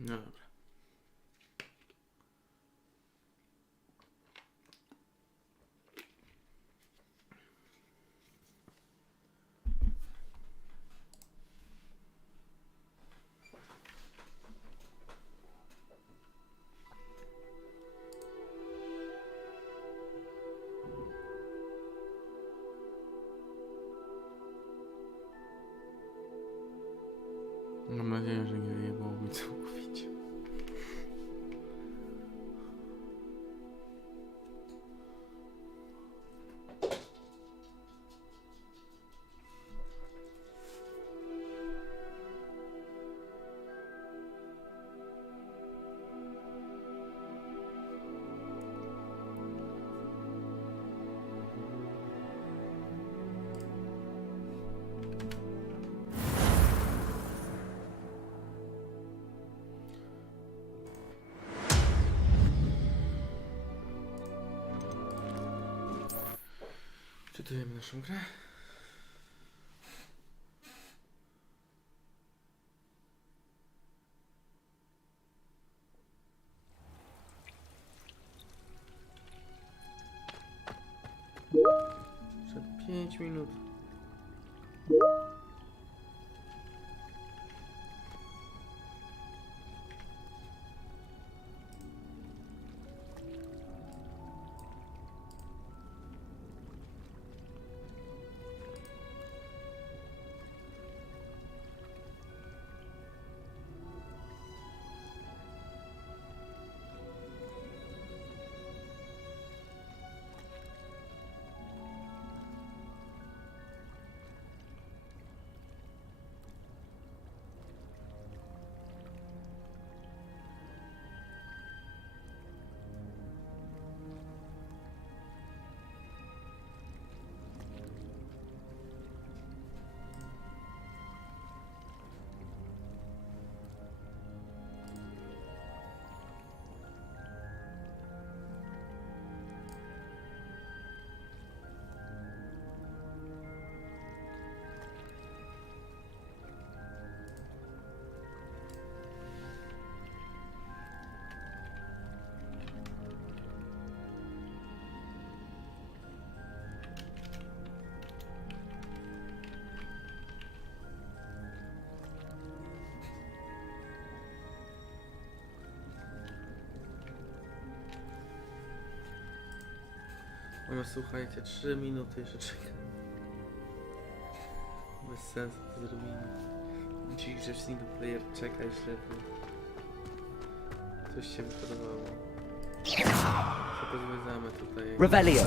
No dobra. Mam nadzieję, że nie wyjebało mi całkowicie. Czytujemy naszą grę. Przed 5 minut. No słuchajcie, 3 minuty jeszcze czekam. Bez sensu to zrobimy. Dzisiaj w single player czekaj ślepy. Coś się wypadawało. Co pozwiedzamy tutaj? Revelio.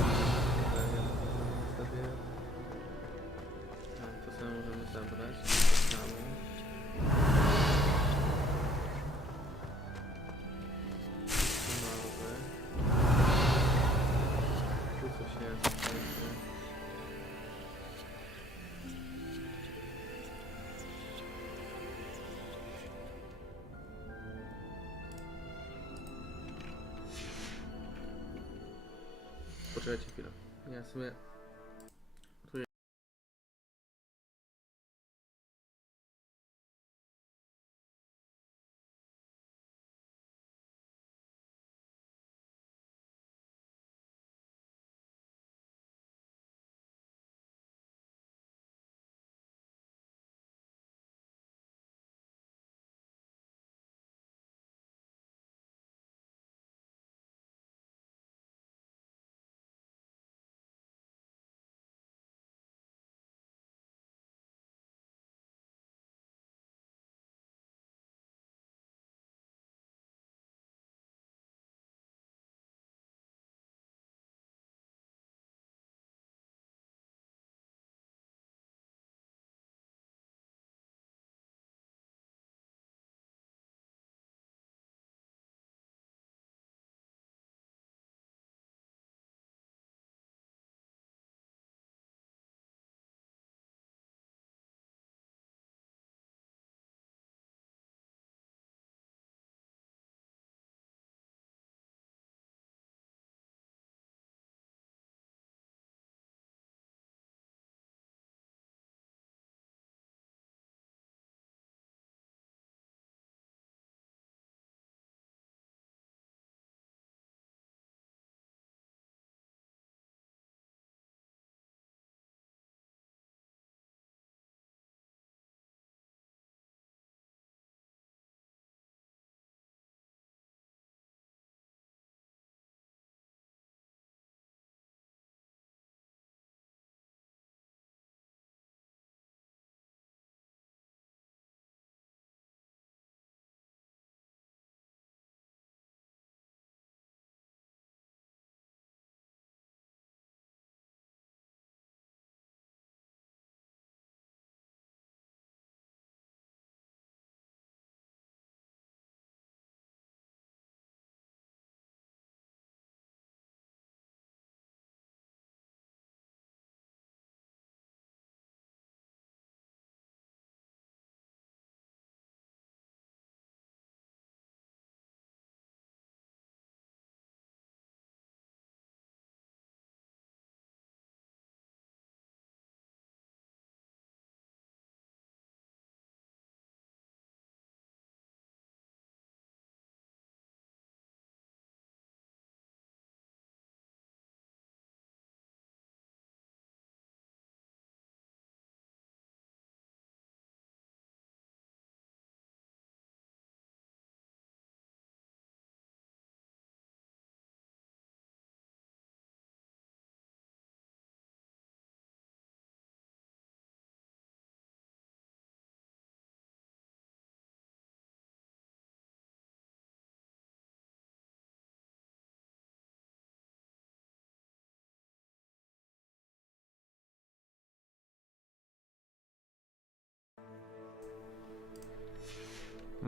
To samo możemy zabrać. To samo. Tu coś jest. Poczekajcie chwilę. Ja sobie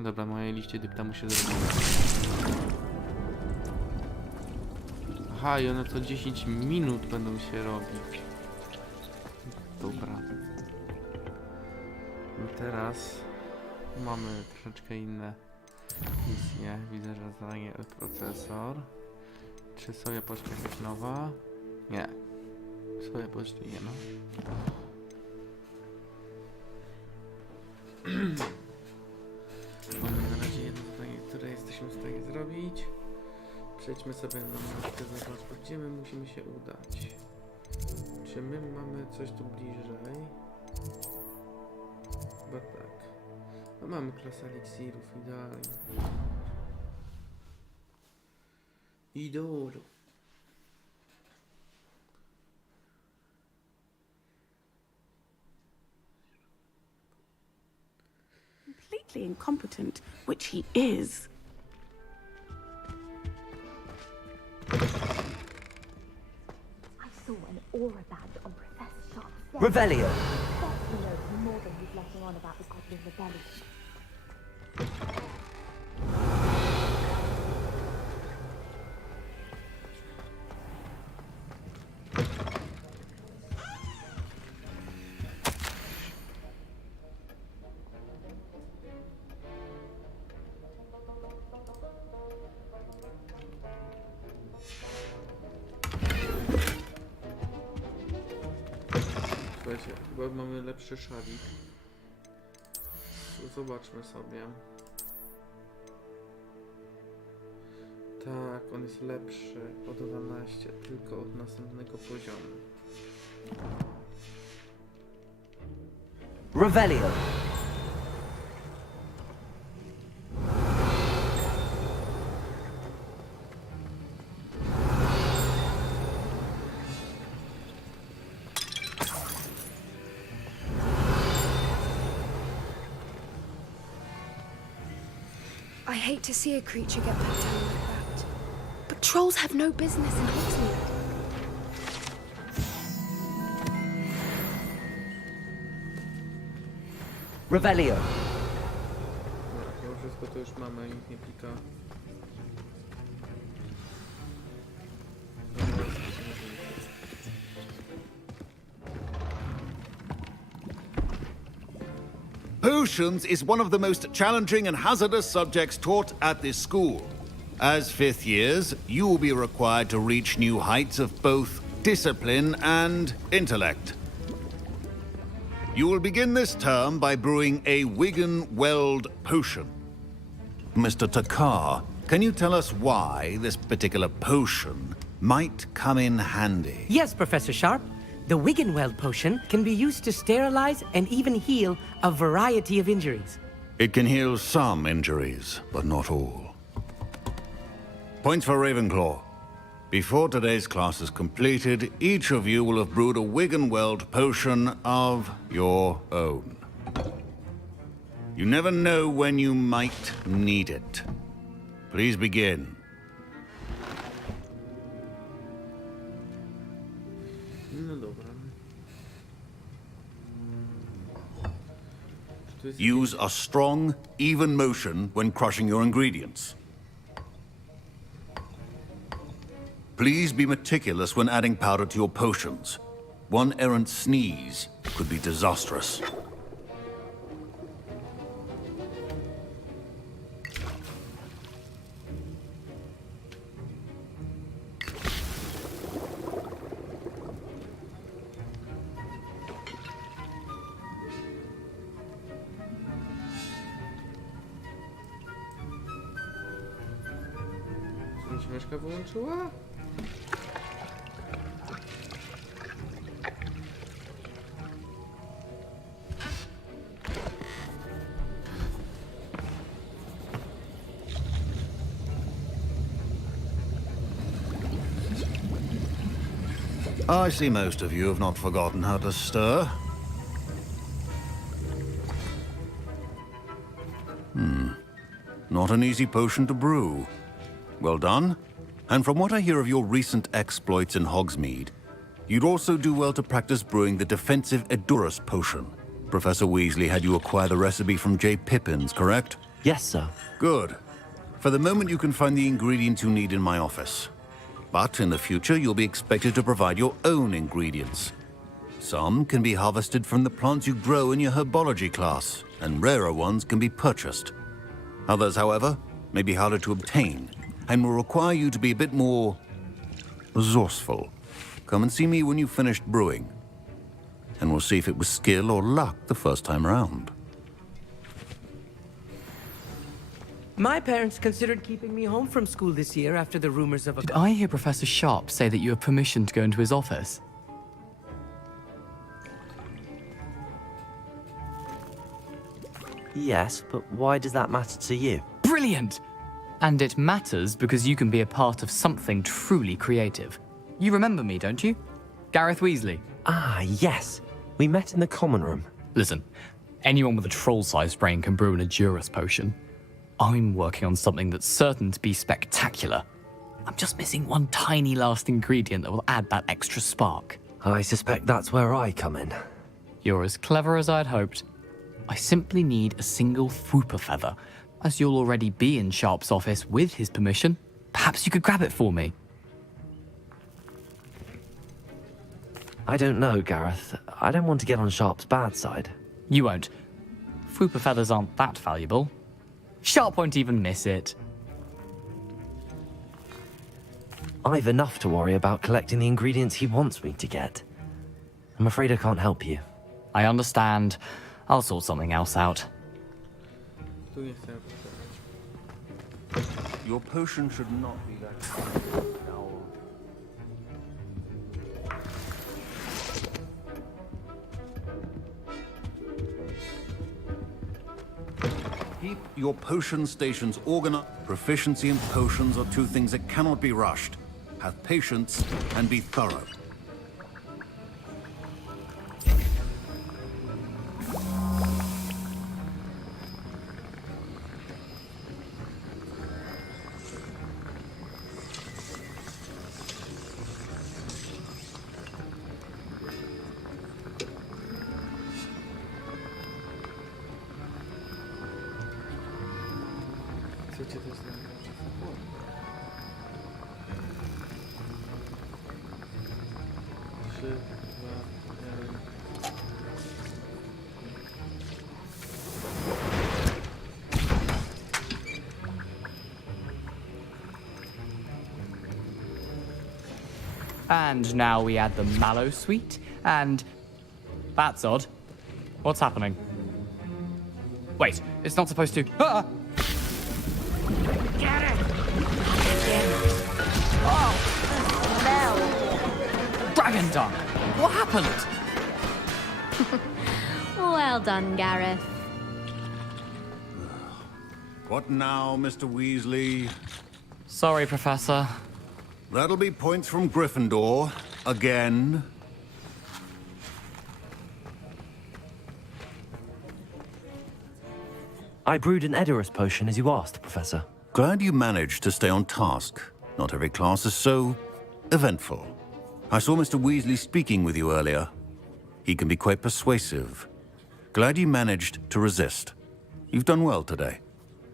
dobra, moje liście dyptamu się zrobiły. Aha, i one co 10 minut będą się robić. Dobra. No teraz mamy troszeczkę inne misje. Widzę, że zadanie procesor. Czy sobie poczta jakaś nowa? Nie. Sobie poczty nie ma. Mamy na razie jedno zadanie, które jesteśmy w stanie zrobić. Przejdźmy sobie na mapkę, zobacz, gdzie my musimy się udać. Czy my mamy coś tu bliżej? Chyba tak. No mamy klasę eliksirów, idealnie. Idoru. Completely incompetent, which he is. I saw an aura badge on Professor Sharp's desk. Revelio. That's who knows more than he's letting on about the Goblin Rebellion. Słuchajcie, chyba mamy lepszy szalik. Zobaczmy sobie. Tak, on jest lepszy o 12, tylko od następnego poziomu. Revelio. I hate to see a creature get put down like that. But trolls have no business in Hogsmeade. Revelio. Dobra, to wszystko to już mamy, nic nie plika. Potions is one of the most challenging and hazardous subjects taught at this school. As fifth years, you will be required to reach new heights of both discipline and intellect. You will begin this term by brewing a Wigan-Weld potion. Mr. Takar, can you tell us why this particular potion might come in handy? Yes, Professor Sharp. The Wiggenweld potion can be used to sterilize and even heal a variety of injuries. It can heal some injuries, but not all. Points for Ravenclaw. Before today's class is completed, each of you will have brewed a Wiggenweld potion of your own. You never know when you might need it. Please begin. No dobra. Czy tu jest Use a strong, even motion when crushing your ingredients. Please be meticulous when adding powder to your potions. One errant sneeze could be disastrous. mi się myszka wyłączyła? I see most of you have not forgotten how to stir. Not an easy potion to brew. Well done. And from what I hear of your recent exploits in Hogsmeade, you'd also do well to practice brewing the defensive Edurus potion. Professor Weasley had you acquire the recipe from J. Pippins, correct? Yes, sir. Good. For the moment, you can find the ingredients you need in my office. But in the future, you'll be expected to provide your own ingredients. Some can be harvested from the plants you grow in your herbology class, and rarer ones can be purchased. Others, however, may be harder to obtain, and will require you to be a bit more resourceful. Come and see me when you've finished brewing, and we'll see if it was skill or luck the first time around. My parents considered keeping me home from school this year after the rumors of a... Did I hear Professor Sharp say that you have permission to go into his office? Yes, but why does that matter to you? Brilliant! And it matters because you can be a part of something truly creative. You remember me, don't you? Gareth Weasley. Ah, yes. We met in the common room. Listen, anyone with a troll-sized brain can brew an Endurus potion. I'm working on something that's certain to be spectacular. I'm just missing one tiny last ingredient that will add that extra spark. I suspect that's where I come in. You're as clever as I'd hoped. I simply need a single Fwooper feather. As you'll already be in Sharp's office with his permission, perhaps you could grab it for me. I don't know, Gareth. I don't want to get on Sharp's bad side. You won't. Fwooper feathers aren't that valuable. Sharp won't even miss it. I've enough to worry about collecting the ingredients he wants me to get. I'm afraid I can't help you. I understand. I'll sort something else out. Your potion should not be that strong. Now, keep your potion stations organized. Proficiency in potions are two things that cannot be rushed. Have patience and be thorough. And now we add the mallow sweet, and... That's odd. What's happening? Wait, it's not supposed to... Ah! Get it! Oh, Dragon Dung! What happened? well done, Gareth. What now, Mr. Weasley? Sorry, Professor. That'll be points from Gryffindor. Again. I brewed an Edurus potion as you asked, Professor. Glad you managed to stay on task. Not every class is so eventful. I saw Mr. Weasley speaking with you earlier. He can be quite persuasive. Glad you managed to resist. You've done well today.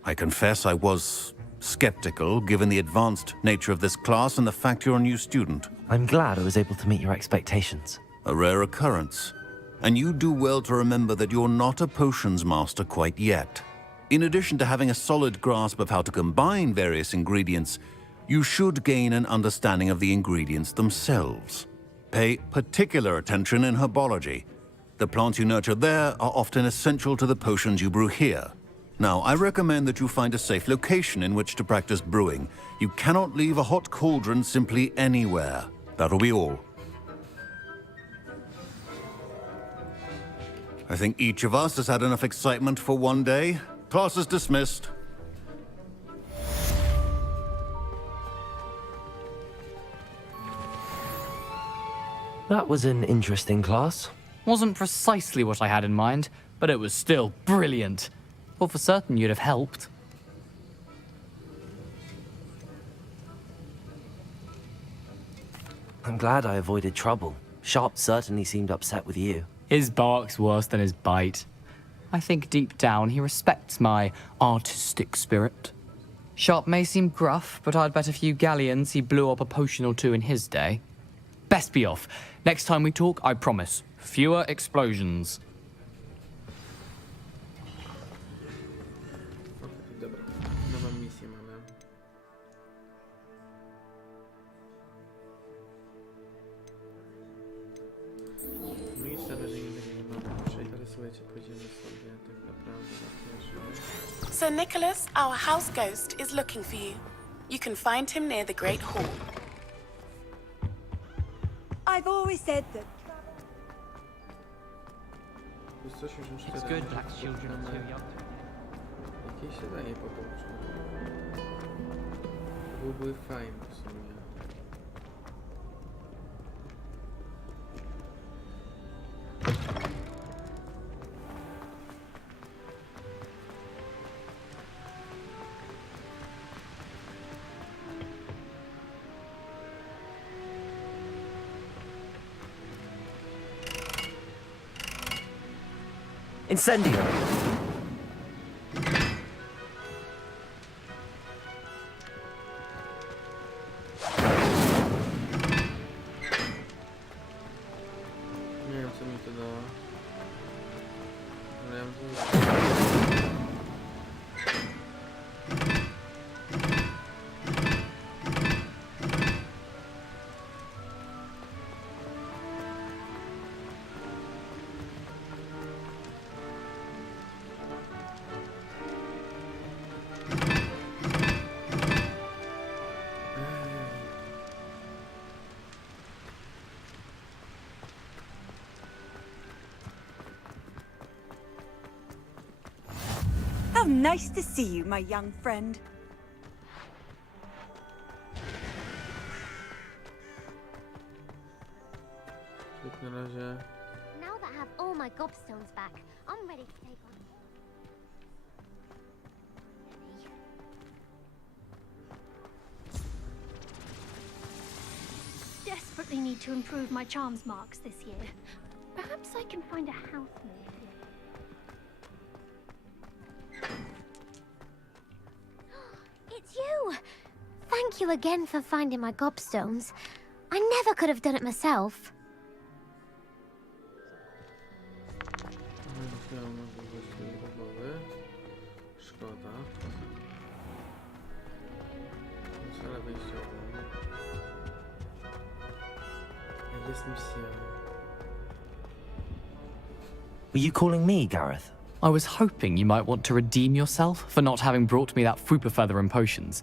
I confess I was skeptical, given the advanced nature of this class and the fact you're a new student. I'm glad I was able to meet your expectations. A rare occurrence. And you do well to remember that you're not a potions master quite yet. In addition to having a solid grasp of how to combine various ingredients, you should gain an understanding of the ingredients themselves. Pay particular attention in herbology. The plants you nurture there are often essential to the potions you brew here. Now, I recommend that you find a safe location in which to practice brewing. You cannot leave a hot cauldron simply anywhere. That'll be all. I think each of us has had enough excitement for one day. Class is dismissed. That was an interesting class. Wasn't precisely what I had in mind, but it was still brilliant. Well, for certain you'd have helped. I'm glad I avoided trouble. Sharp certainly seemed upset with you. His bark's worse than his bite. I think deep down he respects my artistic spirit. Sharp may seem gruff, but I'd bet a few galleons he blew up a potion or two in his day. Best be off. Next time we talk, I promise, fewer explosions. Dobra, nową misję mamy. No i starożytnie nie mamy. Przeinteresujecie, pójdziemy sobie tak naprawdę na pierwszy. Sir Nicholas, our house ghost, is looking for you. You can find him near the Great Hall. I've always said that. It's good to have children too young. Jakieś zadanie poboczne. Byłby fajny w sumie. Incendio! Nie wiem co mi to dało. Ale ja bym to... How nice to see you, my young friend. Jak na razie... Now that I have all my gobstones back, I'm ready to take on. Desperately need to improve my charms marks this year. Perhaps I can find a house move here. It's you! Thank you again for finding my gobstones. I never could have done it myself. Nie mam możliwości rozmowy. Szkoda. Salę wyjściową. Jest misja. Were you calling me, Gareth? I was hoping you might want to redeem yourself for not having brought me that Fupa feather and potions.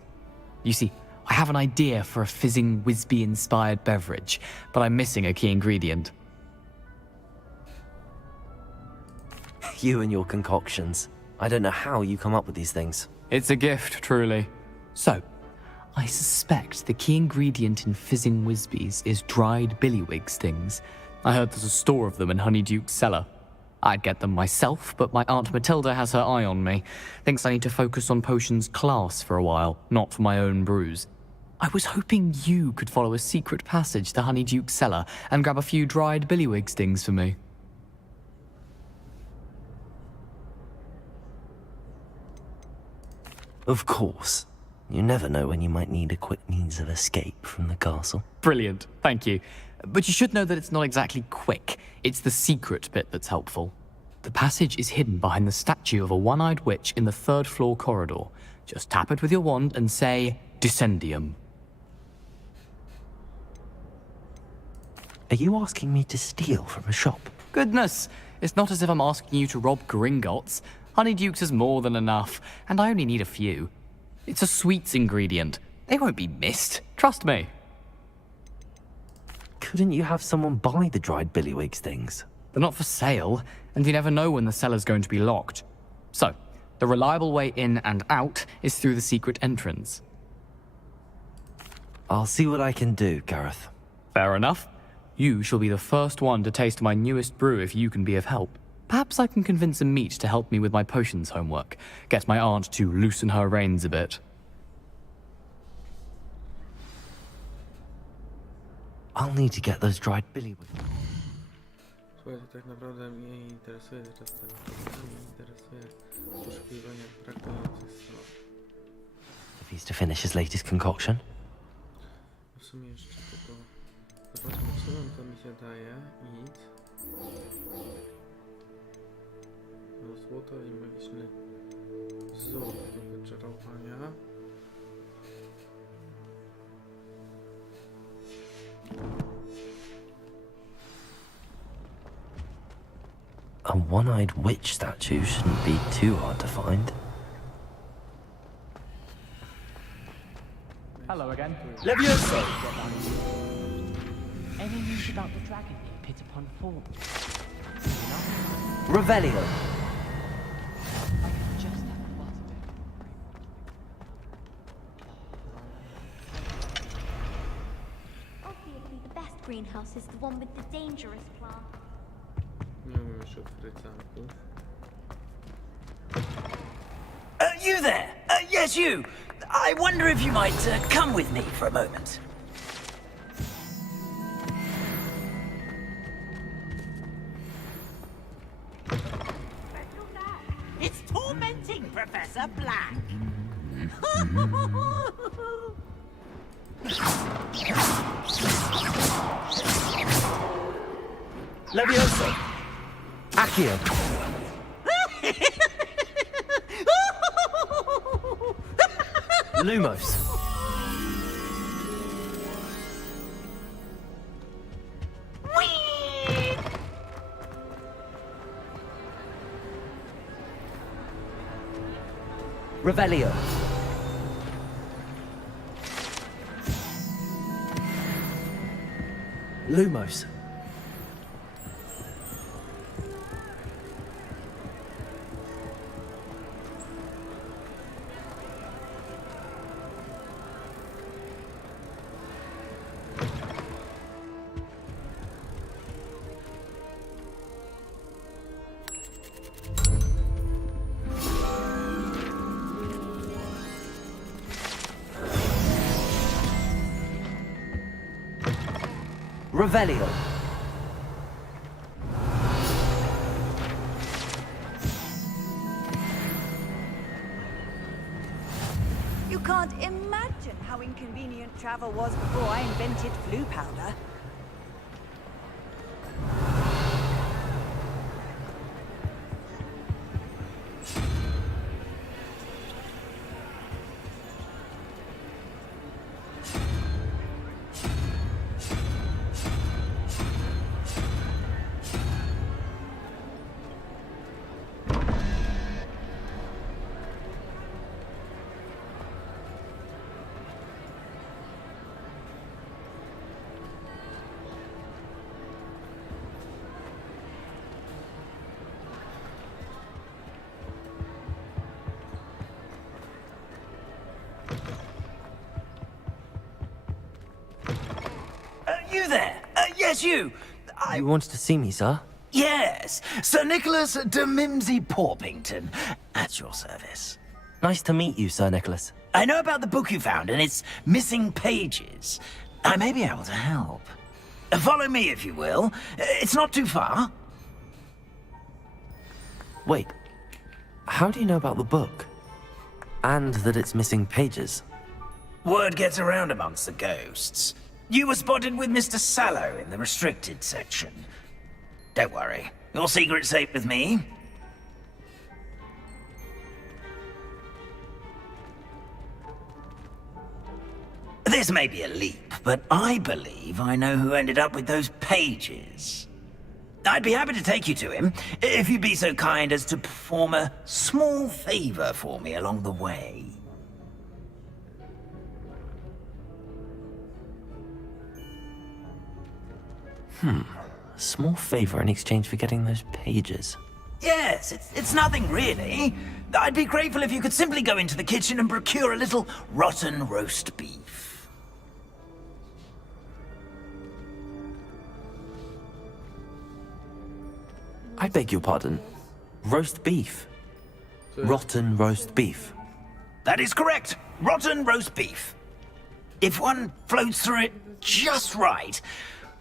You see, I have an idea for a fizzing Wisby-inspired beverage, but I'm missing a key ingredient. You and your concoctions. I don't know how you come up with these things. It's a gift, truly. So, I suspect the key ingredient in fizzing Wisbies is dried billywig stings. I heard there's a store of them in Honeyduke's cellar. I'd get them myself, but my Aunt Matilda has her eye on me. Thinks I need to focus on potions class for a while, not for my own brews. I was hoping you could follow a secret passage to Honeyduke's cellar and grab a few dried billywig stings for me. Of course. You never know when you might need a quick means of escape from the castle. Brilliant, thank you. But you should know that it's not exactly quick. It's the secret bit that's helpful. The passage is hidden behind the statue of a one-eyed witch in the third-floor corridor. Just tap it with your wand and say, Descendium. Are you asking me to steal from a shop? Goodness, it's not as if I'm asking you to rob Gringotts. Honeyduke's is more than enough, and I only need a few. It's a sweets ingredient. They won't be missed, trust me. Couldn't you have someone buy the dried billywig's things? They're not for sale, and you never know when the cellar's going to be locked. So, the reliable way in and out is through the secret entrance. I'll see what I can do, Gareth. Fair enough. You shall be the first one to taste my newest brew if you can be of help. Perhaps I can convince a meat to help me with my potions homework. Get my aunt to loosen her reins a bit. I'll need to get those dried billywig. Słuchaj, to tak naprawdę mnie nie interesuje, teraz tak mnie interesuje poszukiwanie brakujących stron. If he's to finish his latest concoction. W sumie jeszcze tylko zobaczmy, co nam to mi się daje. Nic. No, złoto i magiczny wzór do wyczarowania. A one-eyed witch statue shouldn't be too hard to find. Hello again. Levioso! Any news about the dragon near Pit upon Fall? Revelio. Just have a buzz of it. Obviously, the best greenhouse is the one with the dangerous plant. Nie umiem jeszcze otworzyć zamków. You there! Yes, you! I wonder if you might come with me for a moment. It's tormenting, Professor Black! Levioso! Accio. Lumos. Revelio. Lumos. Revelio. You can't imagine how inconvenient travel was before I invented flu powder. You there! Yes, you! You wanted to see me, sir? Yes, Sir Nicholas de Mimsy Porpington, at your service. Nice to meet you, Sir Nicholas. I know about the book you found and its missing pages. I may be able to help. Follow me, if you will. It's not too far. Wait, how do you know about the book? And that it's missing pages? Word gets around amongst the ghosts. You were spotted with Mr. Sallow in the restricted section. Don't worry, your secret's safe with me. This may be a leap, but I believe I know who ended up with those pages. I'd be happy to take you to him, if you'd be so kind as to perform a small favor for me along the way. A small favor in exchange for getting those pages. Yes, it's nothing really. I'd be grateful if you could simply go into the kitchen and procure a little rotten roast beef. I beg your pardon. Roast beef. Rotten roast beef. That is correct. Rotten roast beef. If one floats through it just right,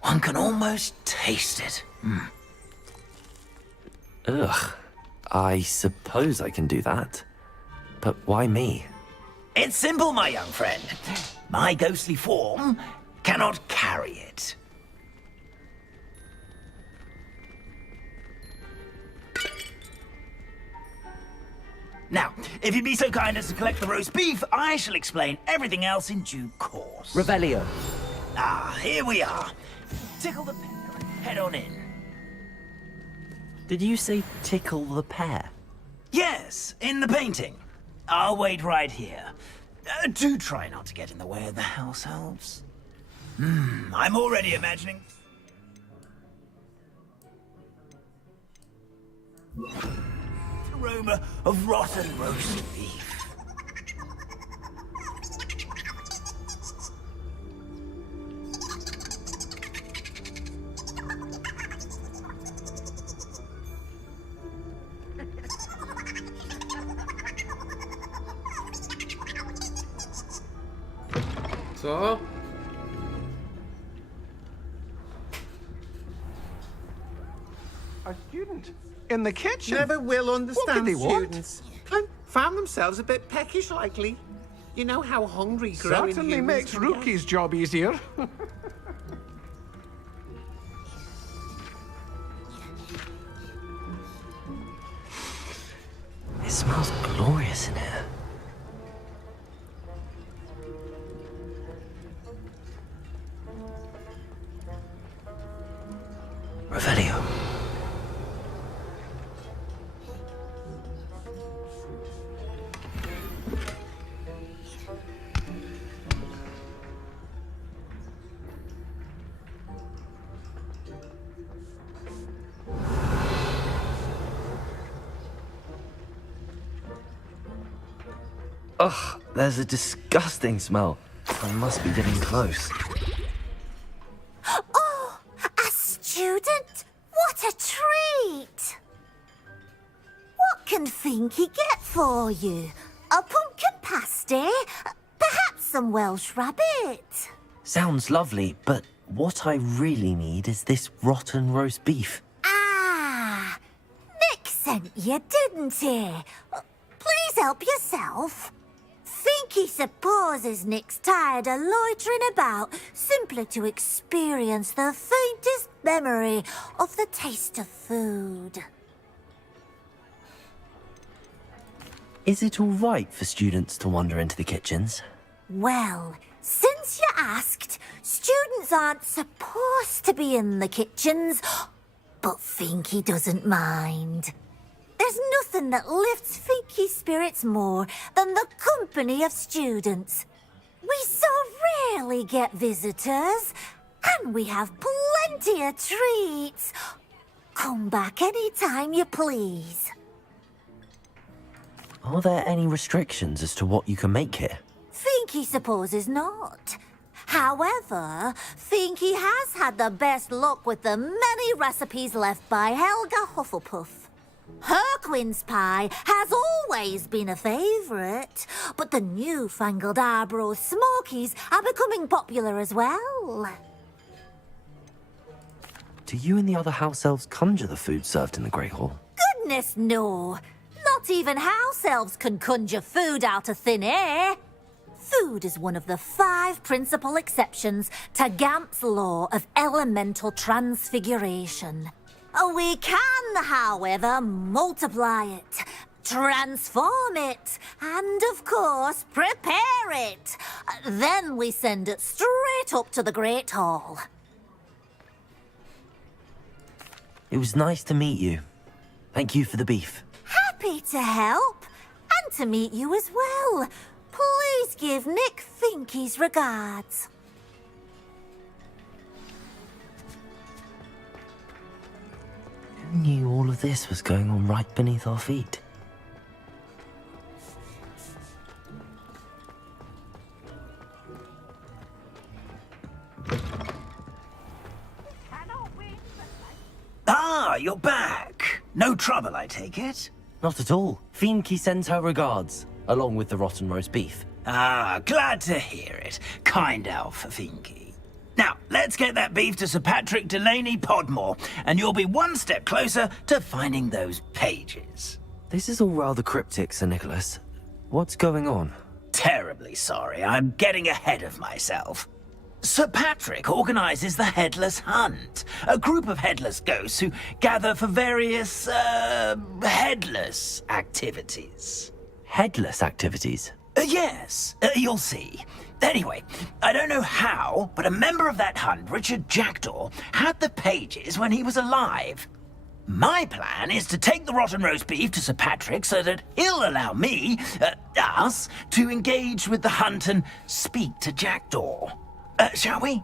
one can almost taste it. Ugh. I suppose I can do that. But why me? It's simple, my young friend. My ghostly form cannot carry it. Now, if you'd be so kind as to collect the roast beef, I shall explain everything else in due course. Revelio. Ah, here we are. Tickle the pear and head on in. Did you say tickle the pear? Yes, in the painting. I'll wait right here. Do try not to get in the way of the house elves. I'm already imagining... aroma of rotten roast beef. Co? A student in the kitchen. Never will What understand did they want? students. And found themselves a bit peckish likely. You know how hungry growing Certainly humans makes can get. Rookie's job easier. It smells glorious in here. Revelio. Ugh, there's a disgusting smell. I must be getting close. Oh, a student? What a treat! What can Finky get for you? A pumpkin pasty? Perhaps some Welsh rabbit? Sounds lovely, but what I really need is this rotten roast beef. Ah, Nick sent you, didn't he? Please help yourself. Finky supposes Nick's tired of loitering about simply to experience the faintest memory of the taste of food. Is it all right for students to wander into the kitchens? Well, since you asked, students aren't supposed to be in the kitchens, but Finky doesn't mind. There's nothing that lifts Finky's spirits more than the company of students. We so rarely get visitors, and we have plenty of treats. Come back any time you please. Are there any restrictions as to what you can make here? Finky supposes not. However, Finky has had the best luck with the many recipes left by Helga Hufflepuff. Her quince pie has always been a favourite, but the newfangled Arbroath Smokies are becoming popular as well. Do you and the other house elves conjure the food served in the Great Hall? Goodness no! Not even house elves can conjure food out of thin air. Food is one of the 5 principal exceptions to Gamp's law of elemental transfiguration. We can, however, multiply it, transform it, and, of course, prepare it. Then we send it straight up to the Great Hall. It was nice to meet you. Thank you for the beef. Happy to help, and to meet you as well. Please give Nick Finky's regards. Who knew all of this was going on right beneath our feet? Ah, you're back. No trouble, I take it? Not at all. Finky sends her regards, along with the rotten roast beef. Ah, glad to hear it. Kind elf, Finky. Now, let's get that beef to Sir Patrick Delaney Podmore, and you'll be one step closer to finding those pages. This is all rather cryptic, Sir Nicholas. What's going on? Terribly sorry, I'm getting ahead of myself. Sir Patrick organizes the Headless Hunt, a group of headless ghosts who gather for various, headless activities. Headless activities? Yes, you'll see. Anyway, I don't know how, but a member of that hunt, Richard Jackdaw, had the pages when he was alive. My plan is to take the rotten roast beef to Sir Patrick so that he'll allow me, us, to engage with the hunt and speak to Jackdaw. Shall we?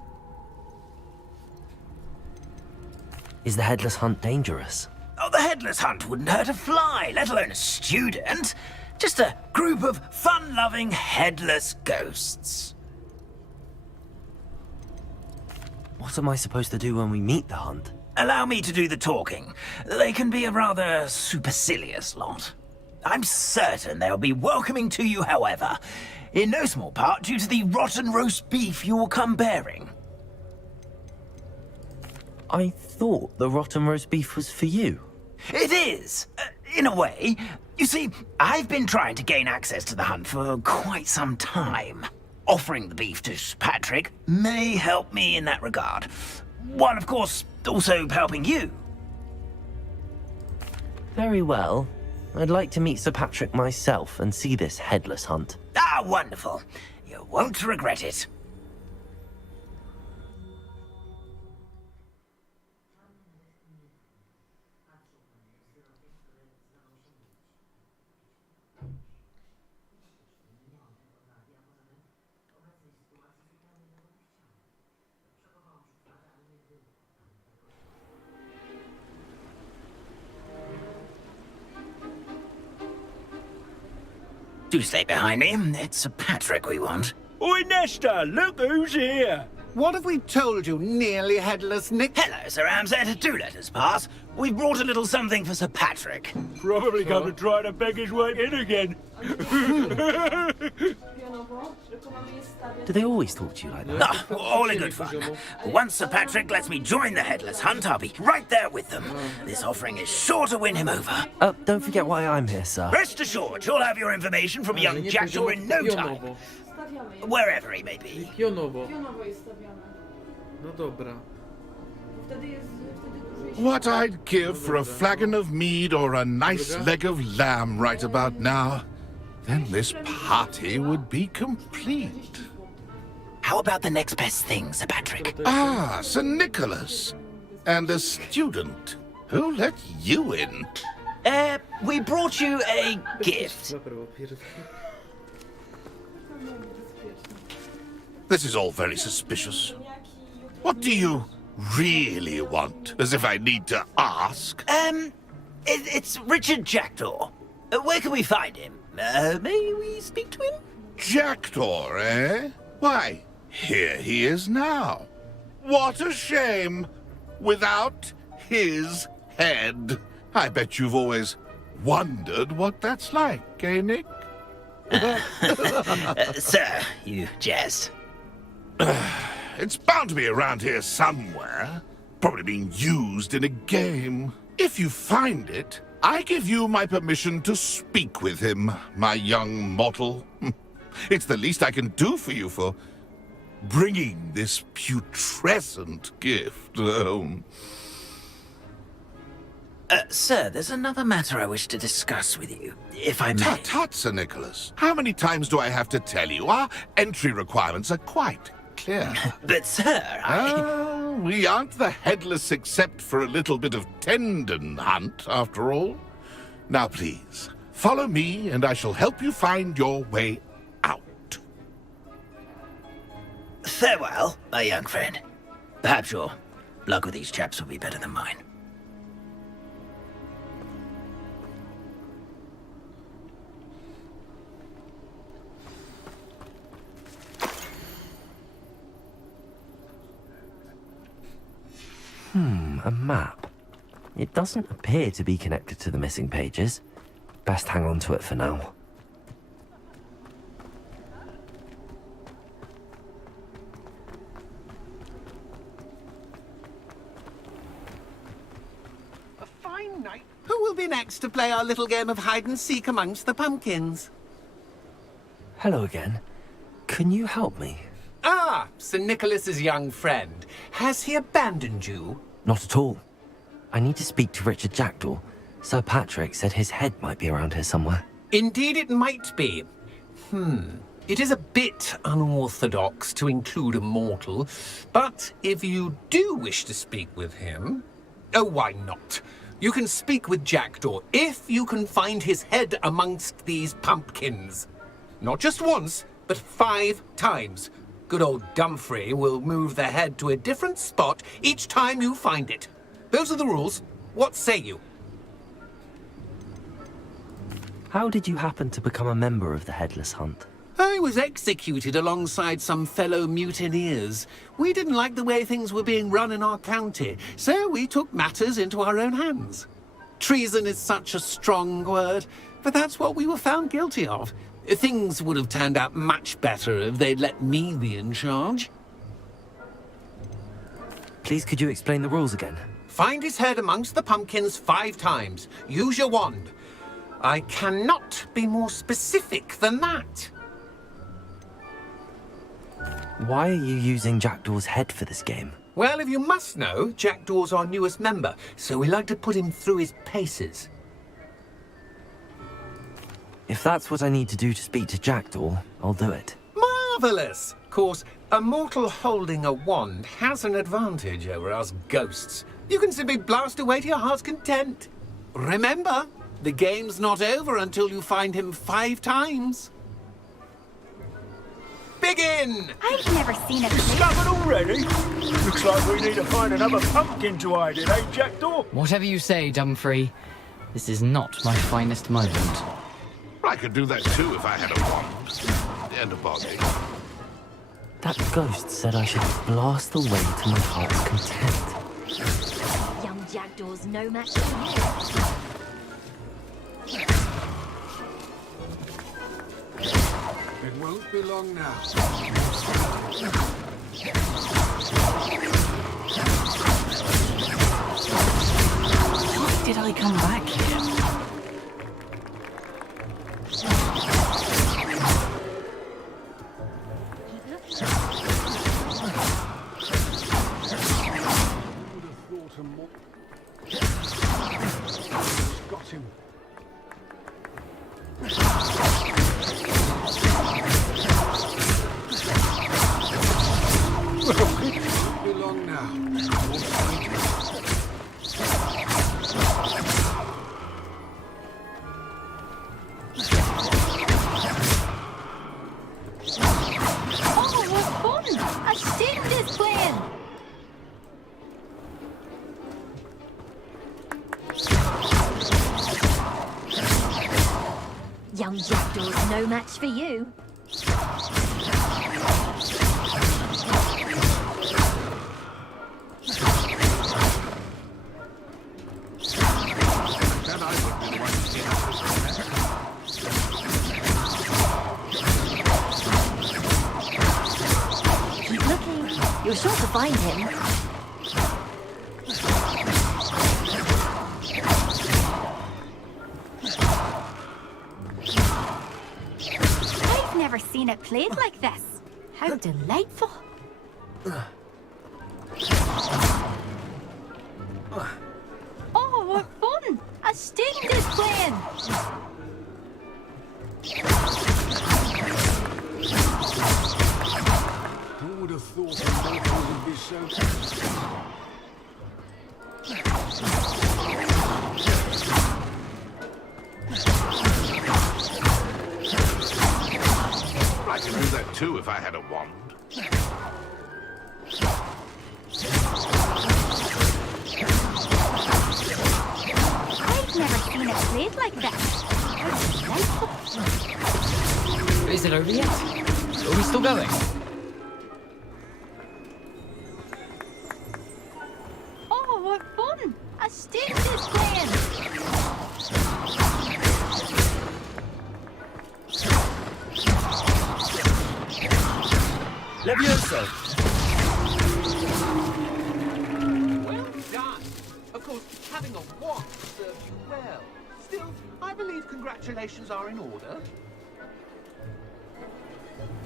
Is the Headless Hunt dangerous? Oh, the Headless Hunt wouldn't hurt a fly, let alone a student. Just a group of fun-loving headless ghosts. What am I supposed to do when we meet the hunt? Allow me to do the talking. They can be a rather supercilious lot. I'm certain they'll be welcoming to you, however, in no small part due to the rotten roast beef you'll come bearing. I thought the rotten roast beef was for you. It is, in a way. You see, I've been trying to gain access to the hunt for quite some time. Offering the beef to Patrick may help me in that regard. While, of course, also helping you. Very well. I'd like to meet Sir Patrick myself and see this Headless Hunt. Ah, wonderful. You won't regret it. Do stay behind me. It's Sir Patrick we want. Oi, Nesta, look who's here. What have we told you, nearly headless Nick? Hello, Sir Ramsay. Do let us pass. We've brought a little something for Sir Patrick. Probably come to try to beg his way in again. Do they always talk to you like that? Ah, all in good fun. Once Sir Patrick lets me join the Headless Hunt, I'll be right there with them. This offering is sure to win him over. Don't forget why I'm here, sir. Rest assured, you'll have your information from young Jackdaw in no time. Wherever he may be. Pionowo. No dobra. What I'd give for a flagon of mead or a nice leg of lamb right about now. Then this party would be complete. How about the next best thing, Sir Patrick? Ah, Sir Nicholas. And a student. Who let you in? We brought you a gift. This is all very suspicious. What do you really want? As if I need to ask. It's Richard Jackdaw. Where can we find him? May we speak to him? Jackdaw, eh? Why, here he is now. What a shame. Without his head. I bet you've always wondered what that's like, eh, Nick? Sir, you jest. It's bound to be around here somewhere. Probably being used in a game. If you find it, I give you my permission to speak with him, my young mortal. It's the least I can do for you for bringing this putrescent gift home. Sir, there's another matter I wish to discuss with you, if I may. Tut, tut, Sir Nicholas. How many times do I have to tell you? Our entry requirements are quite clear. But, sir, we aren't the headless except for a little bit of tendon hunt, after all. Now, please, follow me, and I shall help you find your way out. Farewell, my young friend. Perhaps your luck with these chaps will be better than mine. A map. It doesn't appear to be connected to the missing pages. Best hang on to it for now. night. Who will be next to play our little game of hide and seek amongst the pumpkins? Hello again. Can you help me? Ah, Sir Nicholas's young friend. Has he abandoned you? Not at all. I need to speak to Richard Jackdaw. Sir Patrick said his head might be around here somewhere. Indeed it might be. It is a bit unorthodox to include a mortal, but if you do wish to speak with him... Oh, why not? You can speak with Jackdaw if you can find his head amongst these pumpkins. Not just once, but 5 times. Good old Dumfrey will move the head to a different spot each time you find it. Those are the rules. What say you? How did you happen to become a member of the Headless Hunt? I was executed alongside some fellow mutineers. We didn't like the way things were being run in our county, so we took matters into our own hands. Treason is such a strong word, but that's what we were found guilty of. Things would have turned out much better if they'd let me be in charge. Please, could you explain the rules again? Find his head amongst the pumpkins 5 times. Use your wand. I cannot be more specific than that. Why are you using Jackdaw's head for this game? Well, if you must know, Jackdaw's our newest member, so we like to put him through his paces. If that's what I need to do to speak to Jackdaw, I'll do it. Marvellous! Of course, a mortal holding a wand has an advantage over us ghosts. You can simply blast away to your heart's content. Remember, the game's not over until you find him 5 times. Begin! I've never seen it. Discovered already? Looks like we need to find another pumpkin to hide in, eh, Jackdaw? Whatever you say, Dumfrey. This is not my finest moment. I could do that too if I had a wand. The end of bargaining. That ghost said I should blast the way to my heart's content. Young Jackdaw's no match for you. It won't be long now. Why did I come back here? Got him. Won't be long now. Oh, what fun! A student is playing! Young Jackdaw's no match for you. Keep looking. You're sure to find him. I've never seen it played like this. How delightful. Oh, what fun! A student is playing! Who would have thought a mortal would be so... I could do that too if I had a wand. I've never seen it played like this. How delightful. Is it over yet? Are we still going? Oh, what fun! A student is playing! Well done. Of course, have having a wand serve you well. Still, I believe congratulations are in order.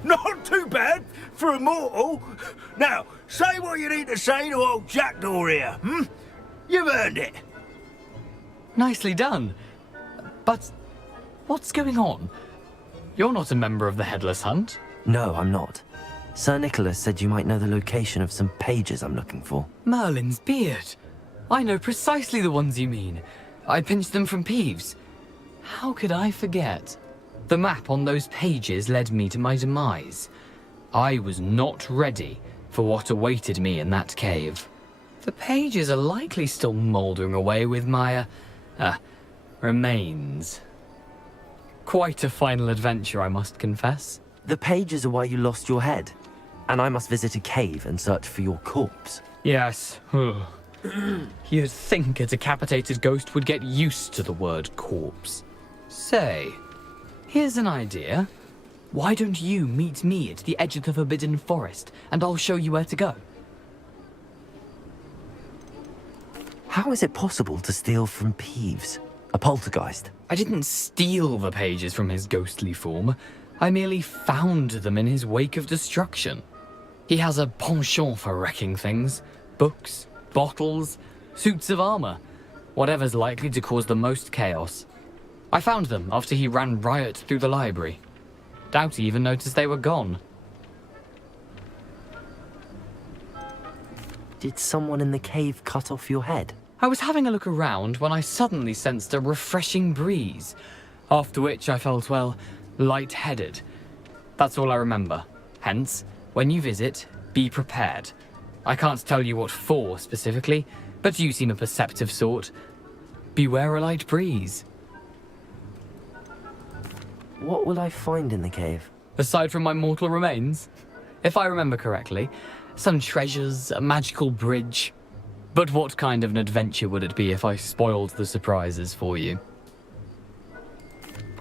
Not too bad for a mortal. Now, say what you need to say to old Jackdaw here, hmm? You've earned it. Nicely done. But what's going on? You're not a member of the Headless Hunt. No, I'm not. Sir Nicholas said you might know the location of some pages I'm looking for. Merlin's beard. I know precisely the ones you mean. I pinched them from Peeves. How could I forget? The map on those pages led me to my demise. I was not ready for what awaited me in that cave. The pages are likely still mouldering away with my, remains. Quite a final adventure, I must confess. The pages are why you lost your head, and I must visit a cave and search for your corpse. Yes. You'd think a decapitated ghost would get used to the word corpse. Say, here's an idea. Why don't you meet me at the edge of the Forbidden Forest, and I'll show you where to go? How is it possible to steal from Peeves? A poltergeist? I didn't steal the pages from his ghostly form. I merely found them in his wake of destruction. He has a penchant for wrecking things. Books, bottles, suits of armor. Whatever's likely to cause the most chaos. I found them after he ran riot through the library. Doubt he even noticed they were gone. Did someone in the cave cut off your head? I was having a look around when I suddenly sensed a refreshing breeze, after which I felt, well, lightheaded. That's all I remember. Hence, when you visit, be prepared. I can't tell you what for specifically, but you seem a perceptive sort. Beware a light breeze. What will I find in the cave? Aside from my mortal remains? If I remember correctly, some treasures, a magical bridge. But what kind of an adventure would it be if I spoiled the surprises for you?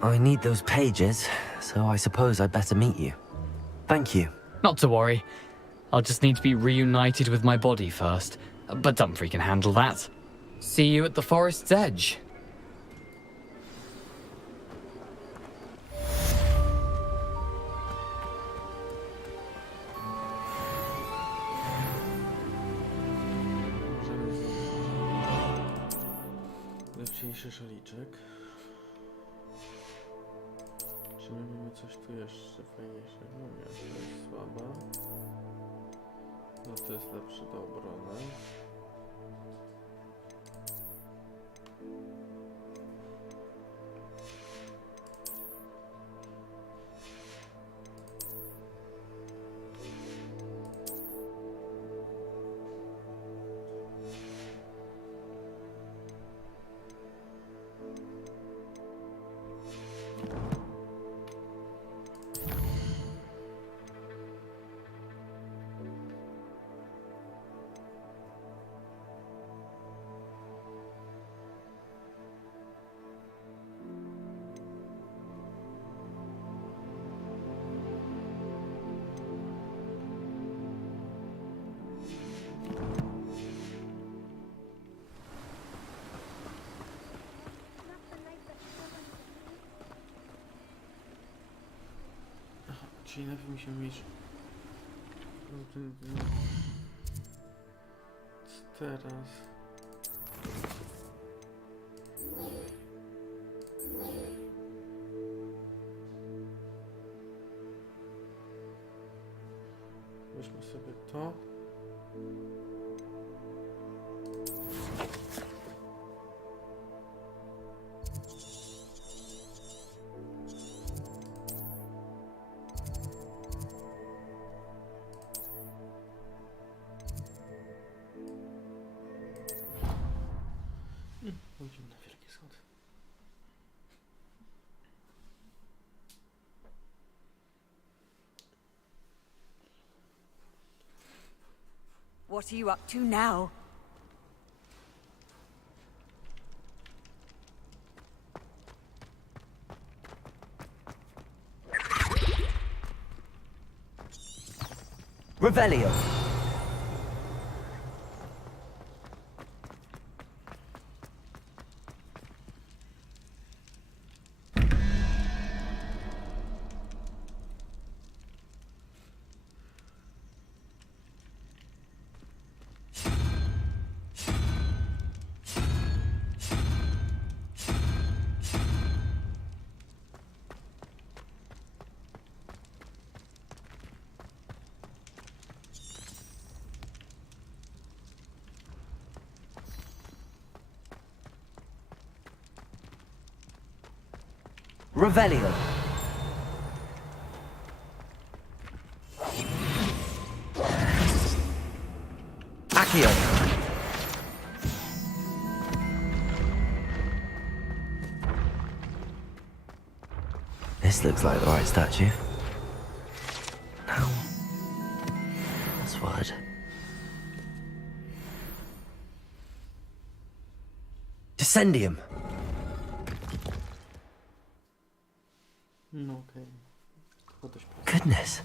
I need those pages, so I suppose I'd better meet you. Thank you. Not to worry. I'll just need to be reunited with my body first. But Dumfries can handle that. See you at the forest's edge. Lepszy szaliczek. Czy my mamy coś tu jeszcze fajniejszego? Nie, to jest słaba. No to jest lepszy do obrony. Czyli najpierw musimy mieć... Teraz... Weźmy sobie to. Pójdziemy na wielkie schody. What are you up to now? Revelio. Revelio. Accio. This looks like the right statue. Now, password. Descendium. No okej. To dość proste. Goodness.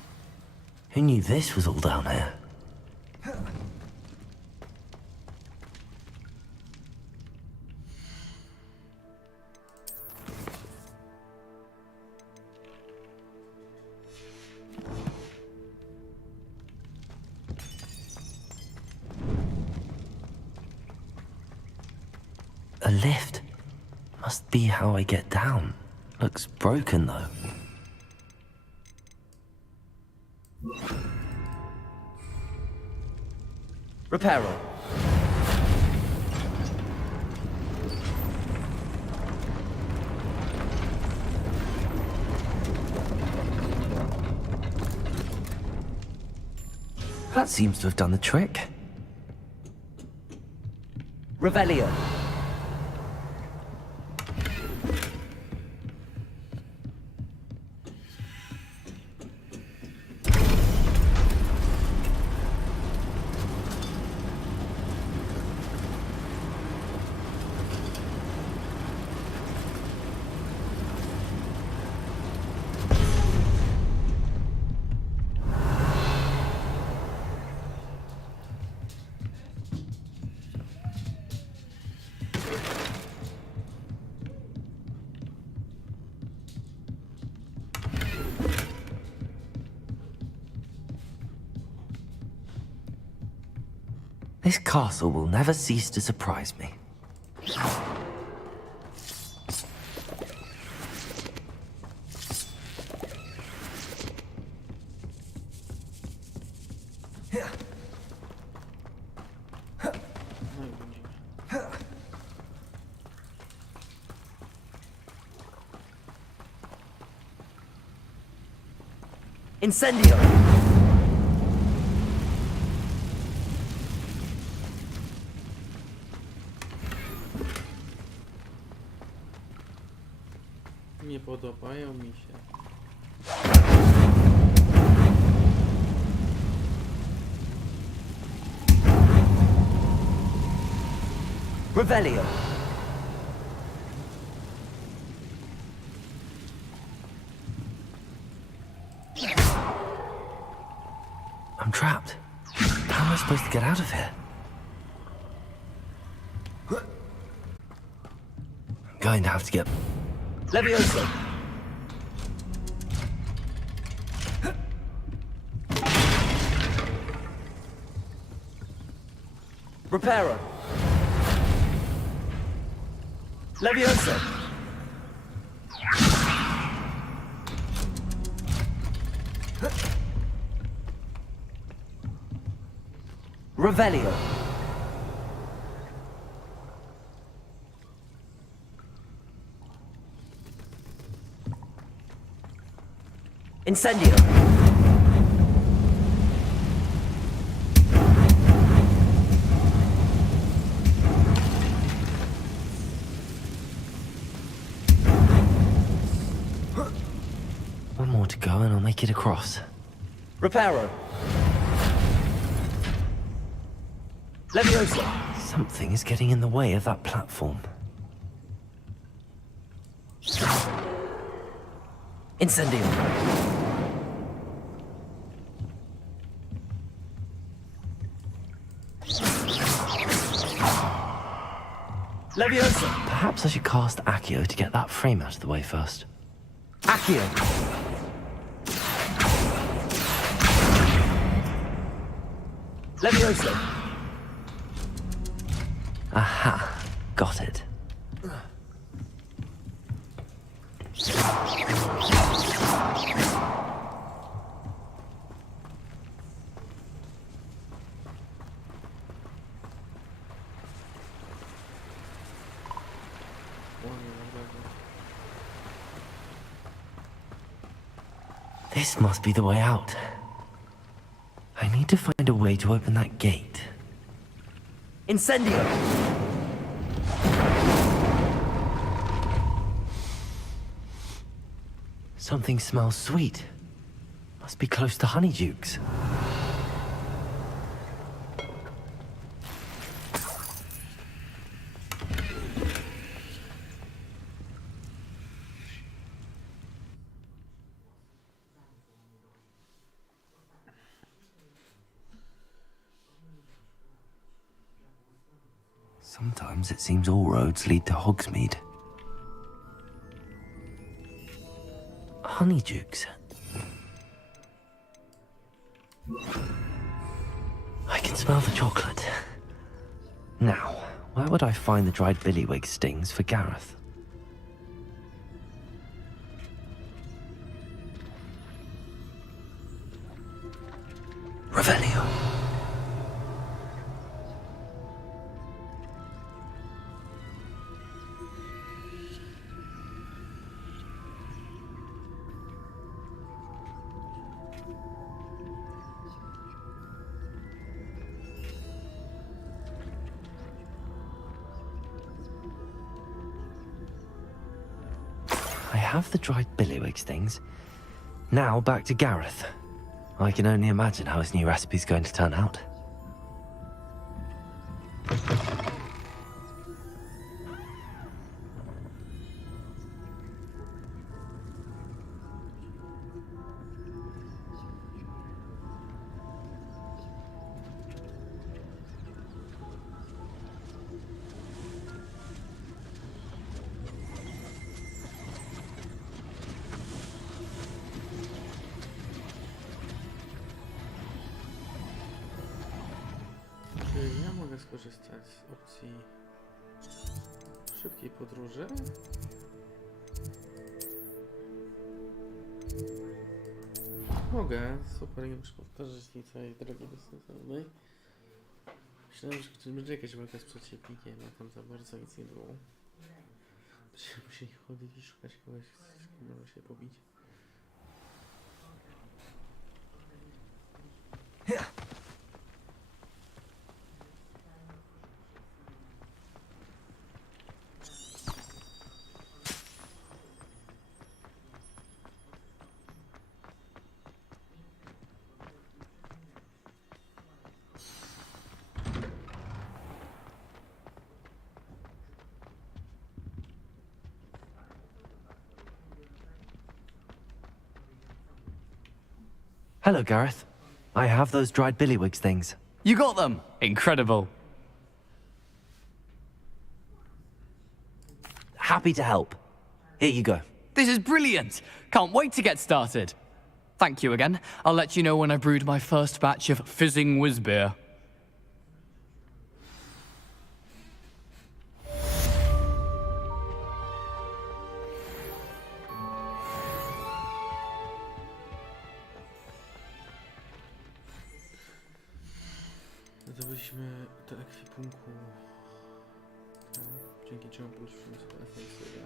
Who knew this was all down here? A lift. Must be how I get down. Looks broken though. Reparo. That seems to have done the trick. Revelio. This castle will never cease to surprise me. Incendio. Nie podobają mi się. Revelio. I'm trapped. How am I supposed to get out of here? I'm going to have to get... Levioso. Reparo. Levioso. Revelio. Incendio. One more to go and I'll make it across. Reparo. Levioso. Something is getting in the way of that platform. Incendio. Levioso. Perhaps I should cast Accio to get that frame out of the way first. Accio. Levioso. Aha, got it. This must be the way out. I need to find a way to open that gate. Incendio! Something smells sweet. Must be close to Honeydukes. Sometimes it seems all roads lead to Hogsmeade. Honeydukes. I can smell the chocolate. Now, where would I find the dried billywig stings for Gareth? Revelio. I have the dried billywig stings. Now back to Gareth. I can only imagine how his new recipe's going to turn out. Czy ja mogę skorzystać z opcji szybkiej podróży? Mogę, super, nie muszę powtarzać tej całej drogi bezsensownej. Myślałem, że będzie jakaś walka z przeciwnikiem, a tam za bardzo nic nie było. Będziemy musieli chodzić i szukać kogoś, z kim można się pobić. Hello, Gareth. I have those dried billywig things. You got them! Incredible. Happy to help. Here you go. This is brilliant! Can't wait to get started. Thank you again. I'll let you know when I've brewed my first batch of fizzing whiz beer. Zdobyliśmy do ekwipunku, dzięki czemu poszliśmy sobie esencję.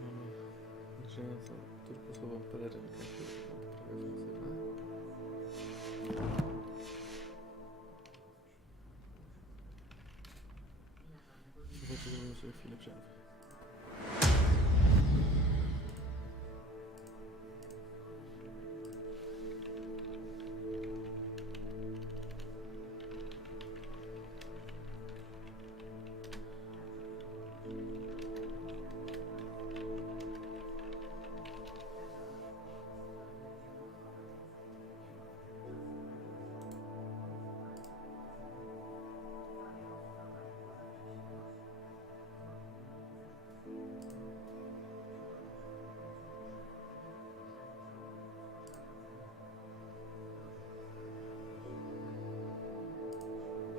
Mamy, że są turkusową pelerynkę, która poprawia ofensywę. Zobaczcie, zrobimy sobie chwilę przerwy.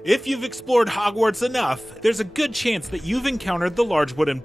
If you've explored Hogwarts enough, there's a good chance that you've encountered the large wooden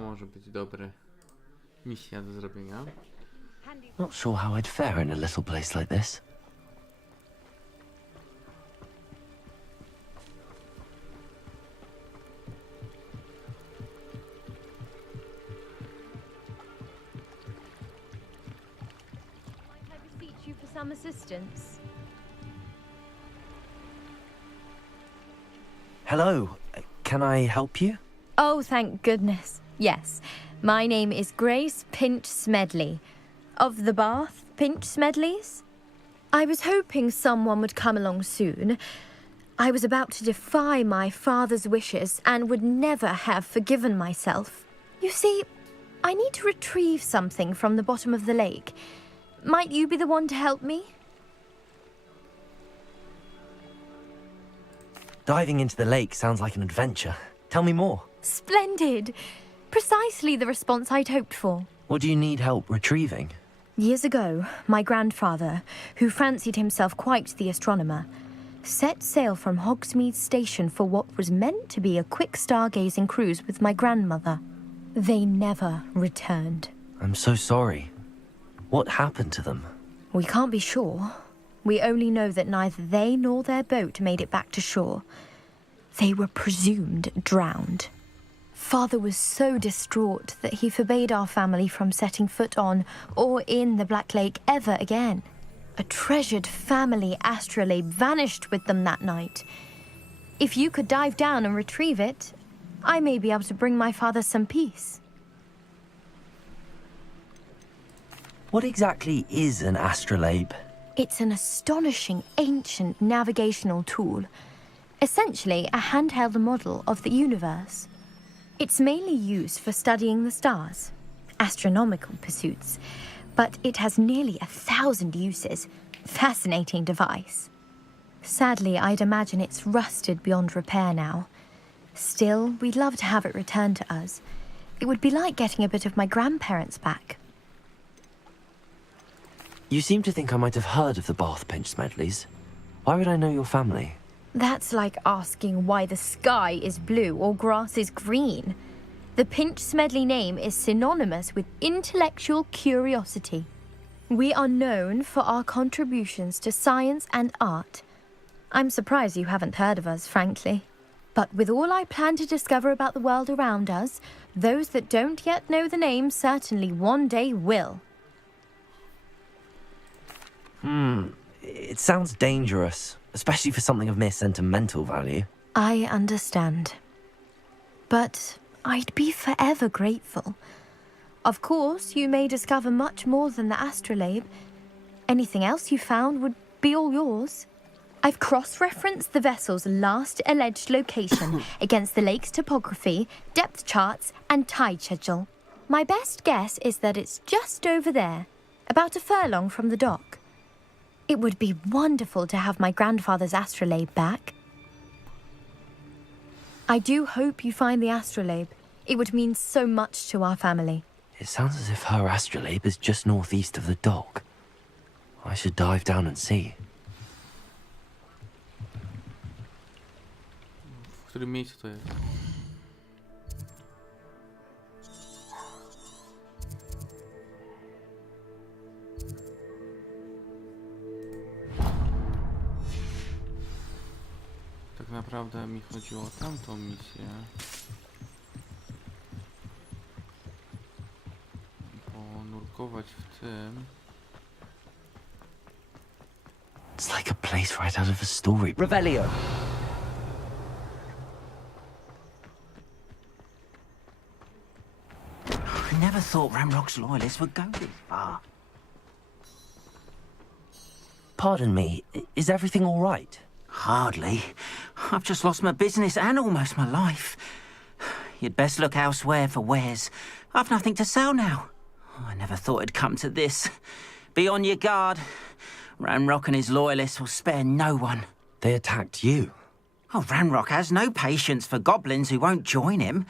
To może być dobry misja do zrobienia. Not sure how I'd fare in a little place like this. Might I beseech you for some assistance? Hello, can I help you? Oh, thank goodness. Yes. My name is Grace Pinch Smedley. Of the Bath Pinch Smedleys? I was hoping someone would come along soon. I was about to defy my father's wishes and would never have forgiven myself. You see, I need to retrieve something from the bottom of the lake. Might you be the one to help me? Diving into the lake sounds like an adventure. Tell me more. Splendid! Precisely the response I'd hoped for. What do you need help retrieving? Years ago, my grandfather, who fancied himself quite the astronomer, set sail from Hogsmeade Station for what was meant to be a quick stargazing cruise with my grandmother. They never returned. I'm so sorry. What happened to them? We can't be sure. We only know that neither they nor their boat made it back to shore. They were presumed drowned. Father was so distraught that he forbade our family from setting foot on or in the Black Lake ever again. A treasured family astrolabe vanished with them that night. If you could dive down and retrieve it, I may be able to bring my father some peace. What exactly is an astrolabe? It's an astonishing ancient navigational tool. Essentially a handheld model of the universe. It's mainly used for studying the stars, astronomical pursuits, but it has nearly 1,000 uses. Fascinating device. Sadly, I'd imagine it's rusted beyond repair now. Still, we'd love to have it returned to us. It would be like getting a bit of my grandparents back. You seem to think I might have heard of the Bath Pinch Smedleys. Why would I know your family? That's like asking why the sky is blue or grass is green. The Pinch Smedley name is synonymous with intellectual curiosity. We are known for our contributions to science and art. I'm surprised you haven't heard of us, frankly. But with all I plan to discover about the world around us, those that don't yet know the name certainly one day will. It sounds dangerous, especially for something of mere sentimental value. I understand. But I'd be forever grateful. Of course, you may discover much more than the astrolabe. Anything else you found would be all yours. I've cross-referenced the vessel's last alleged location against the lake's topography, depth charts, and tide schedule. My best guess is that it's just over there, about a furlong from the dock. It would be wonderful to have my grandfather's astrolabe back. I do hope you find the astrolabe. It would mean so much to our family. It sounds as if her astrolabe is just northeast of the dock. I should dive down and see. W którym miejscu to jest? Tak naprawdę mi chodziło o tamtą misję. Ponurkować w tym. It's like a place right out of a story. Revelio. I never thought Ramrock's loyalists would go this far. Pardon me, is everything all right? Hardly. I've just lost my business and almost my life. You'd best look elsewhere for wares. I've nothing to sell now. I never thought it'd come to this. Be on your guard. Ramrock and his loyalists will spare no one. They attacked you. Oh, Ramrock has no patience for goblins who won't join him.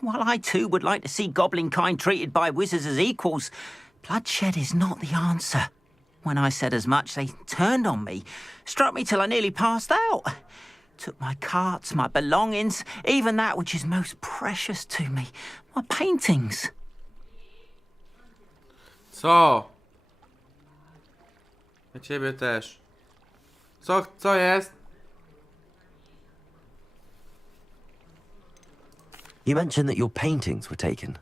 While I too would like to see goblin kind treated by wizards as equals, bloodshed is not the answer. When I said as much, they turned on me, struck me till I nearly passed out. Took my carts, my belongings, even that which is most precious to me, my paintings. Co? Ja ciebie też. Co jest? You mentioned that your paintings were taken.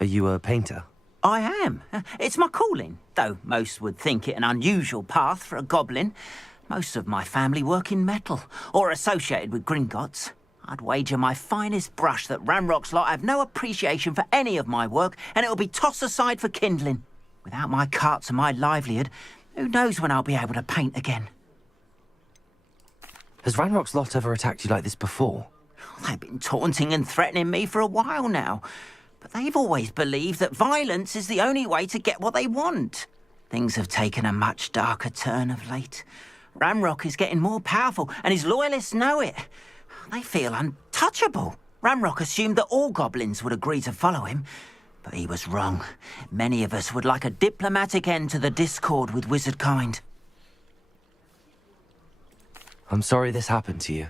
Are you a painter? I am. It's my calling, though most would think it an unusual path for a goblin. Most of my family work in metal, or associated with Gringotts. I'd wager my finest brush that Ranrock's lot have no appreciation for any of my work, and it'll be tossed aside for kindling. Without my carts and my livelihood, who knows when I'll be able to paint again? Has Ranrock's lot ever attacked you like this before? They've been taunting and threatening me for a while now, but they've always believed that violence is the only way to get what they want. Things have taken a much darker turn of late. Ranrock is getting more powerful, and his loyalists know it. They feel untouchable. Ranrock assumed that all goblins would agree to follow him, but he was wrong. Many of us would like a diplomatic end to the discord with wizard kind. I'm sorry this happened to you.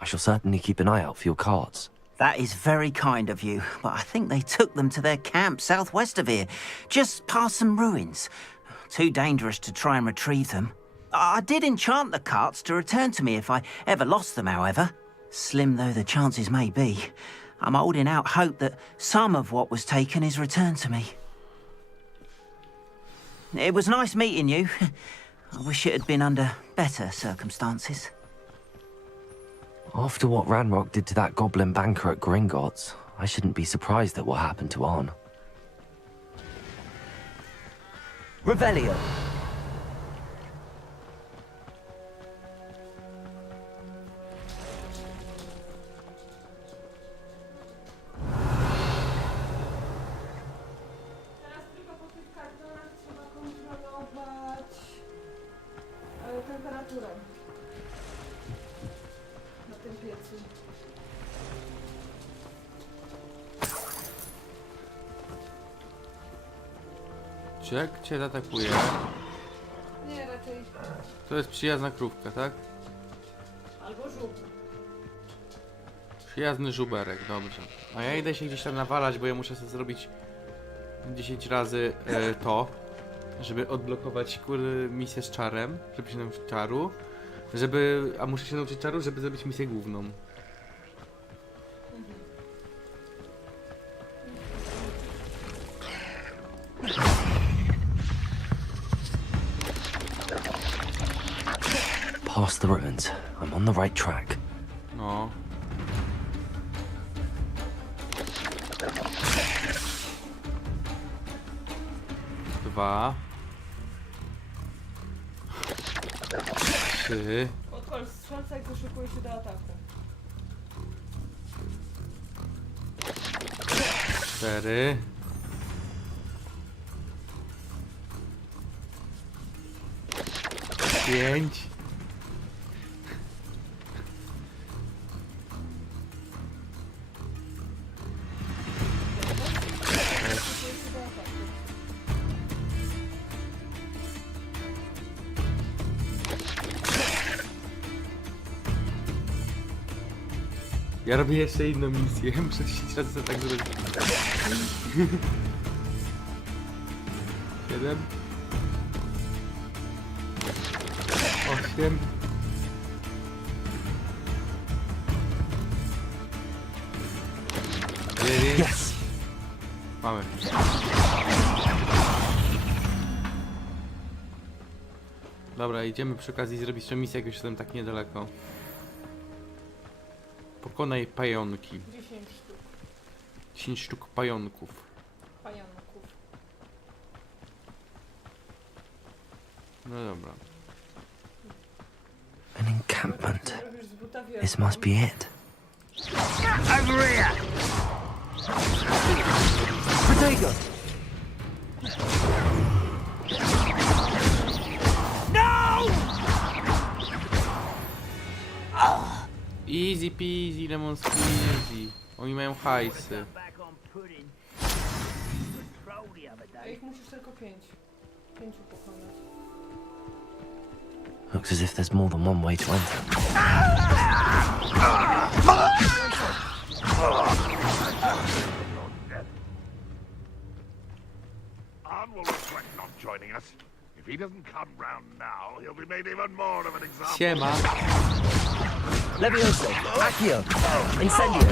I shall certainly keep an eye out for your cards. That is very kind of you, but I think they took them to their camp southwest of here, just past some ruins. Too dangerous to try and retrieve them. I did enchant the carts to return to me if I ever lost them, however. Slim though the chances may be, I'm holding out hope that some of what was taken is returned to me. It was nice meeting you. I wish it had been under better circumstances. After what Ranrock did to that goblin banker at Gringotts, I shouldn't be surprised at what happened to Arn. Revelio. Temperaturę na tym piecu. Jak cię atakuje? Nie, raczej To jest przyjazna krówka, tak? albo żółw. Przyjazny żuberek, dobrze. A ja idę się gdzieś tam nawalać, bo ja muszę sobie zrobić 10 razy to, żeby odblokować misję z czarem, żeby się nauczyć czaru, a muszę się nauczyć czaru, żeby zrobić misję główną. Past the ruins. I'm on the right track. No. Dwa. Trzy. Odpal strzelca i wyszukuje się do ataku. 4. 5. Ja robię jeszcze inną misję, muszę 10 razy sobie tak zrobić. 7. 8. 9. Yes. Mamy. Dobra, idziemy przy okazji zrobić jeszcze misję, jak już jestem tak niedaleko. Pokonaj pająki. 10 sztuk 10 sztuk pająków. pająków. No dobra. An encampment. Robisz z buta wielką. This must be it. Over here! Potato! No! Easy peasy, lemon squeezy. Oni mają hajsy. A ich musisz tylko 5. 5 pokonać. Looks as if there's more than one way to enter. will regret not joining us. If he doesn't come round now, he'll be made even more of an example. Siema. Levioso, Accio, Incendio.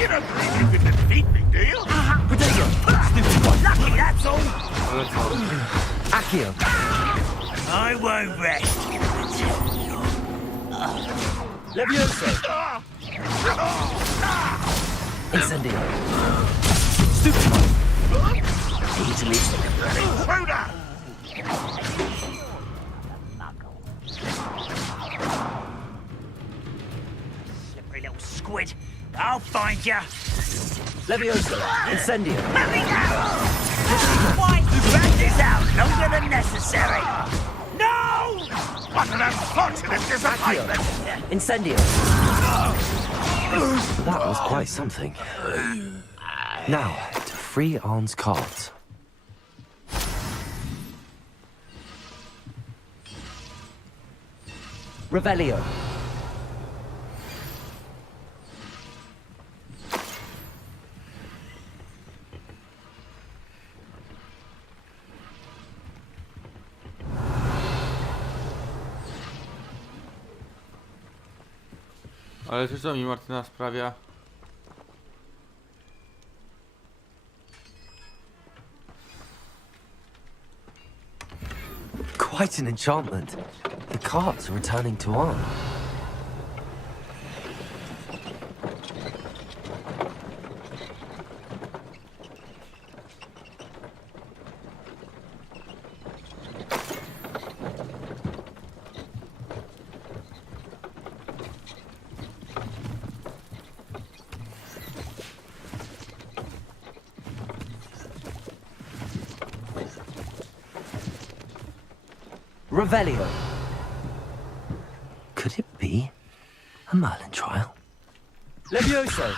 You don't think you can defeat me, do you? Potato, Stupid one. Lucky, that's all. Accio. I won't rest. Levioso. Incendio. Stupid one. Easily. Soda! Slippery little squid. I'll find ya. Levioso. Incendio. Why drag this out longer than necessary? No! What an unfortunate disappointment! Incendio. That was quite something. Now, to free Arn's cards. Revelio. Ale to co mi Martyna sprawia? Quite an enchantment. The cards are returning to Arn. Revelio. Could it be a Merlin trial? Levioso.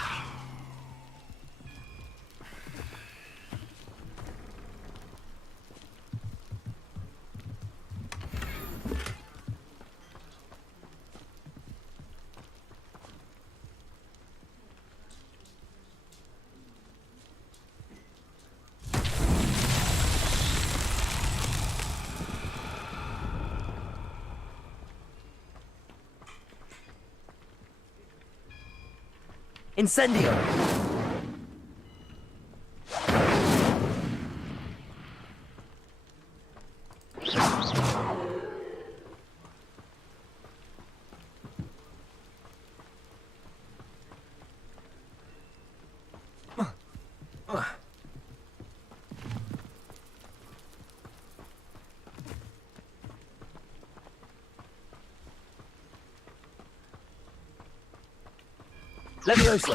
Incendio. Levioso.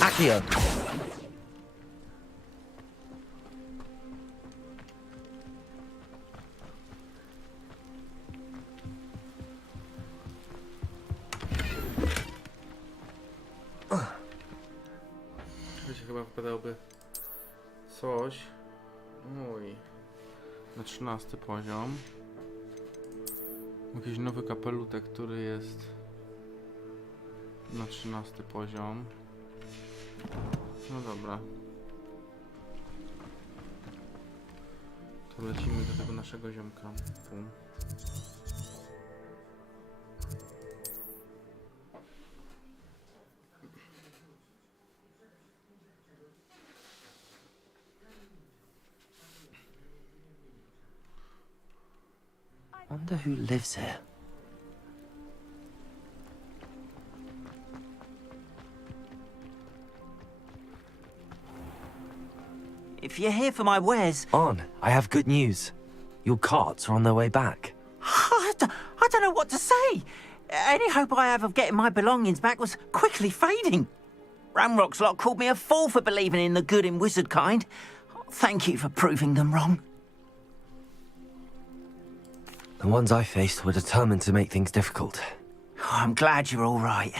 Accio. Tu się chyba wypadałoby coś. Mój. Na 13 poziom. Jakiś nowy kapelutek, który jest na 13 poziom. No dobra. To lecimy do tego naszego ziomka. Pum. Wonder who lives here. If you're here for my wares... Arn, I have good news. Your carts are on their way back. I don't know what to say. Any hope I have of getting my belongings back was quickly fading. Ramrock's lot called me a fool for believing in the good and wizard kind. thank you for proving them wrong. The ones I faced were determined to make things difficult. Oh, I'm glad you're all right.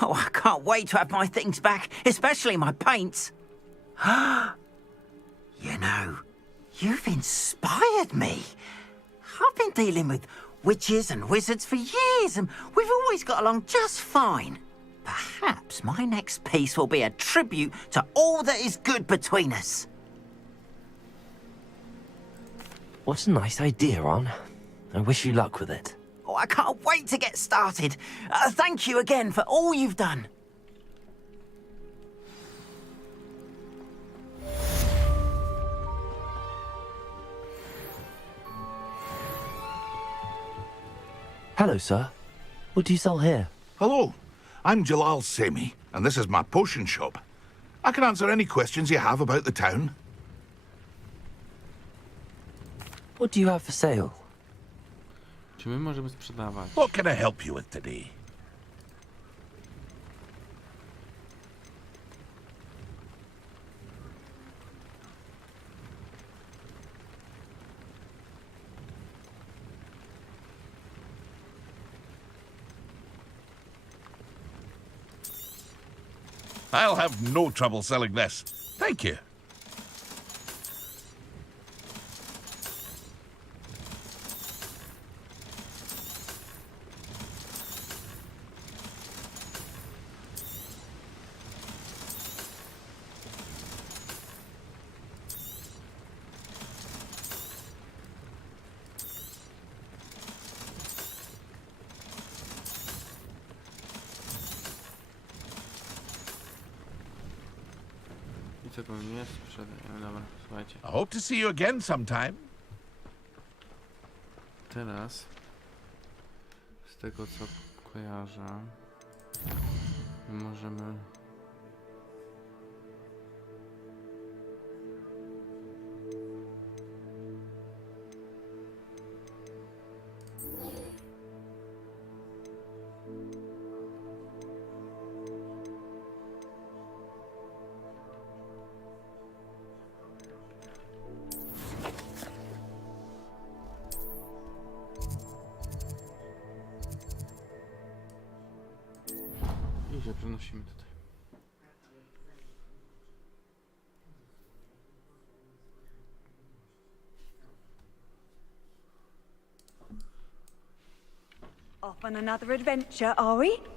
Oh, I can't wait to have my things back, especially my paints. You know, you've inspired me. I've been dealing with witches and wizards for years, and we've always got along just fine. Perhaps my next piece will be a tribute to all that is good between us. What a nice idea, Ron. I wish you luck with it. Oh, I can't wait to get started. Thank you again for all you've done. Hello, sir. What do you sell here? Hello, I'm Jalal Semi, and this is my potion shop. I can answer any questions you have about the town. What do you have for sale? Czy my możemy sprzedawać? What can I help you with today? I'll have no trouble selling this. Thank you. Co tu jest? Dobra, słuchajcie. I hope to see you again sometime. Teraz, z tego co kojarzę, możemy... I się przenosimy tutaj. Off on another adventure, are we?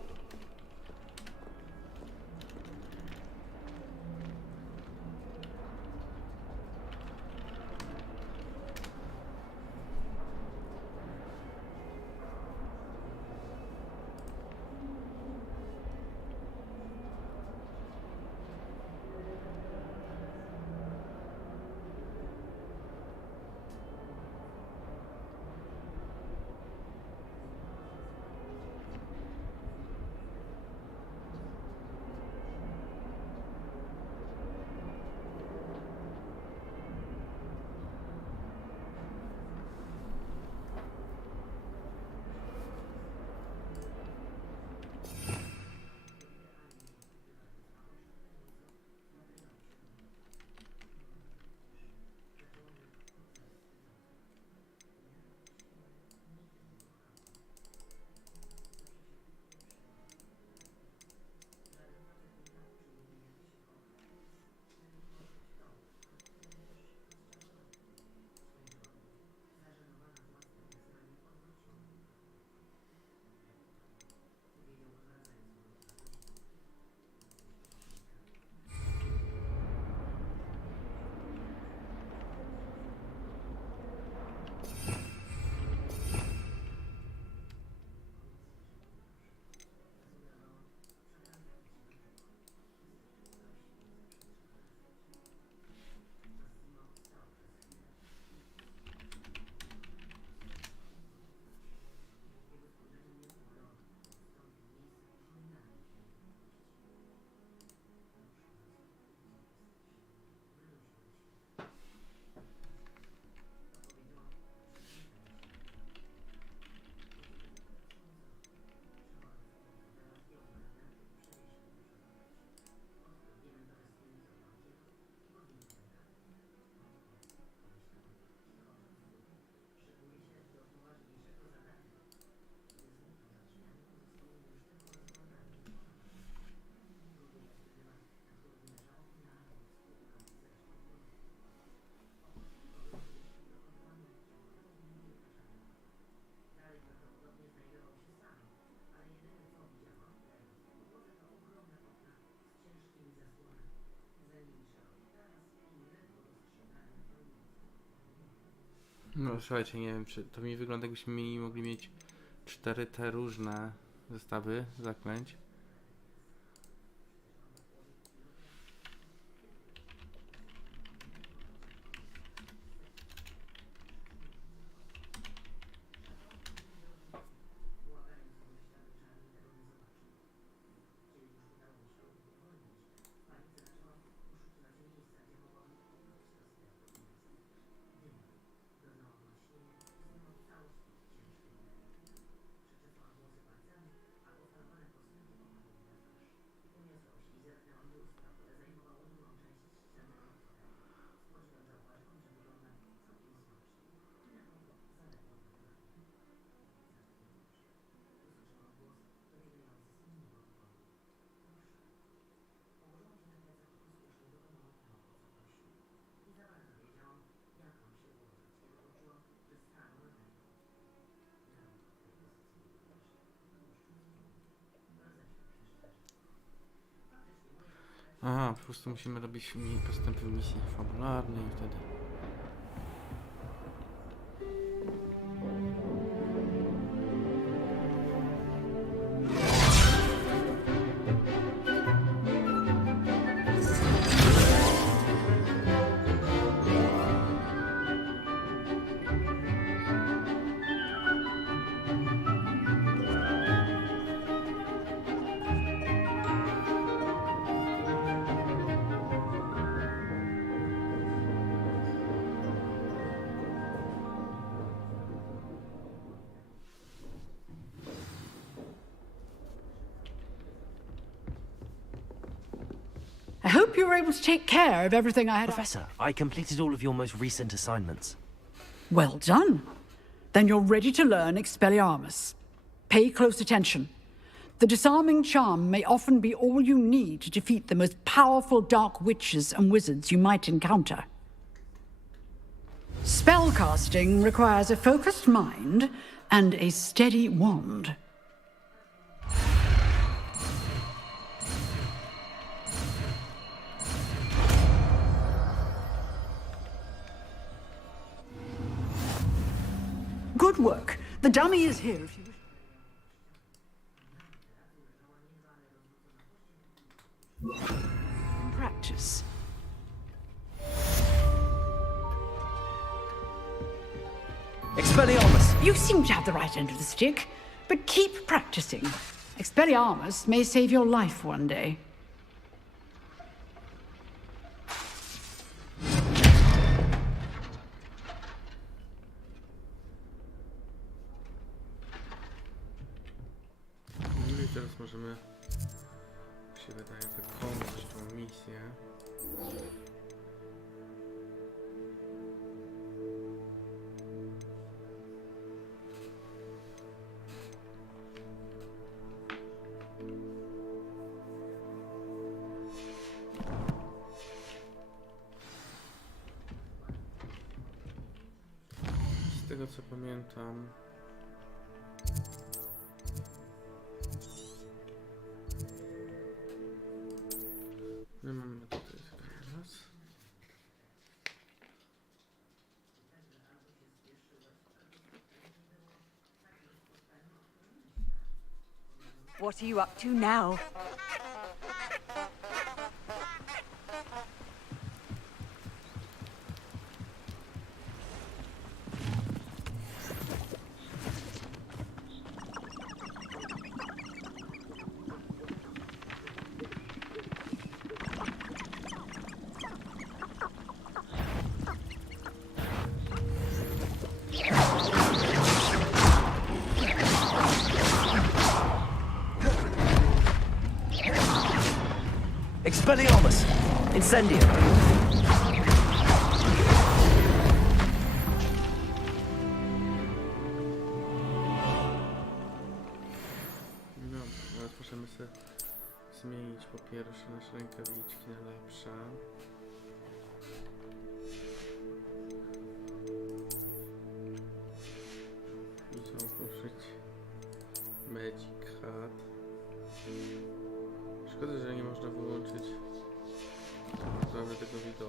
No słuchajcie, nie wiem, czy to mi wygląda, jakbyśmy mogli mieć 4 te różne zestawy zaklęć. Aha, po prostu musimy robić postępy w misji fabularnej i wtedy... I hope you were able to take care of everything I had. Professor, I completed all of your most recent assignments. Well done. Then you're ready to learn Expelliarmus. Pay close attention. The disarming charm may often be all you need to defeat the most powerful dark witches and wizards you might encounter. Spellcasting requires a focused mind and a steady wand. Good work. The dummy is here if you wish. Practice. Expelliarmus! You seem to have the right end of the stick, but keep practicing. Expelliarmus may save your life one day. No i teraz możemy, się wydaje, wykonać tą misję. Z tego co pamiętam, my mamy tutaj teraz. What are you up to now? Expelliarmus! Incendio! No, teraz możemy sobie zmienić po pierwsze nasze rękawiczki na lepsze. I znowu użyć Magic Hat. Szkoda, że nie można wyłączyć tego widoku.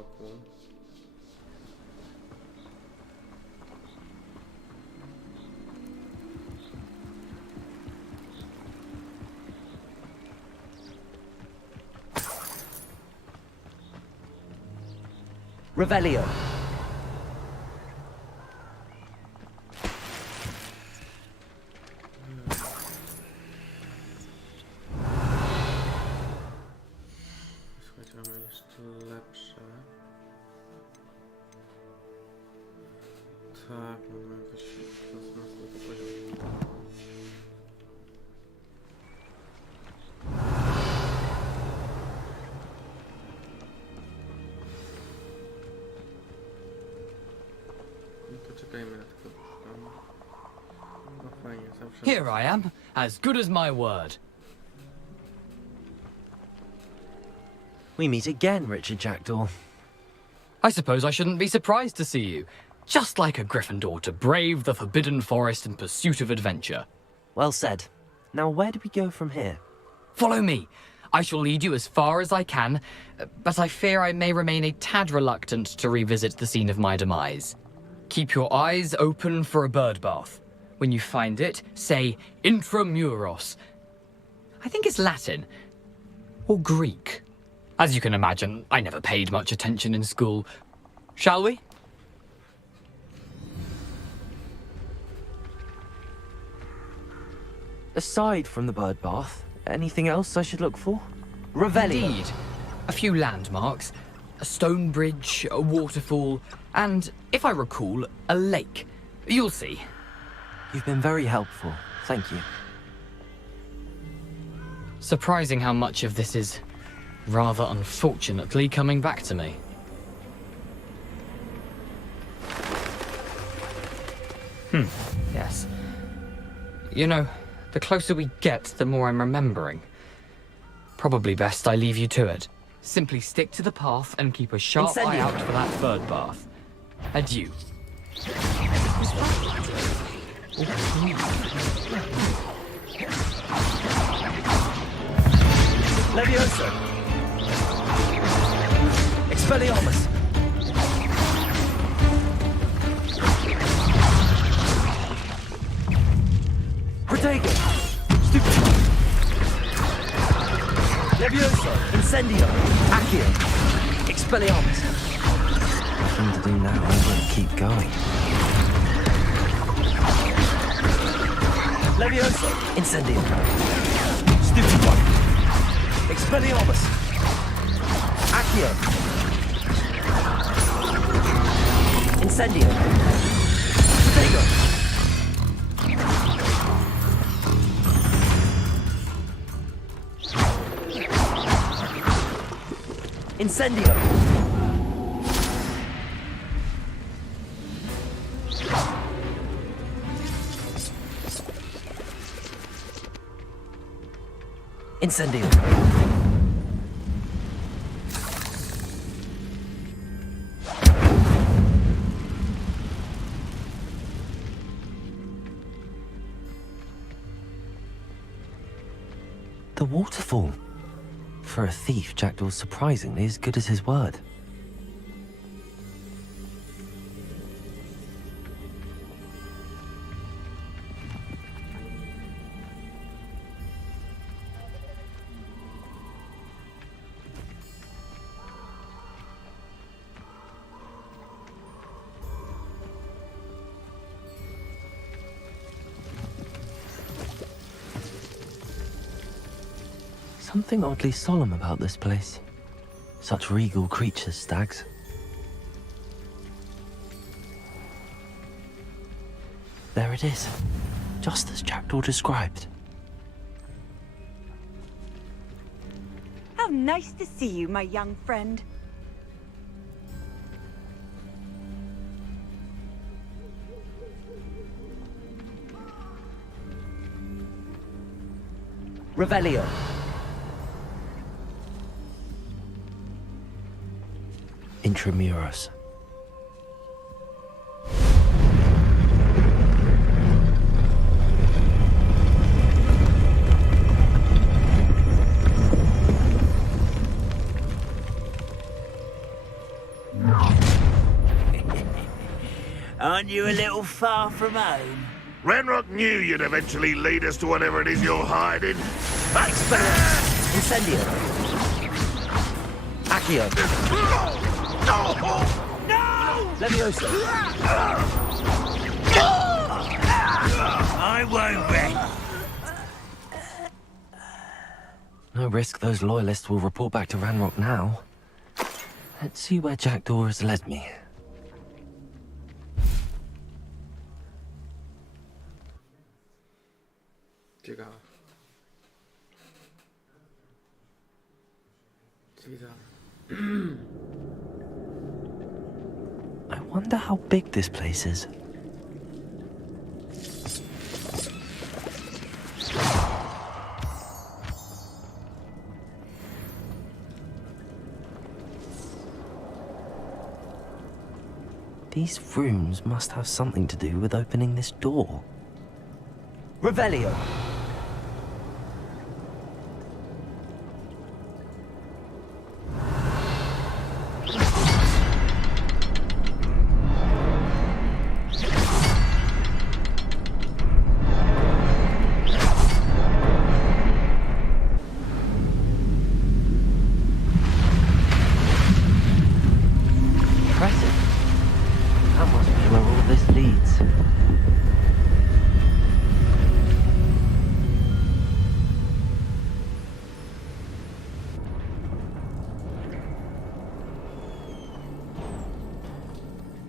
Revelio. Słuchajcie, mamy jeszcze lepsze. Tak, mamy wyścig do 12 poziomu. Poczekajmy na tego. No fajnie, zawsze. Here I am, as good as my word. We meet again, Richard Jackdaw. I suppose I shouldn't be surprised to see you. Just like a Gryffindor to brave the Forbidden Forest in pursuit of adventure. Well said. Now, where do we go from here? Follow me. I shall lead you as far as I can, but I fear I may remain a tad reluctant to revisit the scene of my demise. Keep your eyes open for a bird bath. When you find it, say intramuros. I think it's Latin. Or Greek. As you can imagine, I never paid much attention in school. Shall we? Aside from the bird bath, anything else I should look for? Revelio. Indeed. A few landmarks. A stone bridge, a waterfall, and, if I recall, a lake. You'll see. You've been very helpful. Thank you. Surprising how much of this is, rather unfortunately, coming back to me. Yes. You know, the closer we get, the more I'm remembering. Probably best I leave you to it. Simply stick to the path and keep a sharp eye out for that bird bath. Adieu. Levioso. Expelliarmus. Protego. Stupid. Levioso. Incendio. Accio. Expelliarmus. Nothing to do now, but keep going. Levioso. Incendio. Stupid one. Expelliarmus. Accio. Incendio. Protego. Incendio. Incendio. The waterfall. For a thief, Jackdaw's surprisingly as good as his word. Something oddly solemn about this place. Such regal creatures, stags. There it is, just as Jackdaw described. How nice to see you, my young friend. Revelio. Intramuros. Aren't you a little far from home? Renrock knew you'd eventually lead us to whatever it is you're hiding. Incendio. Accio. Leviosa. I won't bet. No risk those loyalists will report back to Ranrock now. Let's see where Jackdaw has led me. Ciekawe. I wonder how big this place is. These rooms must have something to do with opening this door. Revelio.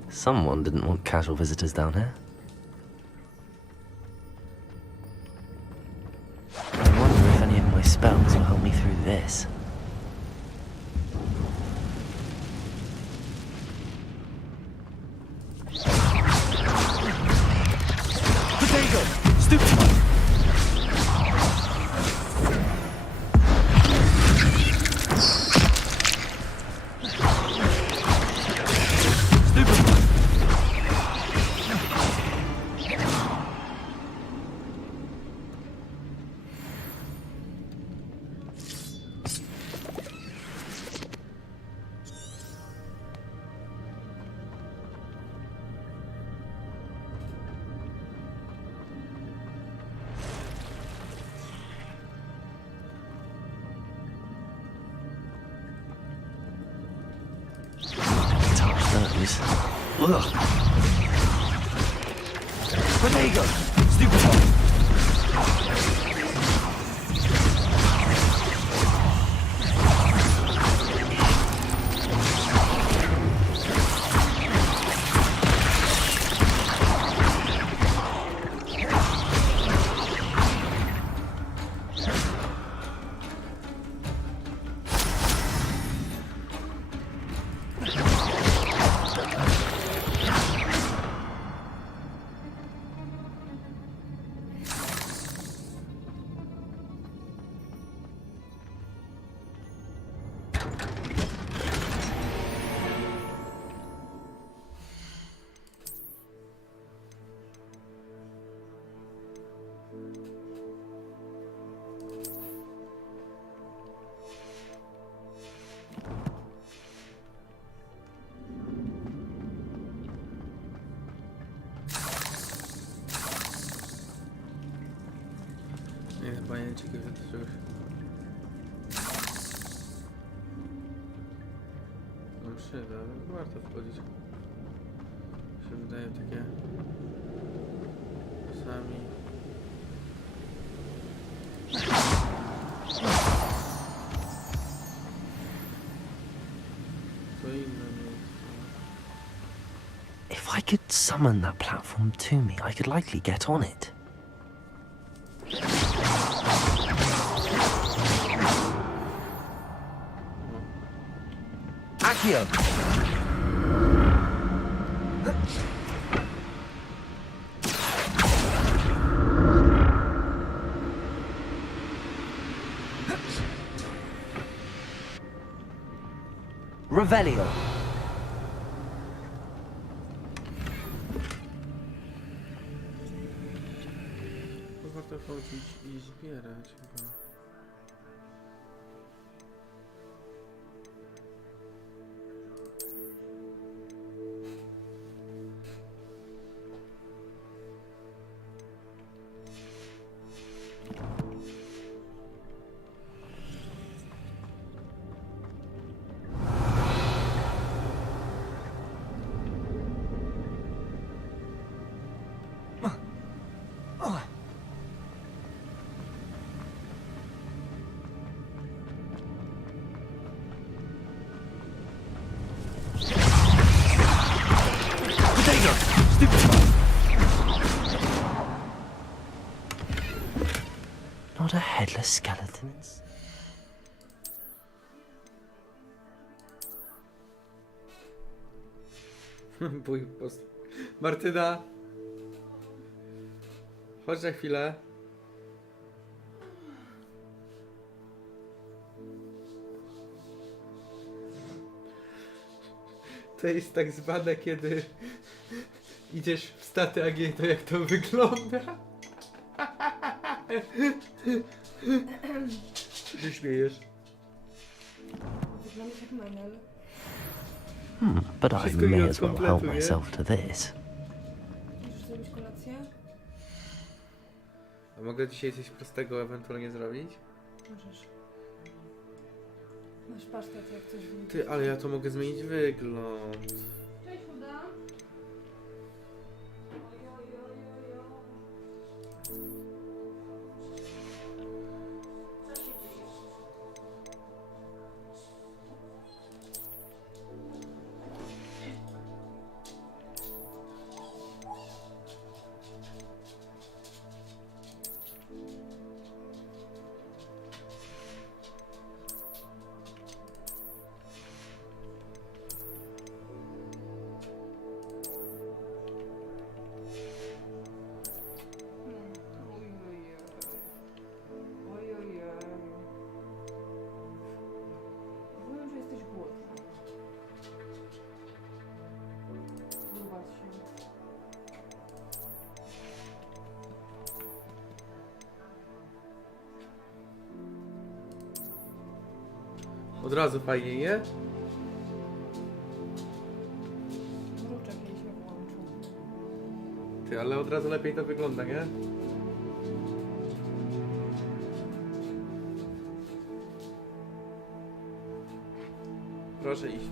Someone didn't want casual visitors down here. I wonder if any of my spells will help me through this. Potato! Stupid one! Ugh. Potato! Stupid one! Nie, chyba nie ciekawe to już. No przyda, ale warto wchodzić. Się wydaje takie czasami. To inne miejsce. If I could summon that platform to me, I could likely get on it. Accio! Revelio. Warto chodzić i zbierać, bo... Not a headless skeleton. Martyna! Chodź na chwilę. To jest tak zwane, kiedy idziesz w staty AG, to jak to wygląda? Co się śmiejesz? Wygląda jak menel. But I Wszystko may mi as well help odkompletuje. myself to this. Możesz zrobić kolację? A mogę dzisiaj coś prostego ewentualnie zrobić? Możesz. Masz pasztet, jak coś wyjdzie. Ty, ale ja to mogę zmienić wygląd. Cześć, Huda. Wiem, że jesteś głodny. Zobacz się. Od razu fajnie, nie? Mruczek jej się włączył. Ty, ale od razu lepiej to wygląda, nie? Proszę iść.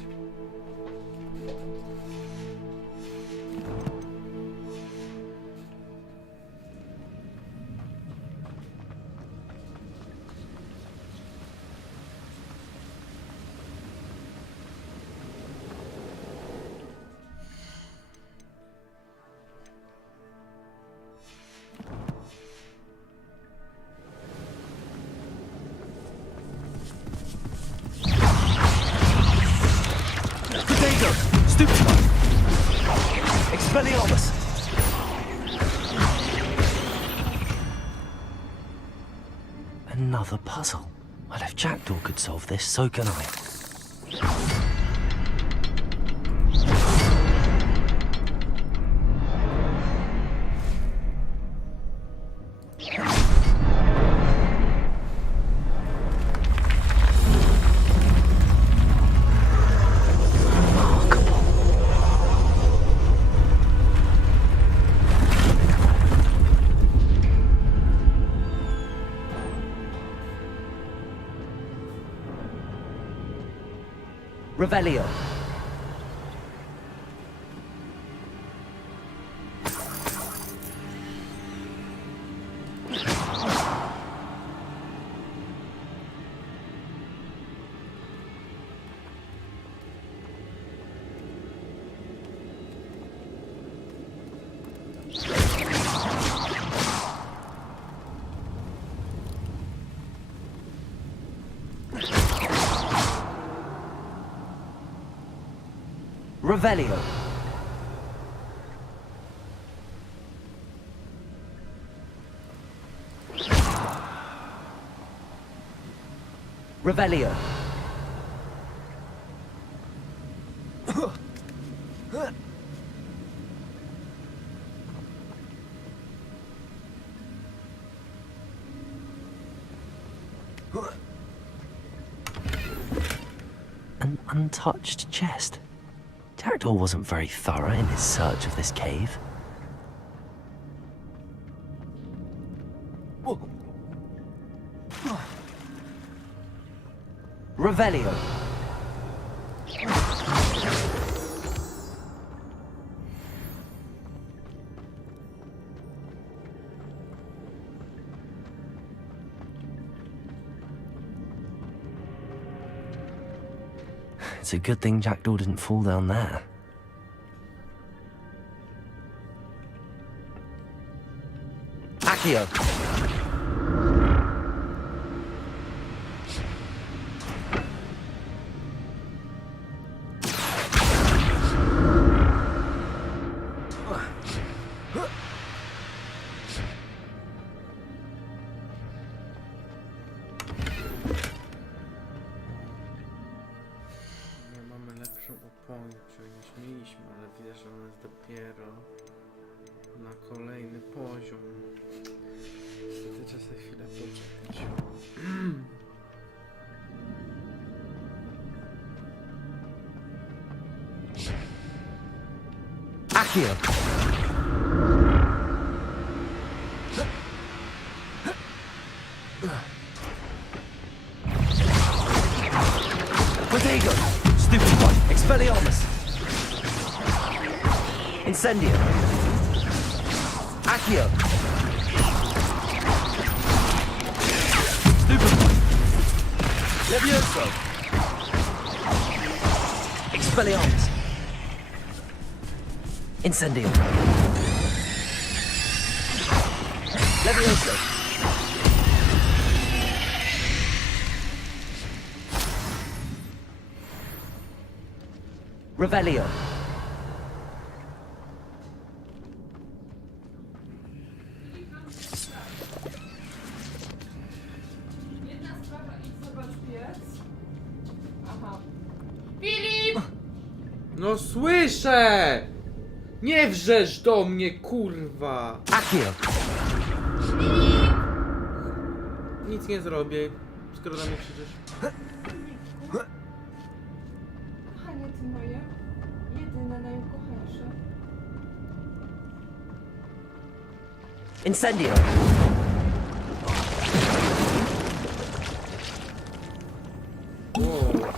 Potato! Stupid! Expelliarmus! Another puzzle. Well, if Jackdaw could solve this, so can I. Revelio. Revelio. Revelio. An untouched chest. Jackdaw wasn't very thorough in his search of this cave. Revelio. It's a good thing Jackdaw didn't fall down there. Accio. Mamy lepszą opończę niż mieliśmy, ale wiesz, że ona jest dopiero na kolejny poziom. Niestety trzeba sobie chwilę poczekać. Accio. Protego. Stupid one. Expelliarmus. Incendio. Accio. Stupid one. Levioso. Expelliarmus. Incendio. Levioso. Revelio. Jedna sprawa, idź zobacz piec. Aha. Filip! No słyszę! Nie wrzesz do mnie, kurwa! Accio. Nic nie zrobię, skoro na mnie krzyczysz. Kochanie ty moje, jedyne najukochańsze. Incendio. Wow.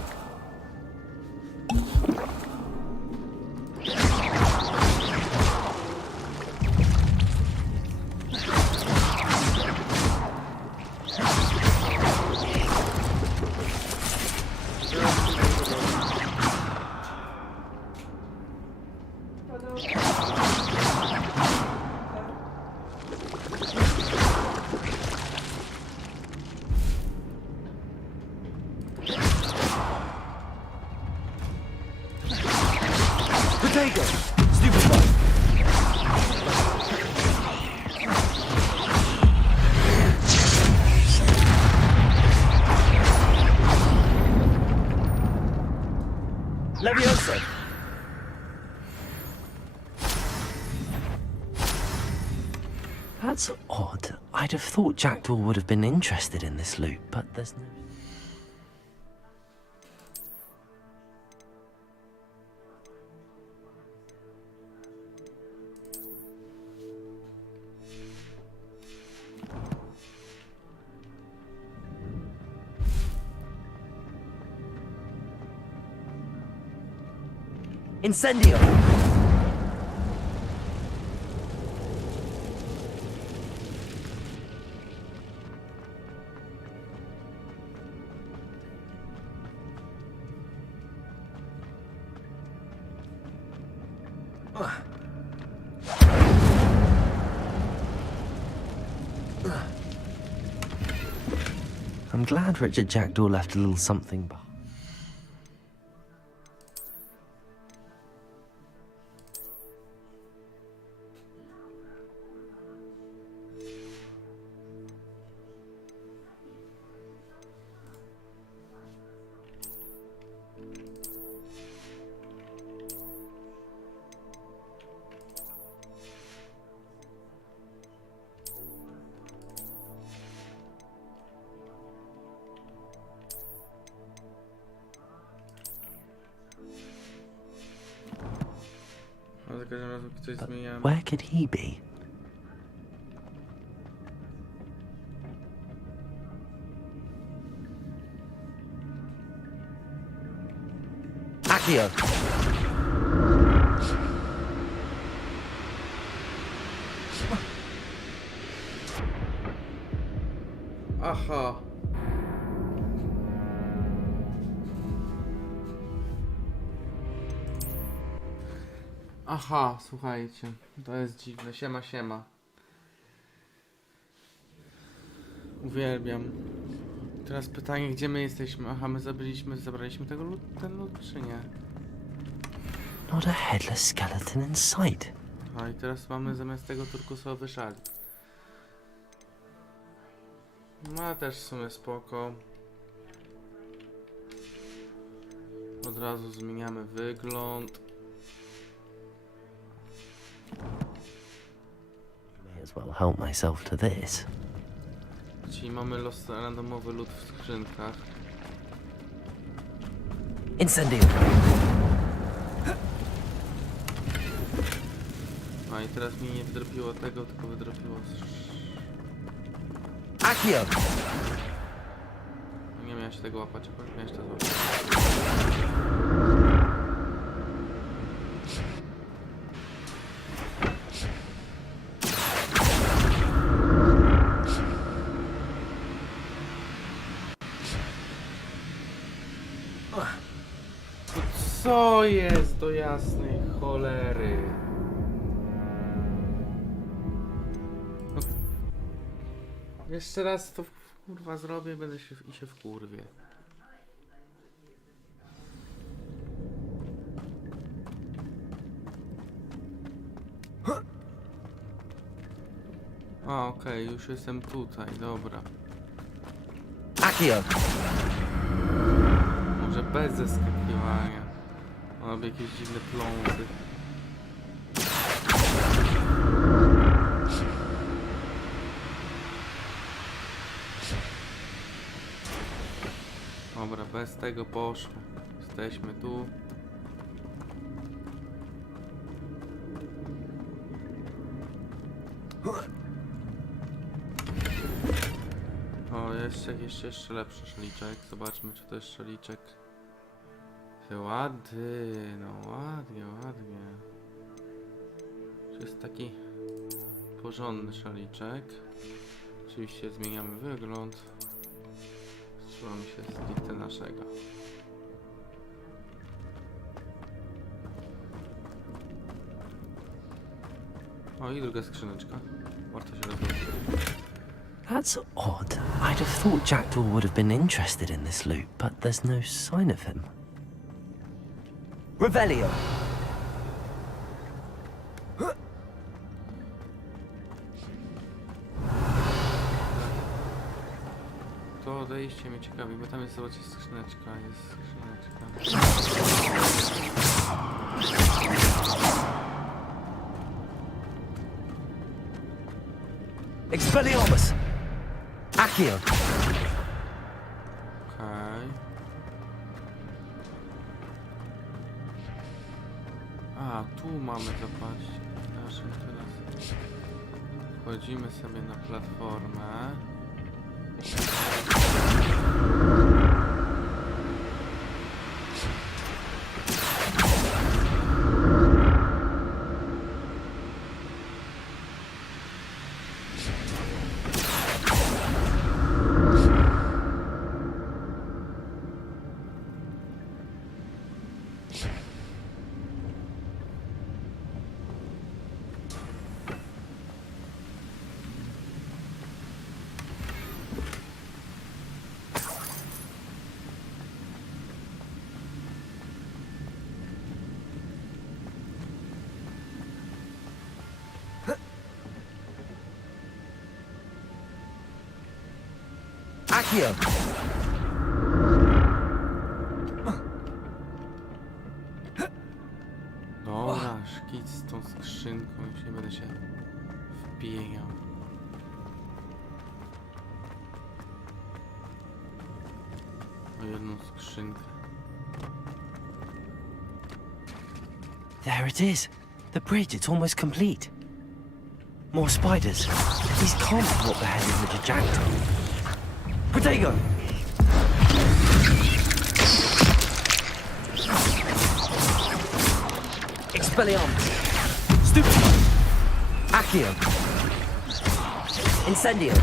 Protego. Stupid one. Levioso. That's odd. I'd have thought Jackdaw would have been interested in this loot, but there's no... Incendio! I'm glad Richard Jackdaw left a little something behind. Where could he be? Accio! Aha. Aha, słuchajcie, to jest dziwne. Siema, siema. Uwielbiam. Teraz pytanie, gdzie my jesteśmy? Aha, my zabraliśmy ten lód, czy nie? Not a headless skeleton in sight. A i teraz mamy zamiast tego turkusowy szalik. No też w sumie spoko. Od razu zmieniamy wygląd. May as well help myself to this. Czyli mamy randomowy lód w skrzynkach. Incendio. A i teraz mi nie wydropiło tego, tylko wydropiło... Accio! Nie miałeś tego łapać, miałeś to złapać. Co jest do jasnej cholery? No, jeszcze raz to kurwa zrobię, będę się wkurwię. A, okej, już jestem tutaj, dobra. Accio! Może bez zeskakiwania. Robię jakieś dziwne pląsy. Dobra, bez tego poszło. Jesteśmy tu. O, jeszcze lepszy szaliczek. Zobaczmy, czy to jest szaliczek. Ładny, no ładnie. To jest taki porządny szaliczek. Oczywiście zmieniamy wygląd. Wstrzymamy się z listy naszego. O, i druga skrzyneczka. Warto się rozwiązać. That's odd. I'd have thought Jackdaw would have been interested in this loot, but there's no sign of him. Revelio. To odejście mnie ciekawi, bo tam jest, zobaczcie, skrzyneczka. Expelliarmus. Accio. Okej. A, tu mamy, zobaczcie. Naszym teraz wchodzimy sobie na platformę. Accio. Dobra, szkic z tą skrzynką, już nie będę się wpijał. O jedną skrzynkę. There it is. The bridge, it's almost complete. More spiders. These can't be what the head of the Jackdaw. Protego. Expelliarmus. Stupid. Accio. Incendio.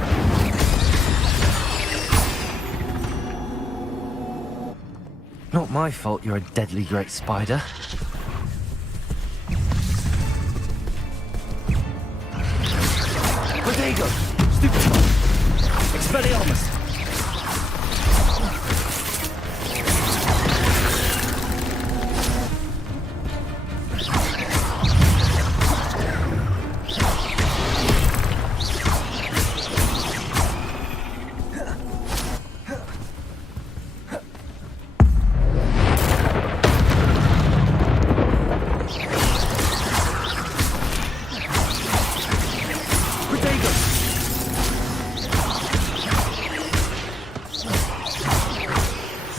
Not my fault you're a deadly great spider. Protego. Stupid. Expelliarmus!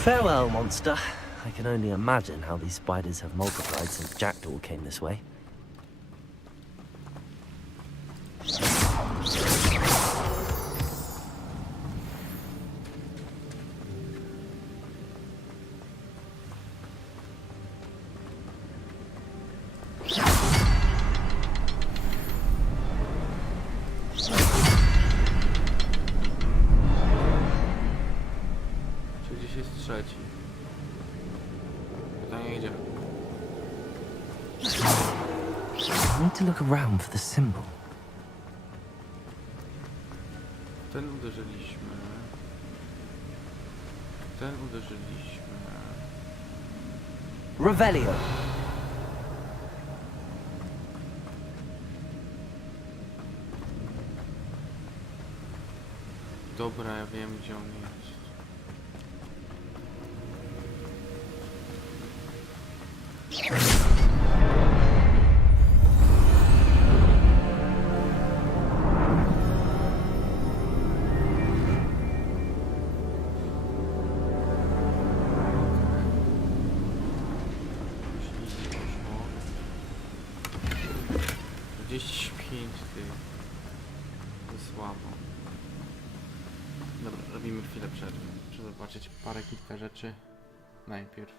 Farewell, monster. I can only imagine how these spiders have multiplied since Jackdaw came this way. Czy gdzieś jest trzeci? Pytanie gdzie? I need to look around for the symbol. Ten uderzyliśmy. Ten uderzyliśmy. Revelio. Dobra, ja wiem gdzie on jest. Gdzieś 5 tych. To słabo. Dobra, robimy chwilę przerwy. Muszę zobaczyć kilka rzeczy najpierw.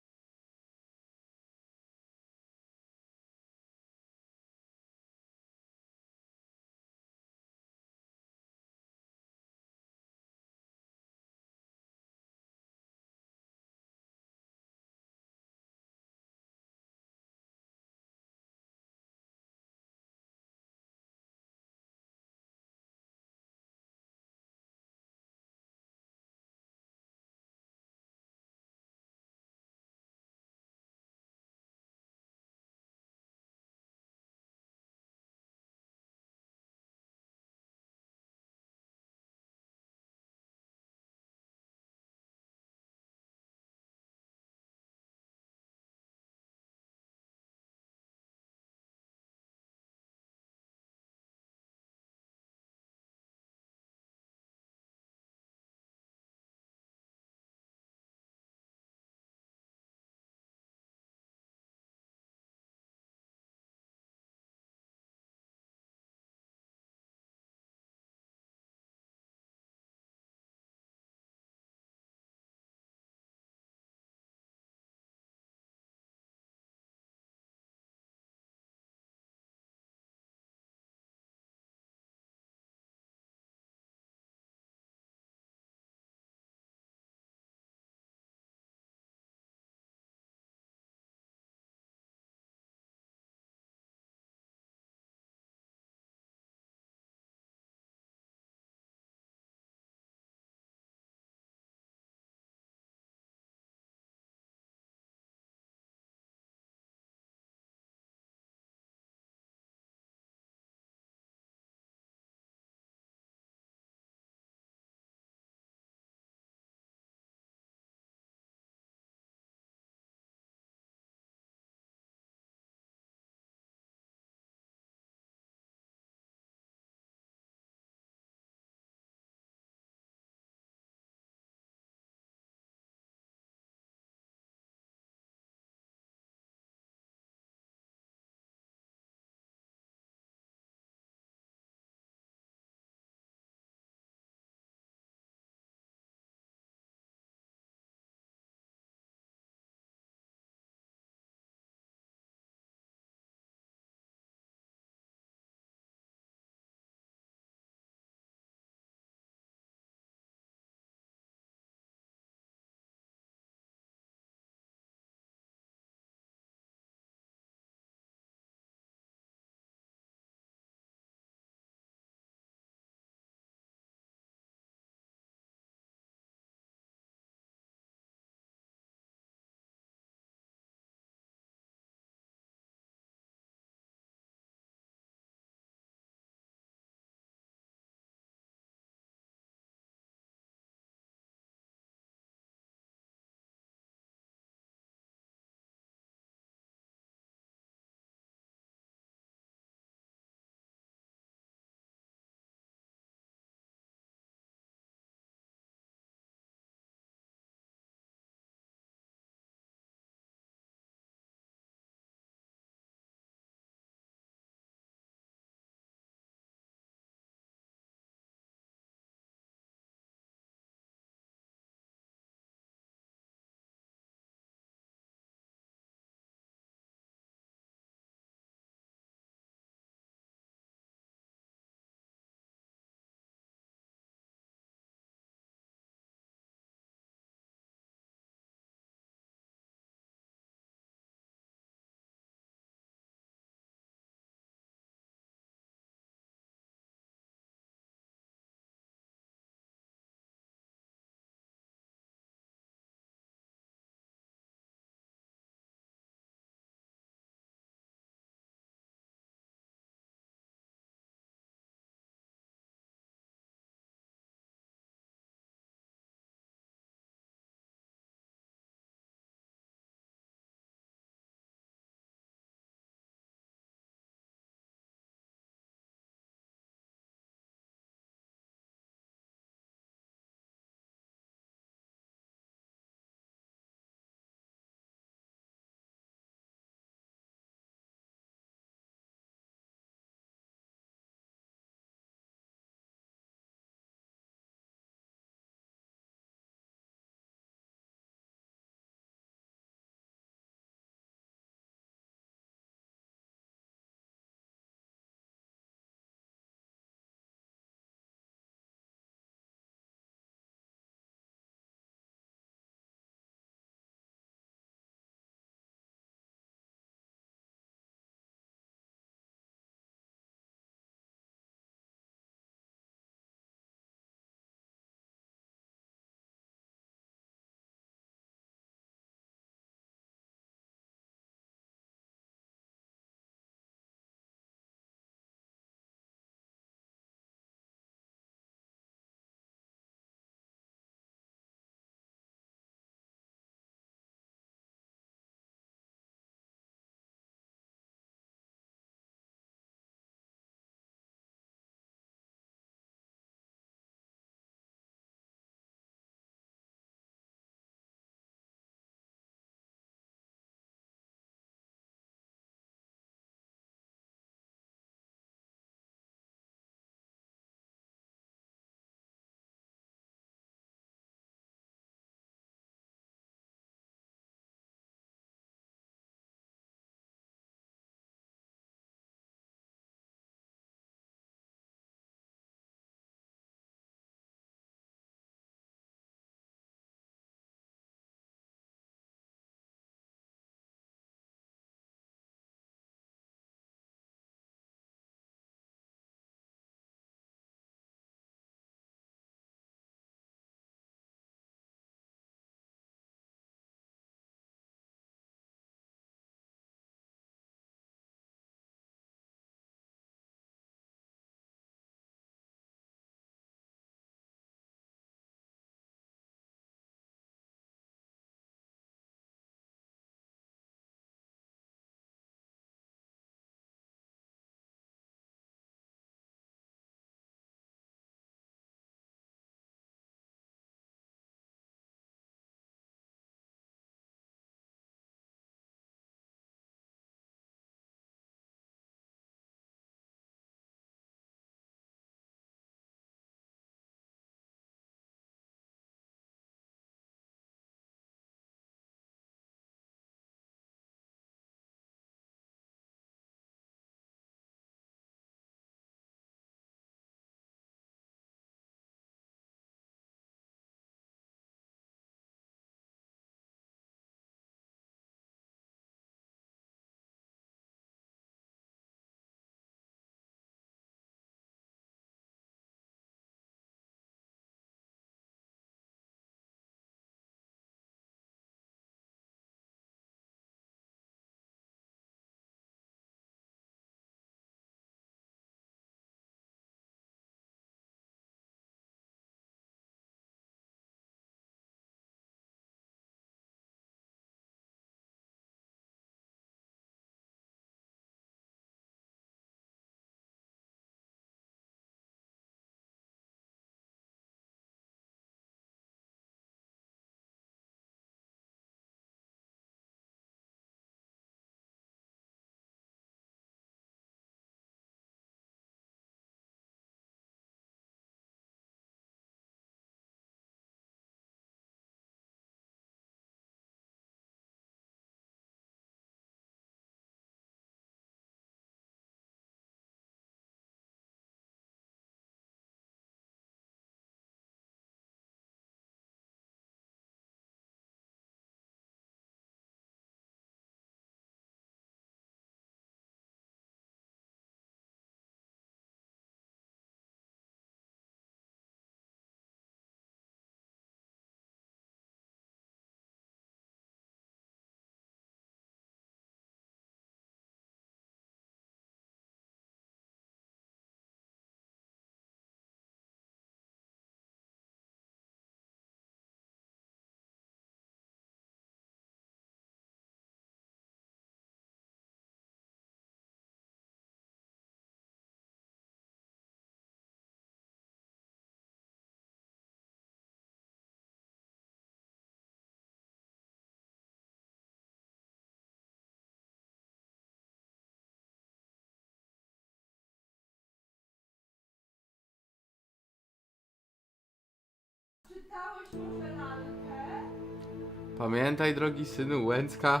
Pamiętaj, drogi synu, Łęcka.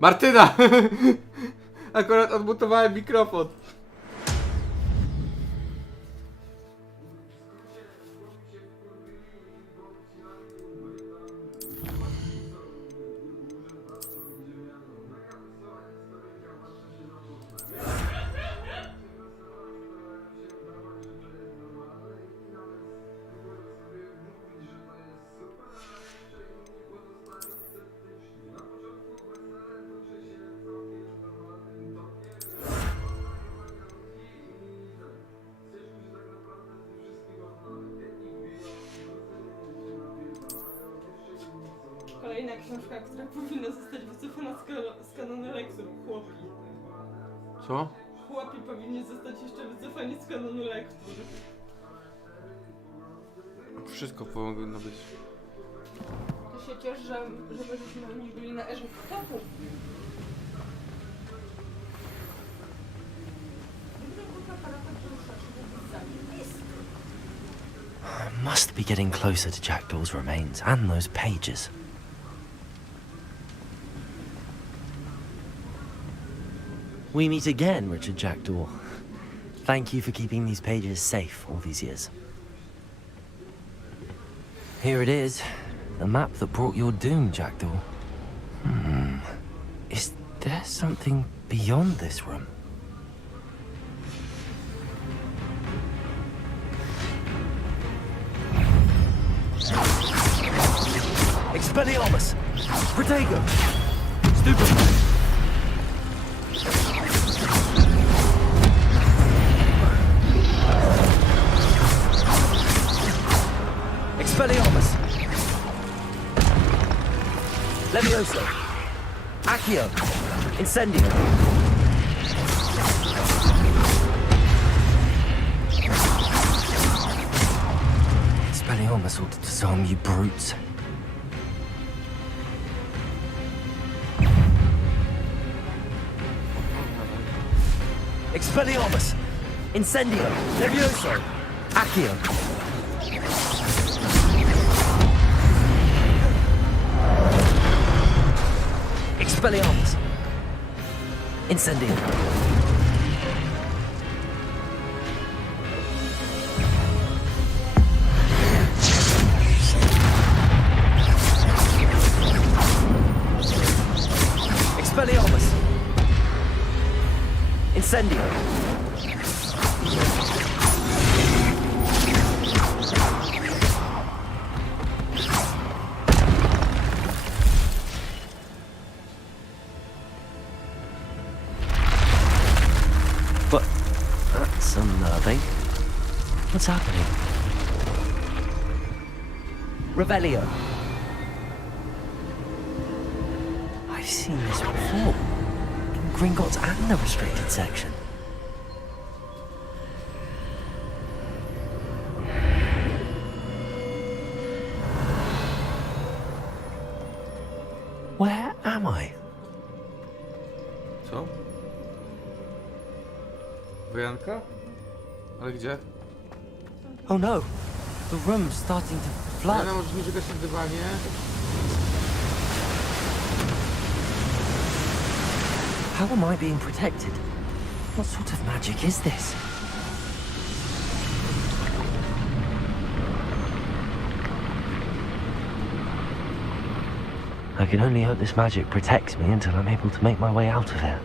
Martyna! Akurat odmutowałem mikrofon. Kolejna książka, która powinna zostać wycofana z kanonu lektur. Chłopi. Co? Chłopi powinni zostać jeszcze wycofani z kanonu lektur. Wszystko powinno być. To się cieszę, że żebyśmy oni byli na erze topu. I must be getting closer to Jackdaw's remains and those pages. We meet again, Richard Jackdaw. Thank you for keeping these pages safe all these years. Here it is, the map that brought your doom, Jackdaw. Is there something beyond this room? Expelliarmus! Protego! Stupid! Expelliarmus! Levioso! Accio! Incendio! Expelliarmus ought to disarm you brutes. Expelliarmus! Incendio! Levioso! Accio! Expelliarmus! Incendio! Expelliarmus! Incendio! But that's unnerving. What's happening? Revelio. I've seen this before. In Gringotts and the restricted section. Where am I? Co? Wojanka? Ale gdzie? Oh no! The room's starting to flood. Jana, możesz mi czekać na dywanie? How am I being protected? What sort of magic is this? I can only hope this magic protects me until I'm able to make my way out of here.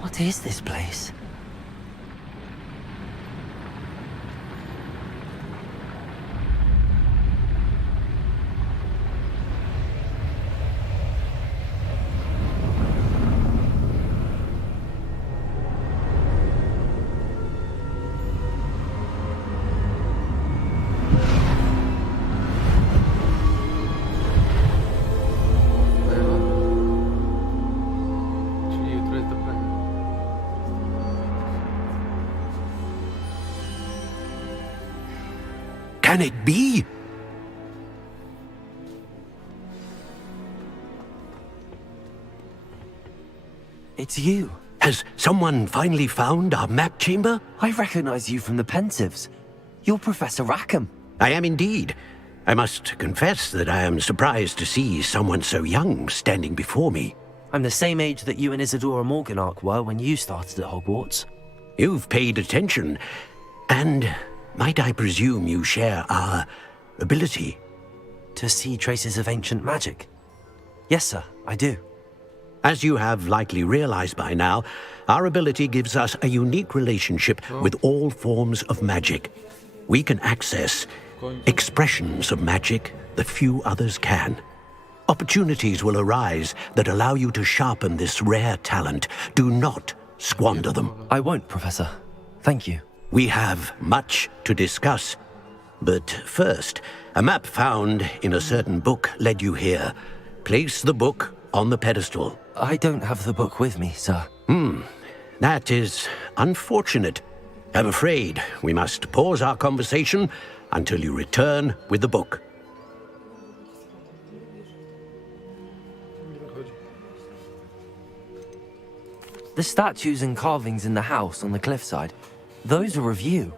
What is this place? Czyli jutro jest dobrego. Can it be? It's you. Has someone finally found our map chamber? I recognize you from the Pensieves. You're Professor Rackham. I am indeed. I must confess that I am surprised to see someone so young standing before me. I'm the same age that you and Isadora Morganach were when you started at Hogwarts. You've paid attention, and might I presume you share our ability? To see traces of ancient magic? Yes, sir, I do. As you have likely realized by now, our ability gives us a unique relationship with all forms of magic. We can access expressions of magic that few others can. Opportunities will arise that allow you to sharpen this rare talent. Do not squander them. I won't, Professor. Thank you. We have much to discuss. But first, a map found in a certain book led you here. Place the book on the pedestal. I don't have the book with me, sir. That is unfortunate. I'm afraid we must pause our conversation until you return with the book. The statues and carvings in the house on the cliffside, those are of you.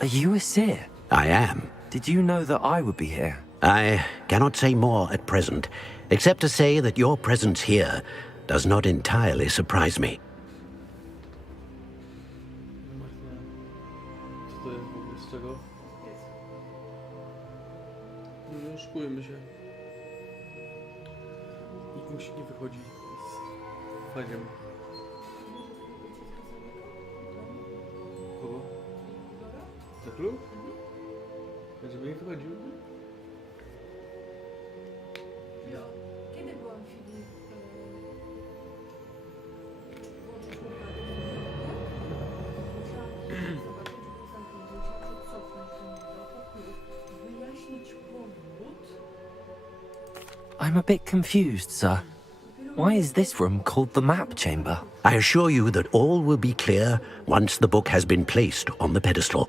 Are you a seer? I am. Did you know that I would be here? I cannot say more at present, except to say that your presence here does not entirely surprise me. Co to jest w ogóle z czego? Nie oszukujmy się. Nikt musi nie wychodzić z fagiem. Kogo? Za klucz? Żeby nie wychodził? Ja. Kiedy byłam w chwili... I'm a bit confused, sir. Why is this room called the map chamber? I assure you that all will be clear once the book has been placed on the pedestal.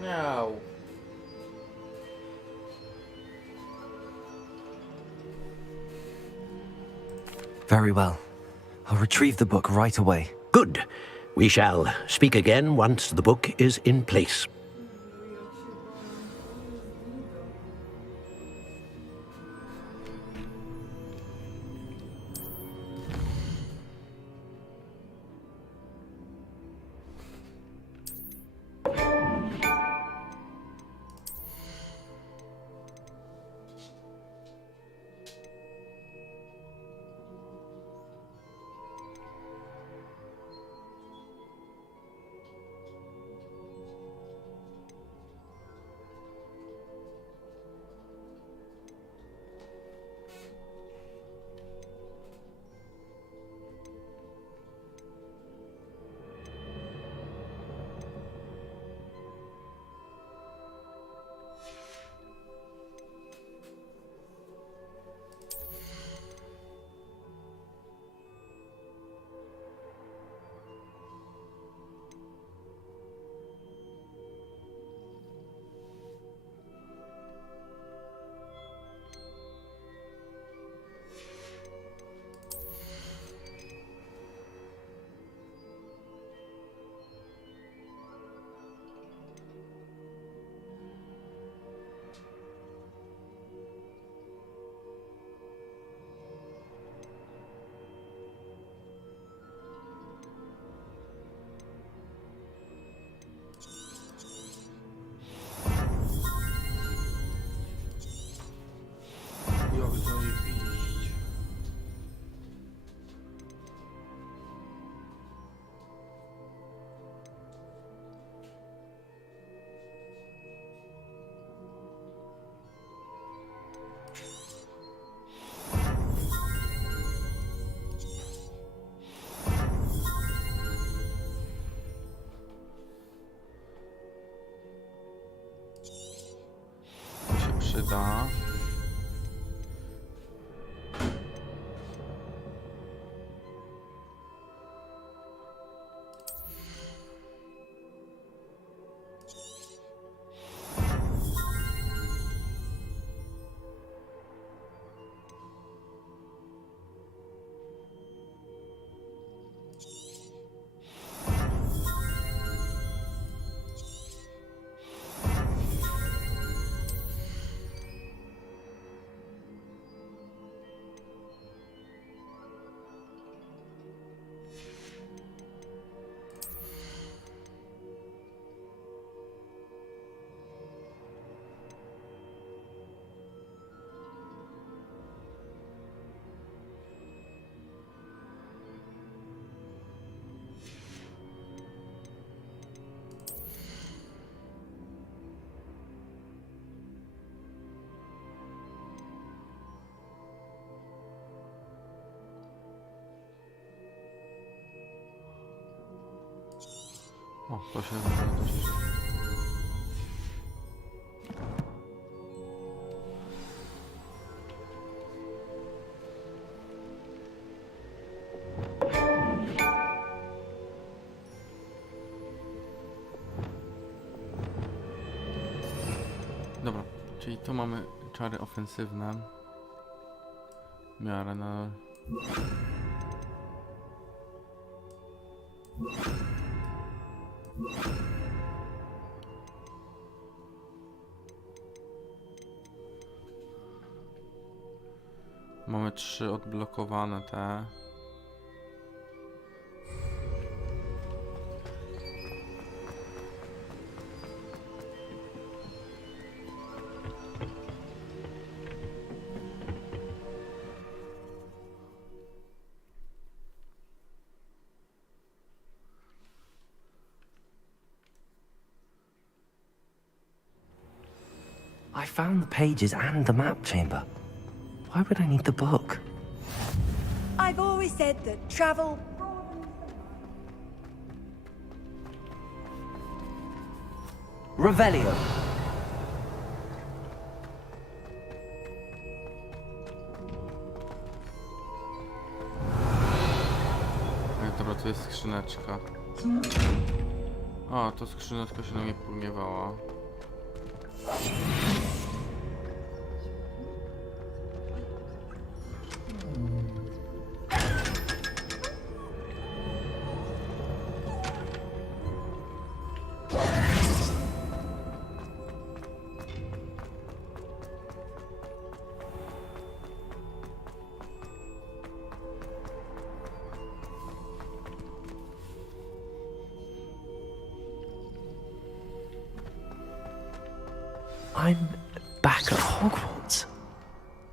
Miau. Very well. I'll retrieve the book right away. Good. We shall speak again once the book is in place. Przyda. O, to się nazywa. Dobra, czyli tu mamy czary ofensywne. W miarę na... Mamy 3 odblokowane te. I found the pages and the map chamber. Why would I need the book? I've always said that travel. Revelio. Dobra, to jest skrzyneczka. O, to skrzyneczka się na mnie pogniewała. I'm back at Hogwarts.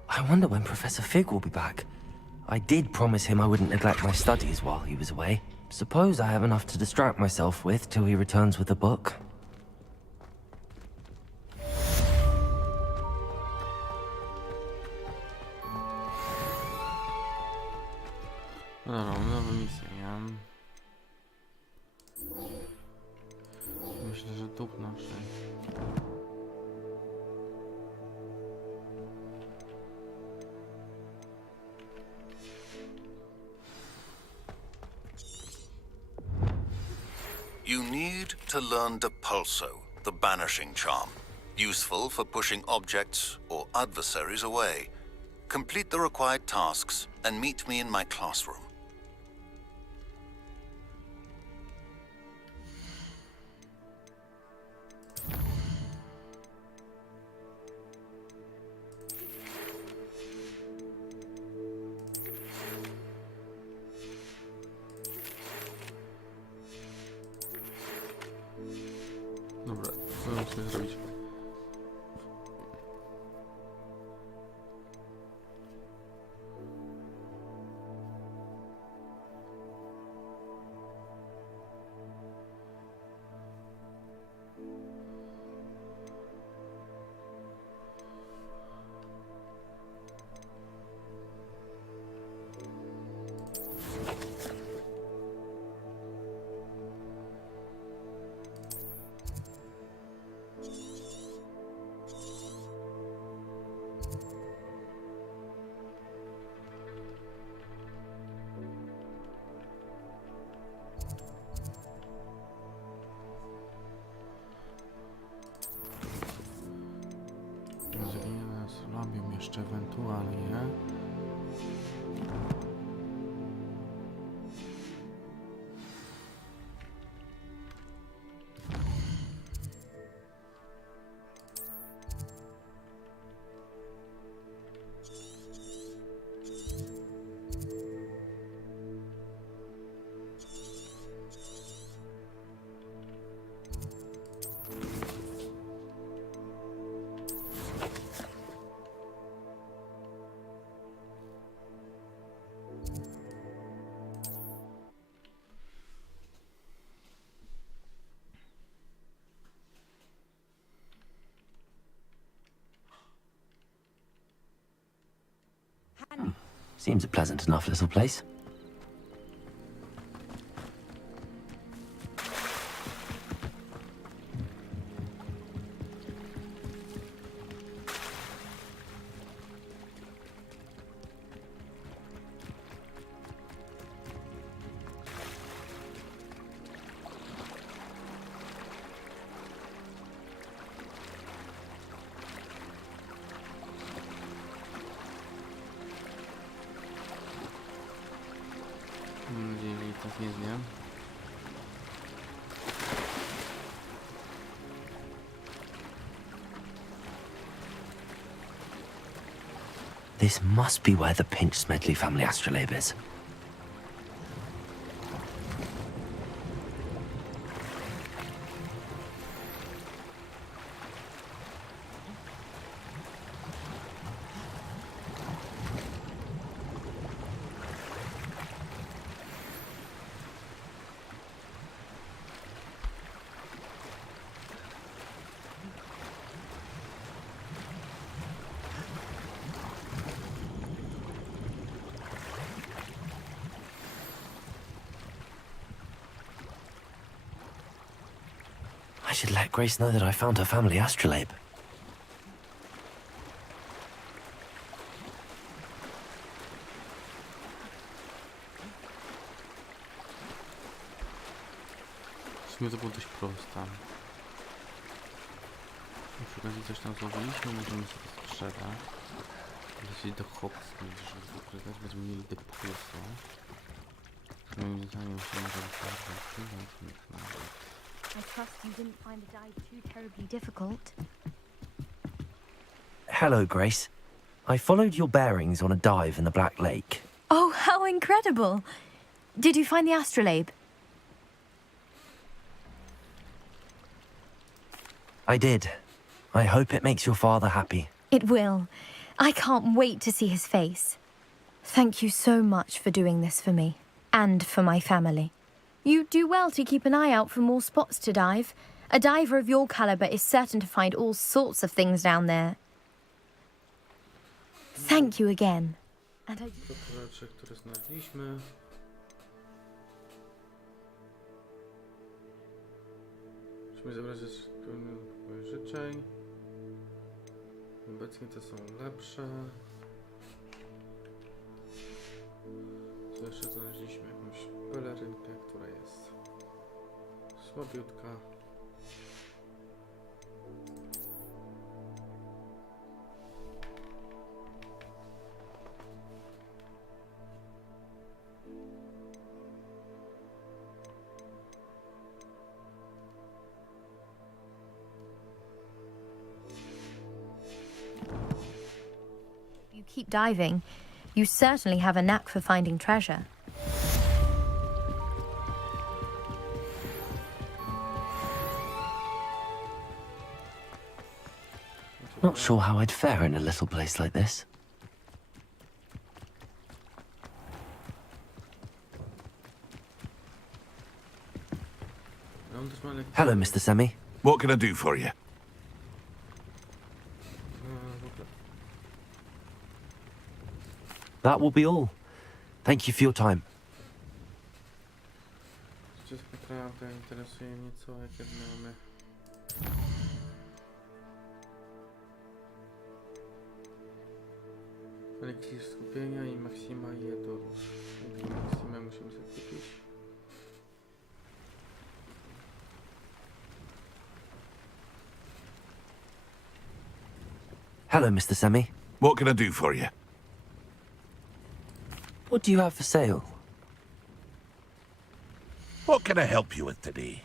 I wonder when Professor Fig will be back. I did promise him I wouldn't neglect my studies while he was away. Suppose I have enough to distract myself with till he returns with the book. Dobra, nowe misje, nie? Myślę, że dup naszej. You need to learn Depulso, the banishing charm. Useful for pushing objects or adversaries away. Complete the required tasks and meet me in my classroom. Dobra, co musimy zrobić? Robią jeszcze ewentualnie. Seems a pleasant enough little place. tak nie wiem. This must be where the Pinch Smedley family astrolabe is. I should let Grace know that I found her family astrolabe. W sumie to było dość proste. Przy okazji coś tam złowiliśmy, możemy sobie sprzedać. Lecieć do Hogwarts, żeby ukrywać, będziemy mieli do plusu. Moim zdaniem się może wystarczyć. I trust you didn't find the dive too terribly difficult. Hello, Grace. I followed your bearings on a dive in the Black Lake. Oh, how incredible! Did you find the astrolabe? I did. I hope it makes your father happy. It will. I can't wait to see his face. Thank you so much for doing this for me, and for my family. You do well to keep an eye out for more spots to dive. A diver of your caliber is certain to find all sorts of things down there. Thank you again. And I... Rzeczy, które znaleźliśmy. Musimy zebrać pełny życzeń. Obecnie te są lepsze. Co jeszcze znaleźliśmy? Jakąś pelerynkę, która jest słabiutka. You keep diving. You certainly have a knack for finding treasure. Not sure how I'd fare in a little place like this. Hello, Mr. Semi. What can I do for you? That will be all. Thank you for your time. Naprawdę interesuje mnie co, jakie mamy. Eliksir skupienia i Maksima i Jedorus. Maksimę musimy sobie kupić. Hello, Mr. Semi. What can I do for you? What do you have for sale? What can I help you with today?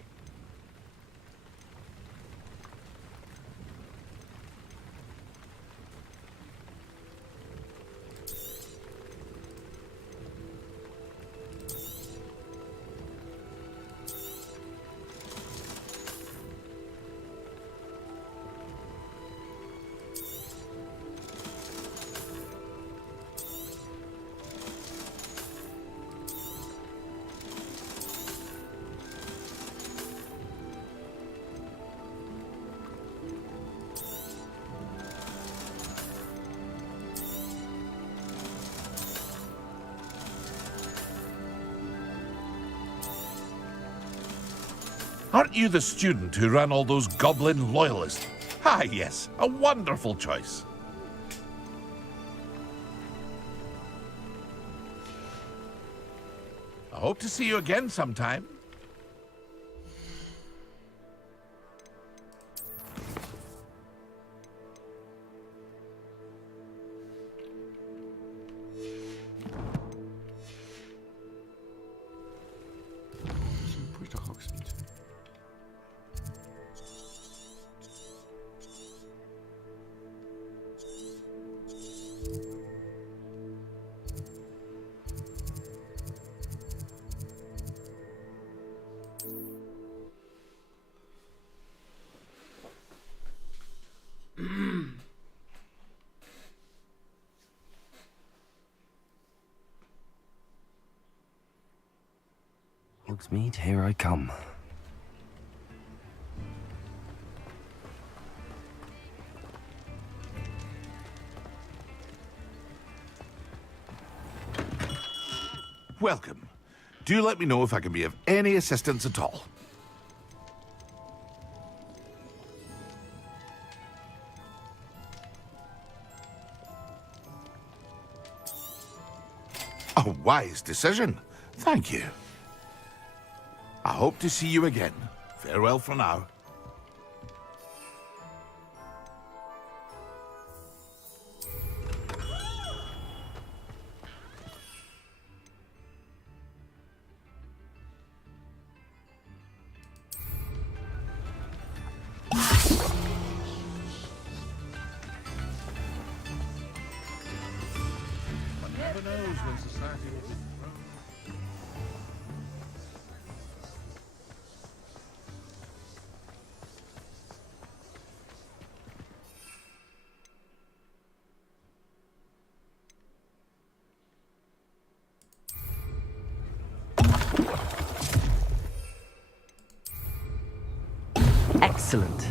Aren't you the student who ran all those goblin loyalists? Ah, yes, a wonderful choice. I hope to see you again sometime. do Hogsmeade. Hogsmeade, here I come. Welcome. Do let me know if I can be of any assistance at all. A wise decision. Thank you. I hope to see you again. Farewell for now. One never knows when society will be thrown. Excellent.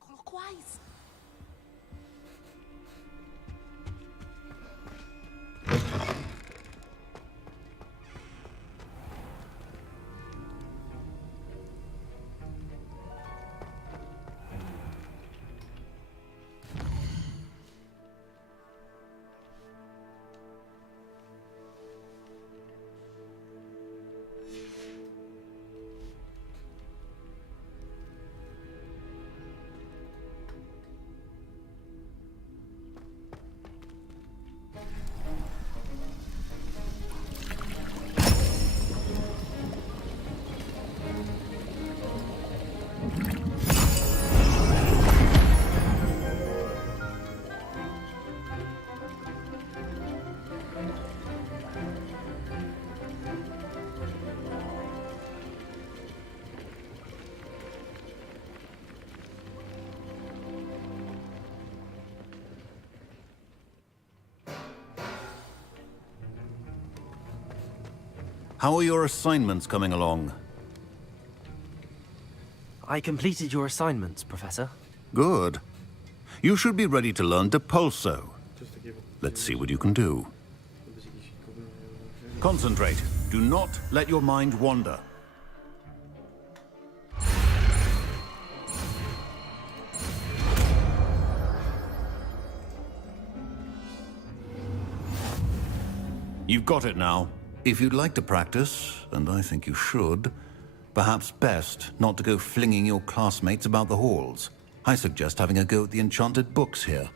Clockwise. How are your assignments coming along? I completed your assignments, Professor. Good. You should be ready to learn Depulso. Let's see what you can do. Concentrate. Do not let your mind wander. You've got it now. If you'd like to practice, and I think you should, perhaps best not to go flinging your classmates about the halls. I suggest having a go at the enchanted books here.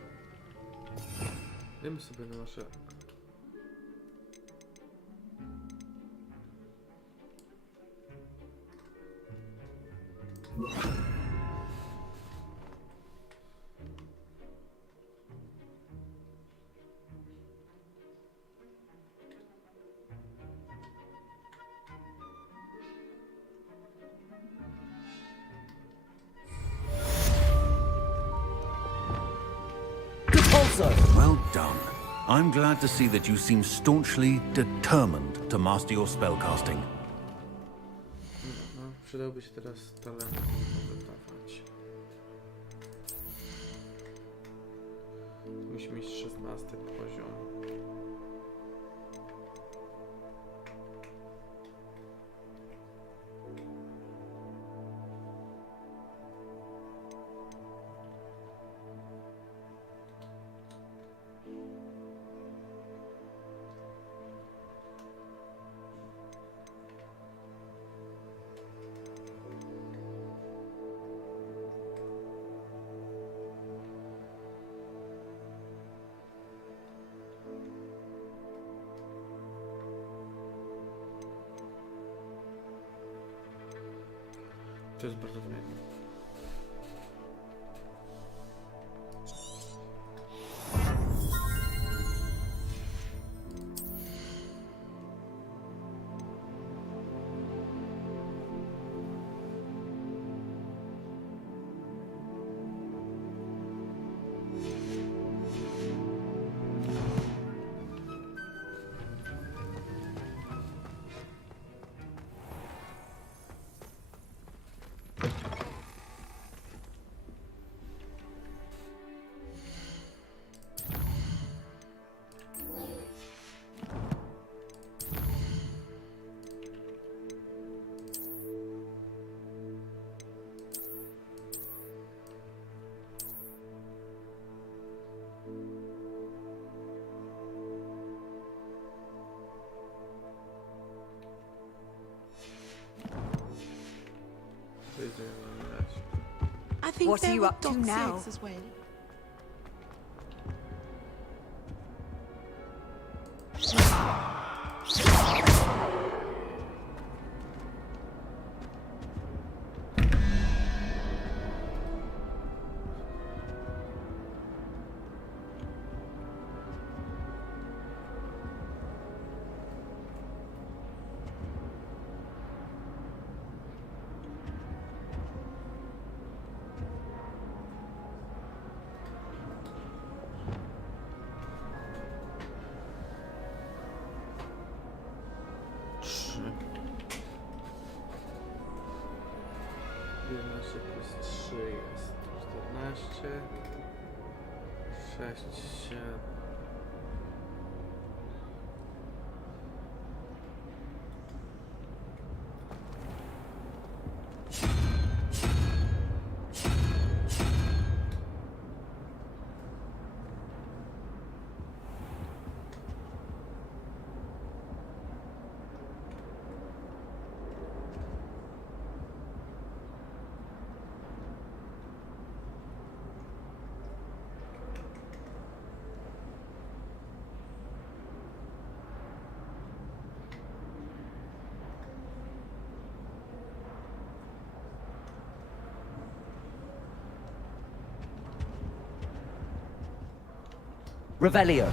Dajmy sobie na nasze... so. Well done. I'm glad to see that you seem staunchly determined to master your spellcasting. No, przydałby się teraz talent wydawać. Musimy mieć 16 poziom. To jest bardzo fajne. I think What are you there up to were dock now? sales as well. Plus 3 jest 14, 6, 7. Revelio.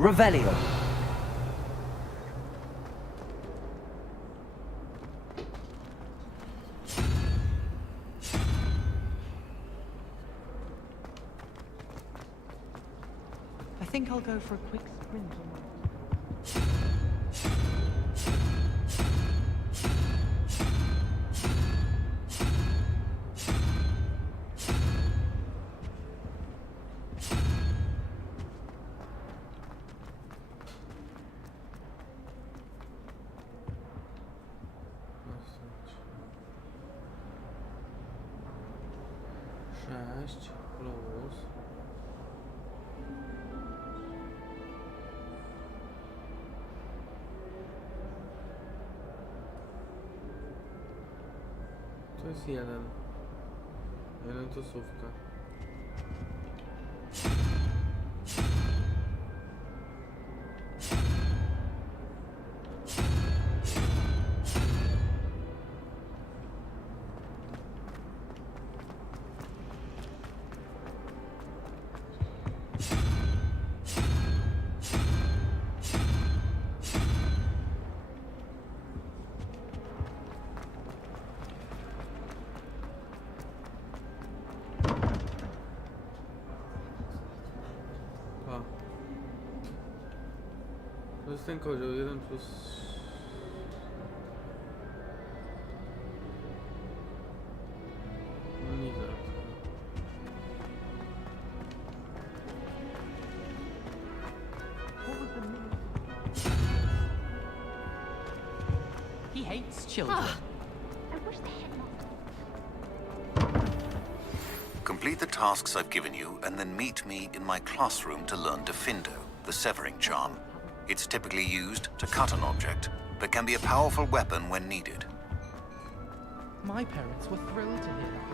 Revelio. I think I'll go for a quick sprint on my... Plus. To jest jeden. Jeden to słówka. To jest ten kozioł, 1 plus... No nie za. He hates children. Complete the tasks I've given you, and then meet me in my classroom to learn Defindo, the severing charm. It's typically used to cut an object, but can be a powerful weapon when needed. My parents were thrilled to hear that.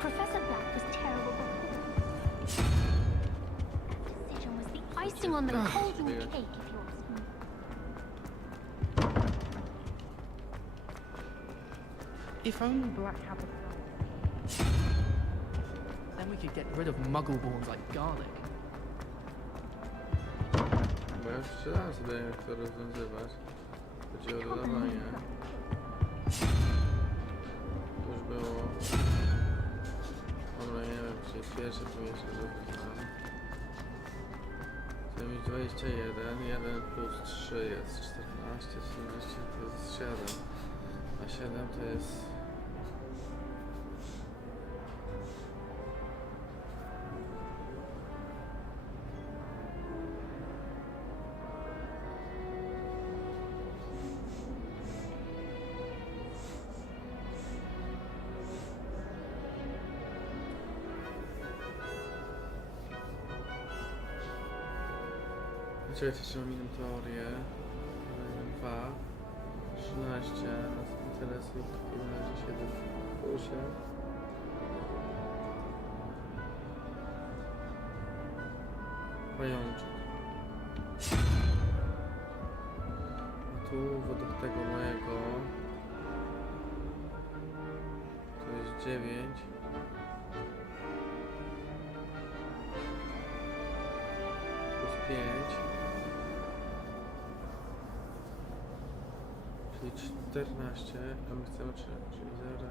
Professor Black was terrible before. That decision was the icing on the golden cake, if you ask me. If only Black had a... Then we could get rid of muggle-borns like garlic. Bo ja jeszcze raz sobie jak to rozwiązywać. Chodzi o dodawanie. To już było... Dobra, nie wiem, czy jest pierwsze, to jeszcze rozwiązane. Chcę mieć 21, 1 plus 3 jest 14, 13 to jest 7. A 7 to jest... Czekaj, jeszcze mam inną teorię. 2, 13, nas interesuje w takim razie 7 w plusie. Pajączek. A tu według tego mojego to jest 9. Plus 5. Czyli 14, a my chcemy 3, czyli 0,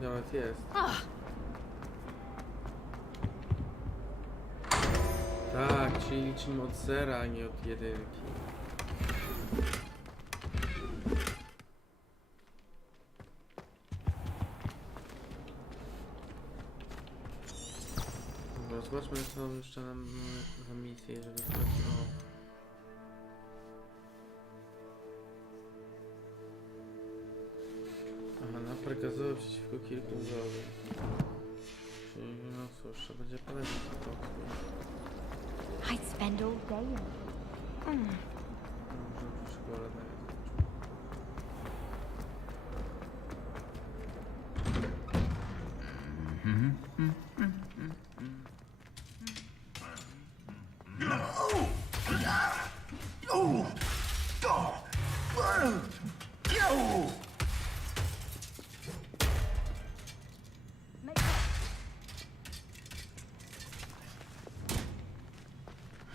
1. Nawet jest. Tak, czyli liczymy od 0, a nie od 1. Zobaczmy, co jeszcze nam za misję, jeżeli chodzi o... Aha, napar gazowy przeciwko kilku wrogom. Czyli no cóż, trzeba będzie palić to. I'd spend all day in it. Może w szkole daje.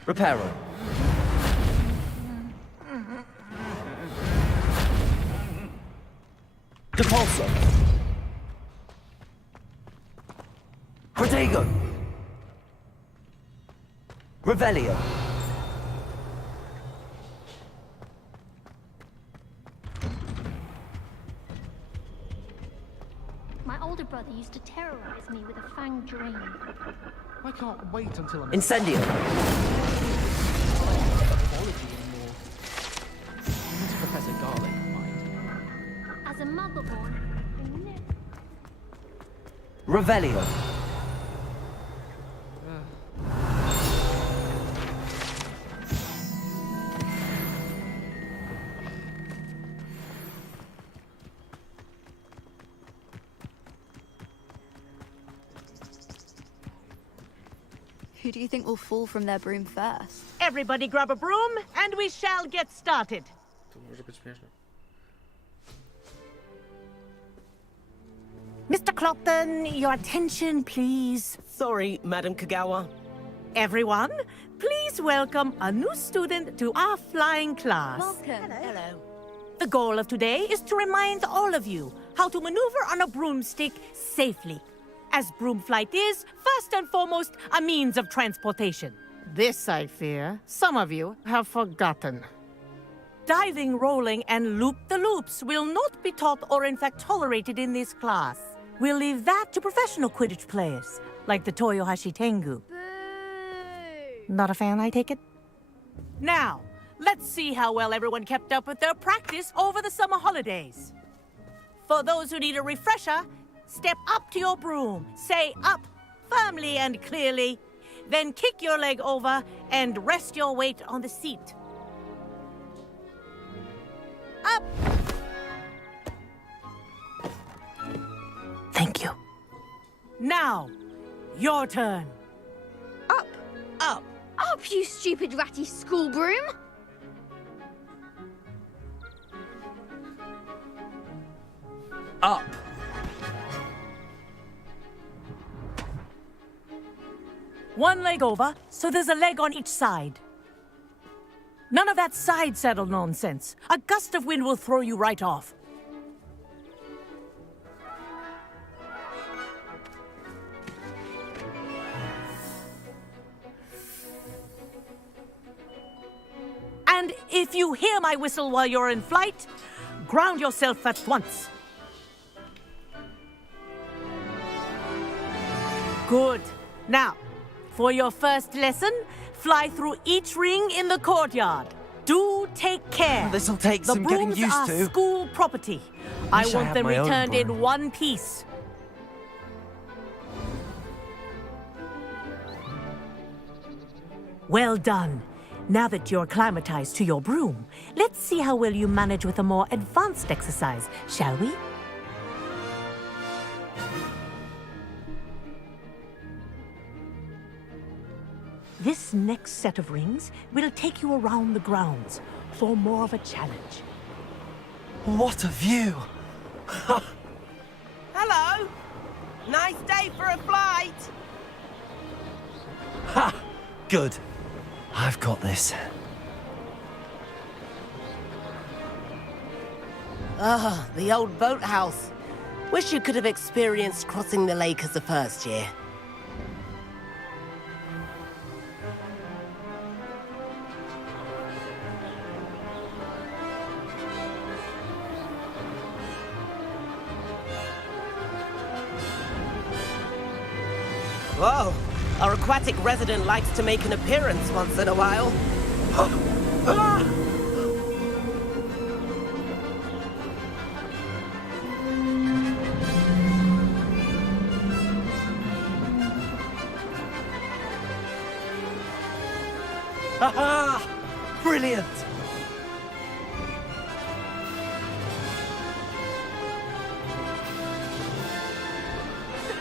Reparo. Depulso. Protego. Revelio. My older brother used to terrorize me with a fanged drain. I can't wait until I'm... Incendio. Apology anymore. Revelio. Who do you think will fall from their broom first? Everybody grab a broom, and we shall get started. To może być śmieszne. Mr. Clopton, your attention, please. Sorry, Madam Kagawa. Everyone, please welcome a new student to our flying class. Welcome. Hello. The goal of today is to remind all of you how to maneuver on a broomstick safely, as broom flight is, first and foremost, a means of transportation. This, I fear, some of you have forgotten. Diving, rolling, and loop-the-loops will not be taught or in fact tolerated in this class. We'll leave that to professional Quidditch players, like the Toyohashi Tengu. Not a fan, I take it? Now, let's see how well everyone kept up with their practice over the summer holidays. For those who need a refresher, step up to your broom, say up firmly and clearly, then kick your leg over and rest your weight on the seat. Up! Thank you. Now, your turn. Up. Up. Up, you stupid ratty school broom. Up. One leg over, so there's a leg on each side. None of that side saddle nonsense. A gust of wind will throw you right off. And if you hear my whistle while you're in flight, ground yourself at once. Good. Now, for your first lesson, fly through each ring in the courtyard. Do take care. This'll take the some getting brooms used are to. School property. I Wish I want had them my own returned in broom. one piece. Well done. Now that you're acclimatized to your broom, let's see how well you manage with a more advanced exercise, shall we? This next set of rings will take you around the grounds for more of a challenge. What a view! Hello! Nice day for a flight! Ha! Good. I've got this. Ah, the old boathouse. Wish you could have experienced crossing the lake as a first year. Whoa! Our aquatic resident likes to make an appearance once in a while. Ha-ha! Brilliant!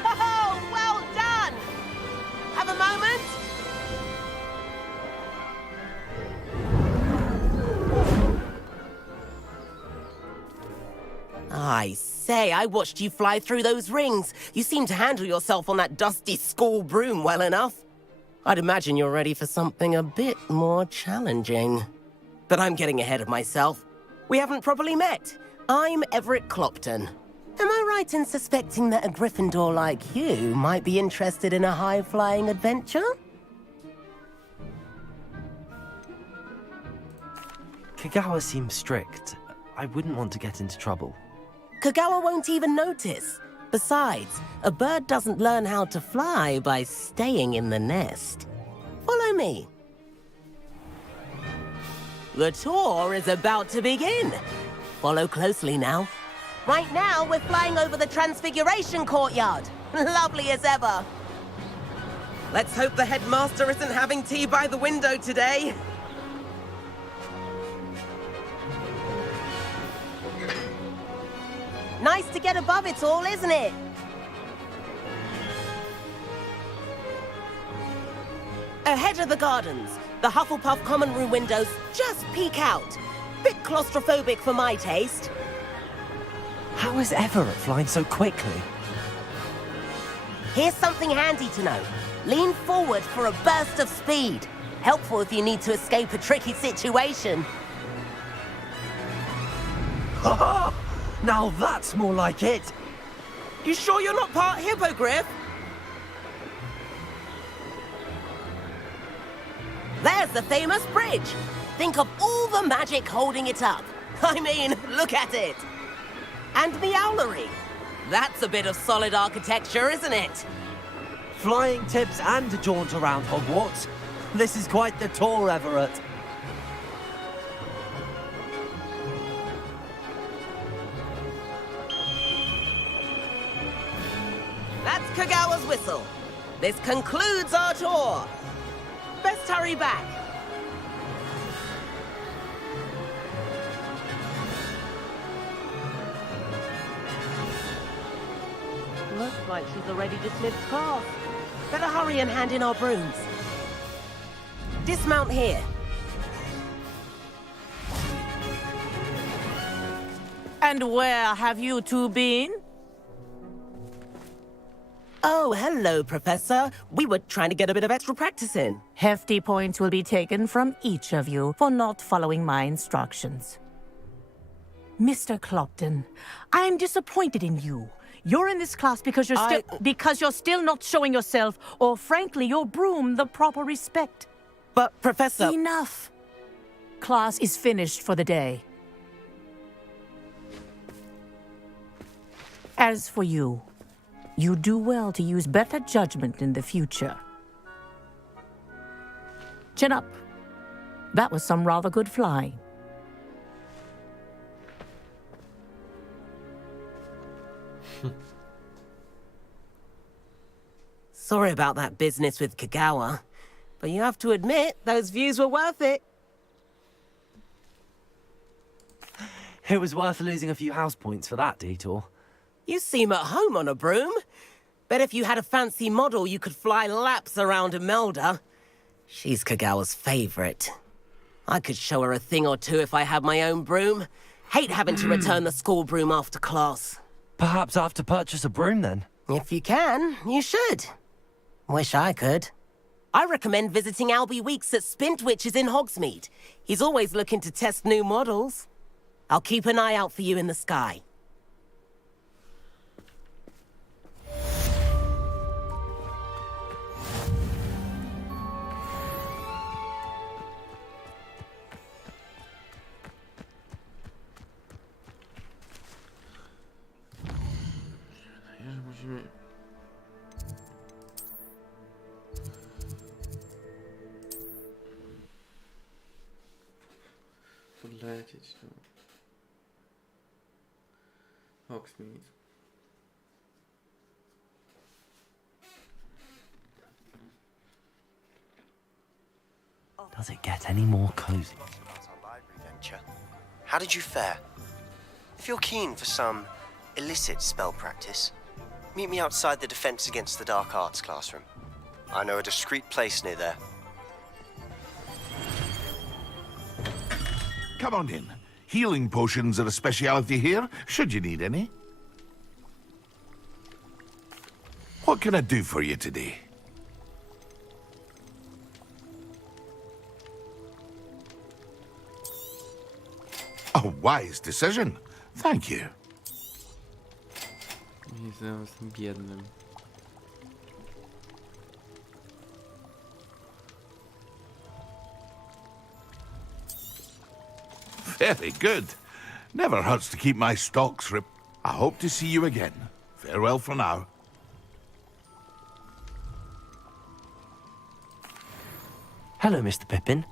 Oh, well done! Have a moment? I say, I watched you fly through those rings. You seem to handle yourself on that dusty school broom well enough. I'd imagine you're ready for something a bit more challenging. But I'm getting ahead of myself. We haven't properly met. I'm Everett Clopton. Am I right in suspecting that a Gryffindor like you might be interested in a high-flying adventure? Kagawa seems strict. I wouldn't want to get into trouble. Kagawa won't even notice. Besides, a bird doesn't learn how to fly by staying in the nest. Follow me. The tour is about to begin. Follow closely now. Right now, we're flying over the Transfiguration Courtyard. Lovely as ever. Let's hope the headmaster isn't having tea by the window today. Nice to get above it all, isn't it? Ahead of the gardens, the Hufflepuff common room windows just peek out. Bit claustrophobic for my taste. How is Everett flying so quickly? Here's something handy to know. Lean forward for a burst of speed. Helpful if you need to escape a tricky situation. Now that's more like it. You sure you're not part hippogriff? There's the famous bridge. Think of all the magic holding it up. I mean, look at it. And the owlery. That's a bit of solid architecture, isn't it? Flying tips and a jaunt around Hogwarts. This is quite the tour, Everett. That's Kagawa's whistle. This concludes our tour. Best hurry back. Looks like she's already dismissed class. Better hurry and hand in our brooms. Dismount here. And where have you two been? Oh, hello, Professor. We were trying to get a bit of extra practice in. Hefty points will be taken from each of you for not following my instructions. Mr. Clopton, I'm disappointed in you. You're in this class because you're still not showing yourself, or frankly, your broom the proper respect. But, Professor... Enough. Class is finished for the day. As for you, you do well to use better judgment in the future. Chin up. That was some rather good flying. Sorry about that business with Kagawa, but you have to admit, those views were worth it. It was worth losing a few house points for that detour. You seem at home on a broom. Bet if you had a fancy model, you could fly laps around Imelda. She's Kagawa's favorite. I could show her a thing or two if I had my own broom. Hate having to return the school broom after class. Perhaps I have to purchase a broom then? If you can, you should. Wish I could. I recommend visiting Albie Weeks at Spintwitches in Hogsmeade. He's always looking to test new models. I'll keep an eye out for you in the sky. Podlecieć tu. Hogsmeade. Does it get any more cozy? How did you fare? If you're keen for some illicit spell practice, meet me outside the Defense Against the Dark Arts classroom. I know a discreet place near there. Come on in. Healing potions are a speciality here, should you need any. What can I do for you today? A wise decision. Thank you. Jestem biednym. Very good. Never hurts to keep my stocks I hope to see you again. Farewell for now. Hello, Mr. Pippin.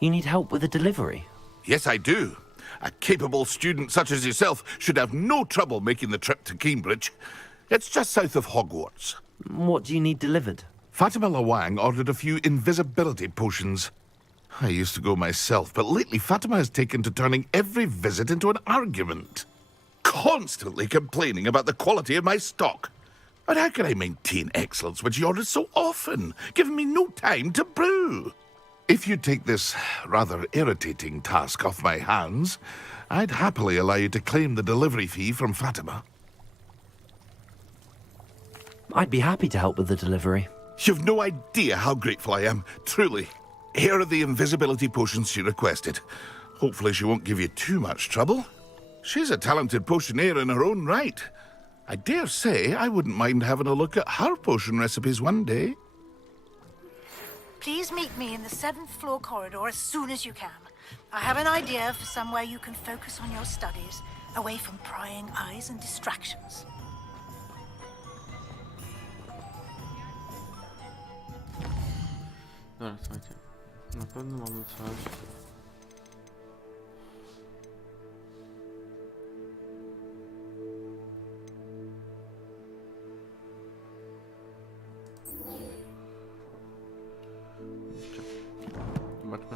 You need help with a delivery? Yes, I do. A capable student such as yourself should have no trouble making the trip to Cambridge. It's just south of Hogwarts. What do you need delivered? Fatima Lawang ordered a few invisibility potions. I used to go myself, but lately Fatima has taken to turning every visit into an argument. Constantly complaining about the quality of my stock. But how can I maintain excellence when she orders so often, giving me no time to brew? If you take this rather irritating task off my hands, I'd happily allow you to claim the delivery fee from Fatima. I'd be happy to help with the delivery. You've no idea how grateful I am, truly. Here are the invisibility potions she requested. Hopefully she won't give you too much trouble. She's a talented potioneer in her own right. I dare say I wouldn't mind having a look at her potion recipes one day. Please meet me in the 7th floor corridor as soon as you can. I have an idea for somewhere you can focus on your studies, away from prying eyes and distractions. Dobra, słuchajcie. Na pewno mamy coś.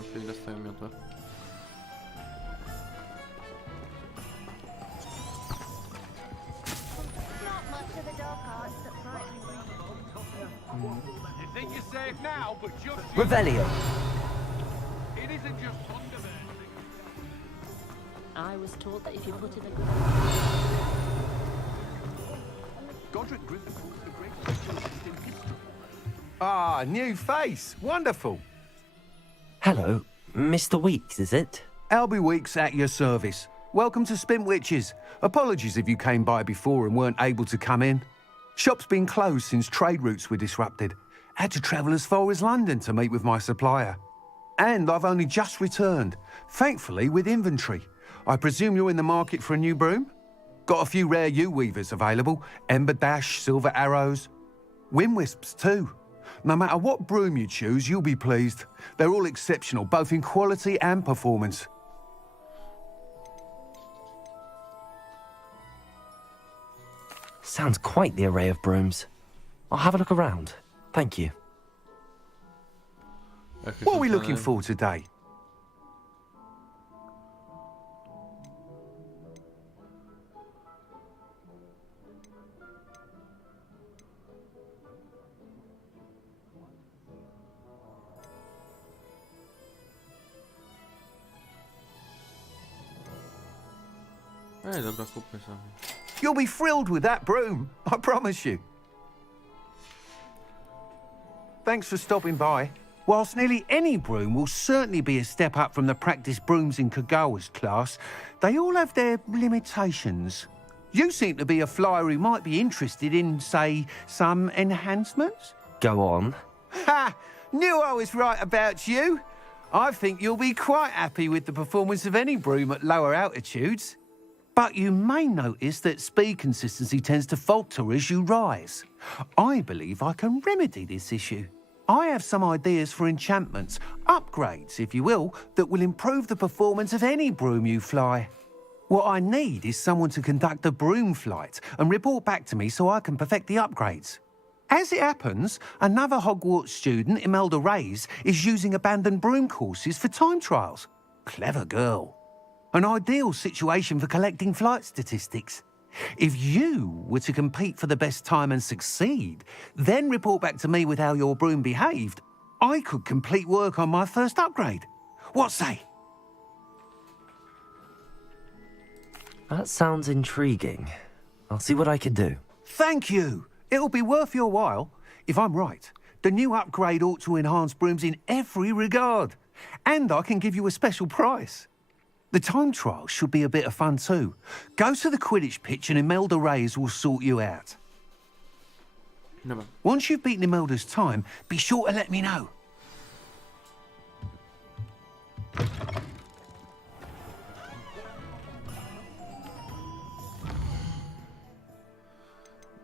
Zobaczmy, ile stoją miotły. Revelio. It isn't just I was told that if you put in a good... Godric Grindelwald, the great specialist in history. Ah, new face. Wonderful. Hello, Mr. Weeks, is it? Albie Weeks at your service. Welcome to Spintwitches. Apologies if you came by before and weren't able to come in. Shop's been closed since trade routes were disrupted. Had to travel as far as London to meet with my supplier. And I've only just returned, thankfully with inventory. I presume you're in the market for a new broom? Got a few rare yew-weavers available. Ember Dash, Silver Arrows. Wind-Wisps too. No matter what broom you choose, you'll be pleased. They're all exceptional, both in quality and performance. Sounds quite the array of brooms. I'll have a look around. Thank you. What are we looking for today? Ej, dobra, kupmy sobie. You'll be thrilled with that broom, I promise you. Thanks for stopping by. Whilst nearly any broom will certainly be a step up from the practice brooms in Kagawa's class, they all have their limitations. You seem to be a flyer who might be interested in, say, some enhancements? Go on. Ha! Knew I was right about you. I think you'll be quite happy with the performance of any broom at lower altitudes. But you may notice that speed consistency tends to falter as you rise. I believe I can remedy this issue. I have some ideas for enchantments, upgrades, if you will, that will improve the performance of any broom you fly. What I need is someone to conduct a broom flight and report back to me so I can perfect the upgrades. As it happens, another Hogwarts student, Imelda Reyes, is using abandoned broom courses for time trials. Clever girl. An ideal situation for collecting flight statistics. If you were to compete for the best time and succeed, then report back to me with how your broom behaved, I could complete work on my first upgrade. What say? That sounds intriguing. I'll see what I can do. Thank you. It'll be worth your while. If I'm right, the new upgrade ought to enhance brooms in every regard. And I can give you a special price. The time trial should be a bit of fun too. Go to the Quidditch pitch and Imelda Reyes will sort you out. Dobra. Once you've beaten Imelda's time, be sure to let me know.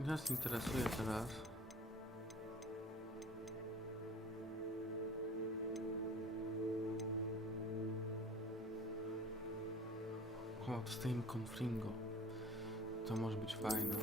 Nas interesuje teraz. O, dostajemy Confringo. To może być fajne.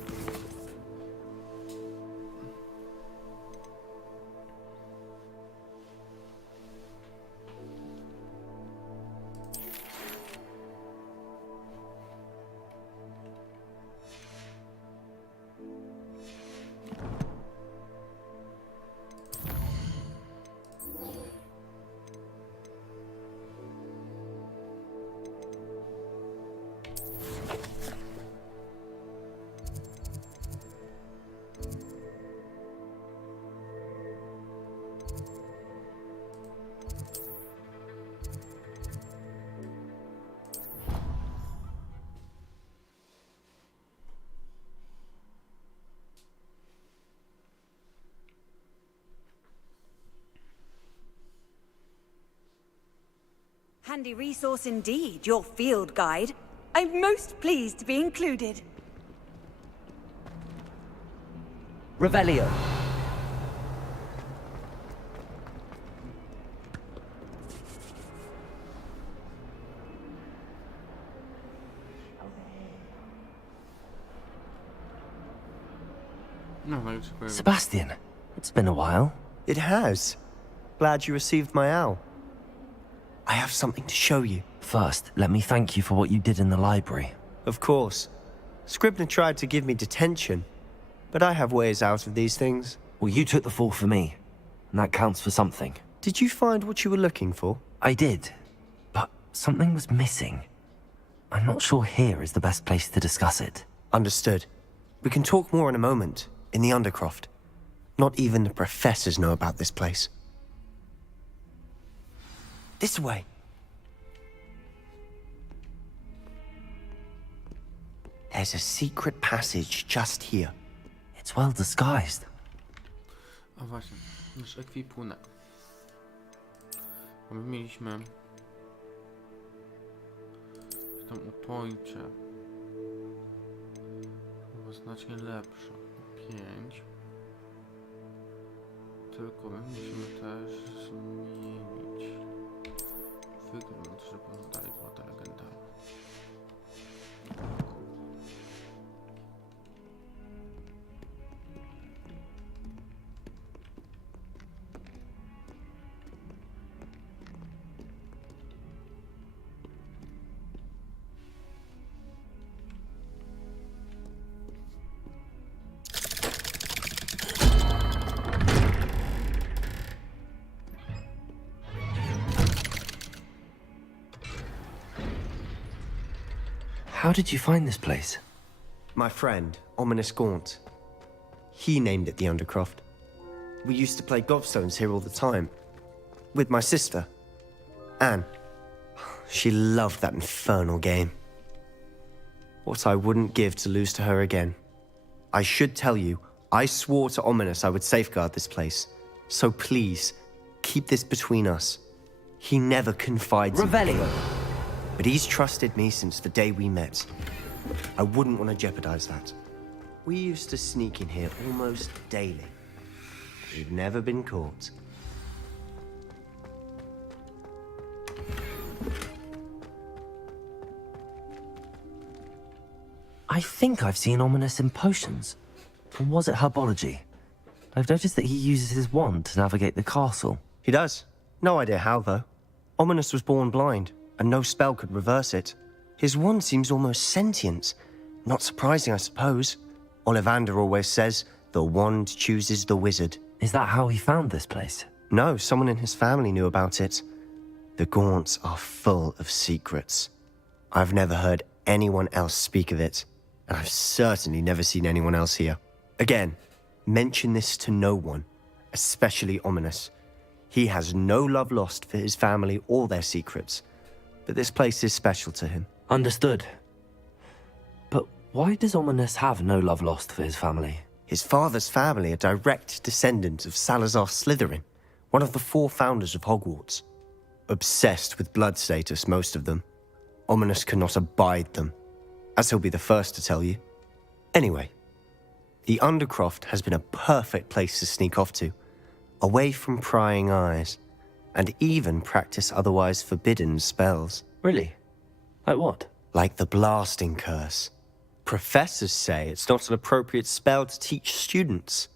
Handy resource indeed, your field guide. I'm most pleased to be included. Revelio. Sebastian, it's been a while. It has. Glad you received my owl. I have something to show you. First, let me thank you for what you did in the library. Of course. Scribner tried to give me detention, but I have ways out of these things. Well, you took the fall for me, and that counts for something. Did you find what you were looking for? I did, but something was missing. I'm not sure here is the best place to discuss it. Understood. We can talk more in a moment, in the Undercroft. Not even the professors know about this place. This way. There's a secret passage just here. It's well disguised. A właśnie, nasz ekwipunek. A my mieliśmy w tym upojcie. Było znacznie lepsze. 5. Tylko my musimy też zmienić wygląd, żeby dalej była ta legendarna. How did you find this place? My friend, Ominous Gaunt. He named it the Undercroft. We used to play gobstones here all the time. With my sister, Anne. She loved that infernal game. What I wouldn't give to lose to her again. I should tell you, I swore to Ominous I would safeguard this place. So please, keep this between us. He never confides in anyone. But he's trusted me since the day we met. I wouldn't want to jeopardize that. We used to sneak in here almost daily. We've never been caught. I think I've seen Ominous in potions. Or was it herbology? I've noticed that he uses his wand to navigate the castle. He does. No idea how, though. Ominous was born blind, and no spell could reverse it. His wand seems almost sentient. Not surprising, I suppose. Ollivander always says, the wand chooses the wizard. Is that how he found this place? No, someone in his family knew about it. The Gaunts are full of secrets. I've never heard anyone else speak of it, and I've certainly never seen anyone else here. Again, mention this to no one, especially Ominous. He has no love lost for his family or their secrets, but this place is special to him. Understood. But why does Ominous have no love lost for his family? His father's family are direct descendants of Salazar Slytherin, one of the 4 founders of Hogwarts. Obsessed with blood status, most of them. Ominous cannot abide them, as he'll be the first to tell you. Anyway, the Undercroft has been a perfect place to sneak off to, away from prying eyes, and even practice otherwise forbidden spells. Really? Like what? Like the blasting curse. Professors say it's not an appropriate spell to teach students.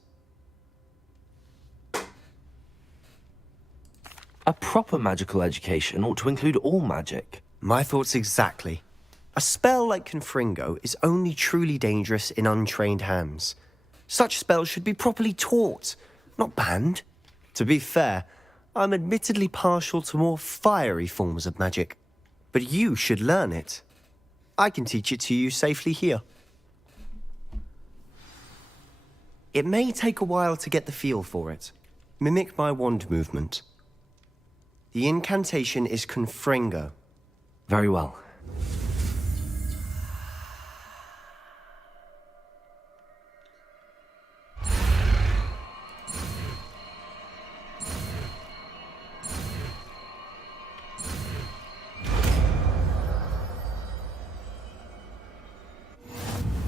A proper magical education ought to include all magic. My thoughts exactly. A spell like Confringo is only truly dangerous in untrained hands. Such spells should be properly taught, not banned. To be fair, I'm admittedly partial to more fiery forms of magic. But you should learn it. I can teach it to you safely here. It may take a while to get the feel for it. Mimic my wand movement. The incantation is Confringo. Very well.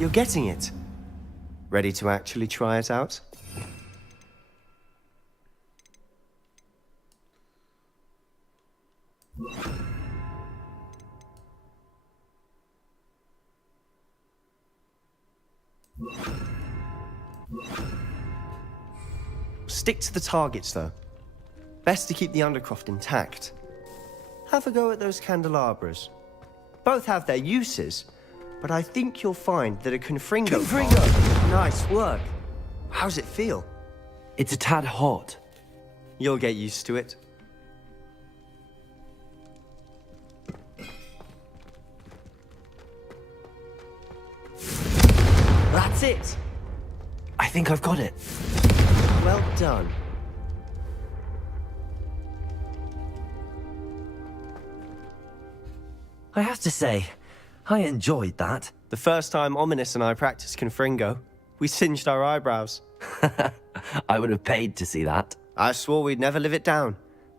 You're getting it. Ready to actually try it out? Stick to the targets, though. Best to keep the Undercroft intact. Have a go at those candelabras. Both have their uses, but I think you'll find that a Confringo... Confringo! Nice work. How's it feel? It's a tad hot. You'll get used to it. That's it. I think I've got it. Well done. I have to say, I enjoyed that. The first time Ominous and I practiced Confringo, we singed our eyebrows. I would have paid to see that. I swore we'd never live it down.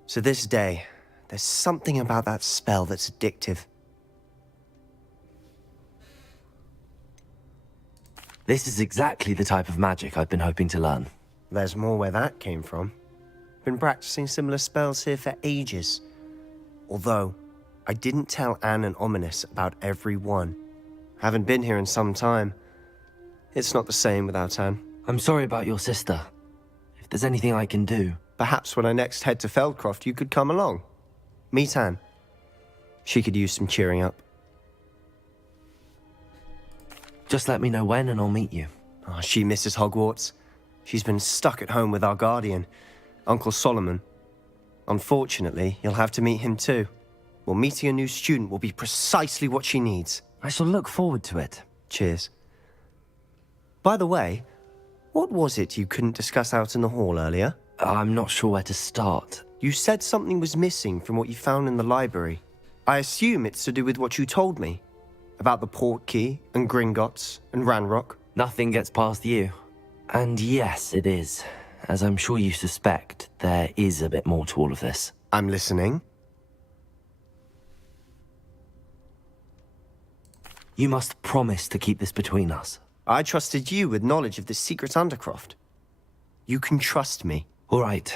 To this day, there's something about that spell that's addictive. This is exactly the type of magic I've been hoping to learn. There's more where that came from. Been practicing similar spells here for ages. Although, I didn't tell Anne and Ominous about every one. Haven't been here in some time. It's not the same without Anne. I'm sorry about your sister. If there's anything I can do... Perhaps when I next head to Feldcroft, you could come along. Meet Anne. She could use some cheering up. Just let me know when and I'll meet you. Oh, she misses Hogwarts. She's been stuck at home with our guardian, Uncle Solomon. Unfortunately, you'll have to meet him too. Well, meeting a new student will be precisely what she needs. I shall look forward to it. Cheers. By the way, what was it you couldn't discuss out in the hall earlier? I'm not sure where to start. You said something was missing from what you found in the library. I assume it's to do with what you told me. About the Portkey, and Gringotts, and Ranrock. Nothing gets past you. And yes, it is. As I'm sure you suspect, there is a bit more to all of this. I'm listening. You must promise to keep this between us. I trusted you with knowledge of the secret Undercroft. You can trust me. All right.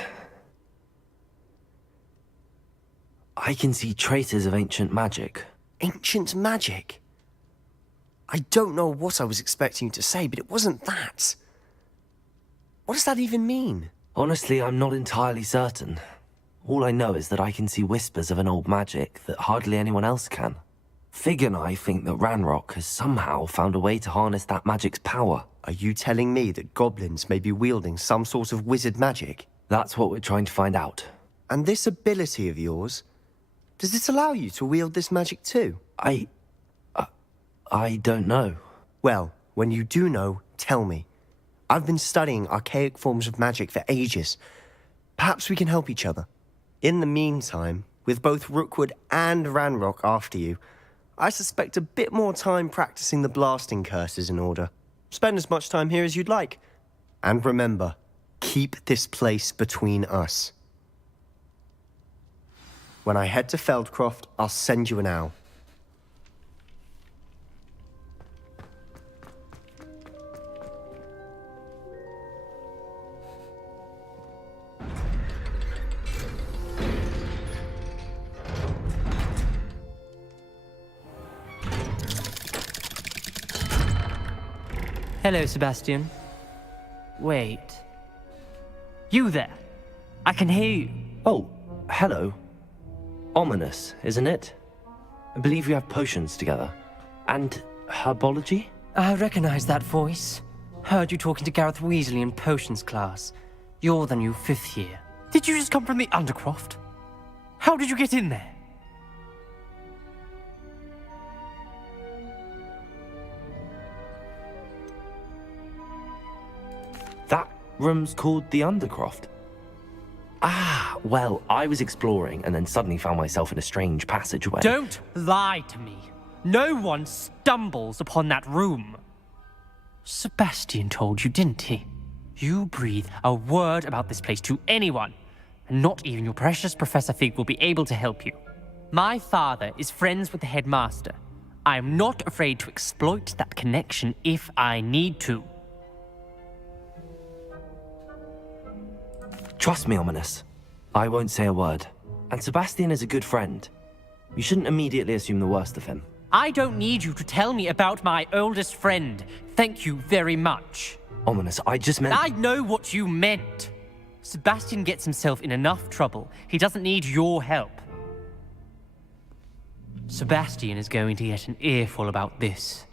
I can see traces of ancient magic. Ancient magic? I don't know what I was expecting you to say, but it wasn't that. What does that even mean? Honestly, I'm not entirely certain. All I know is that I can see whispers of an old magic that hardly anyone else can. Fig and I think that Ranrock has somehow found a way to harness that magic's power. Are you telling me that goblins may be wielding some sort of wizard magic? That's what we're trying to find out. And this ability of yours, does it allow you to wield this magic too? I don't know. Well, when you do know, tell me. I've been studying archaic forms of magic for ages. Perhaps we can help each other. In the meantime, with both Rookwood and Ranrock after you, I suspect a bit more time practicing the blasting curse is in order. Spend as much time here as you'd like. And remember, keep this place between us. When I head to Feldcroft, I'll send you an owl. Hello, Sebastian. Wait. You there? I can hear you. Oh, hello. Ominous, isn't it? I believe we have potions together. And herbology? I recognize that voice. Heard you talking to Gareth Weasley in potions class. You're the new 5th year. Did you just come from the Undercroft? How did you get in there? Rooms called the Undercroft? Ah, well, I was exploring and then suddenly found myself in a strange passageway. Don't lie to me. No one stumbles upon that room. Sebastian told you, didn't he? You breathe a word about this place to anyone, and not even your precious Professor Fig will be able to help you. My father is friends with the headmaster. I am not afraid to exploit that connection if I need to. Trust me, Ominous. I won't say a word. And Sebastian is a good friend. You shouldn't immediately assume the worst of him. I don't need you to tell me about my oldest friend. Thank you very much. Ominous, I just meant... I know what you meant. Sebastian gets himself in enough trouble. He doesn't need your help. Sebastian is going to get an earful about this.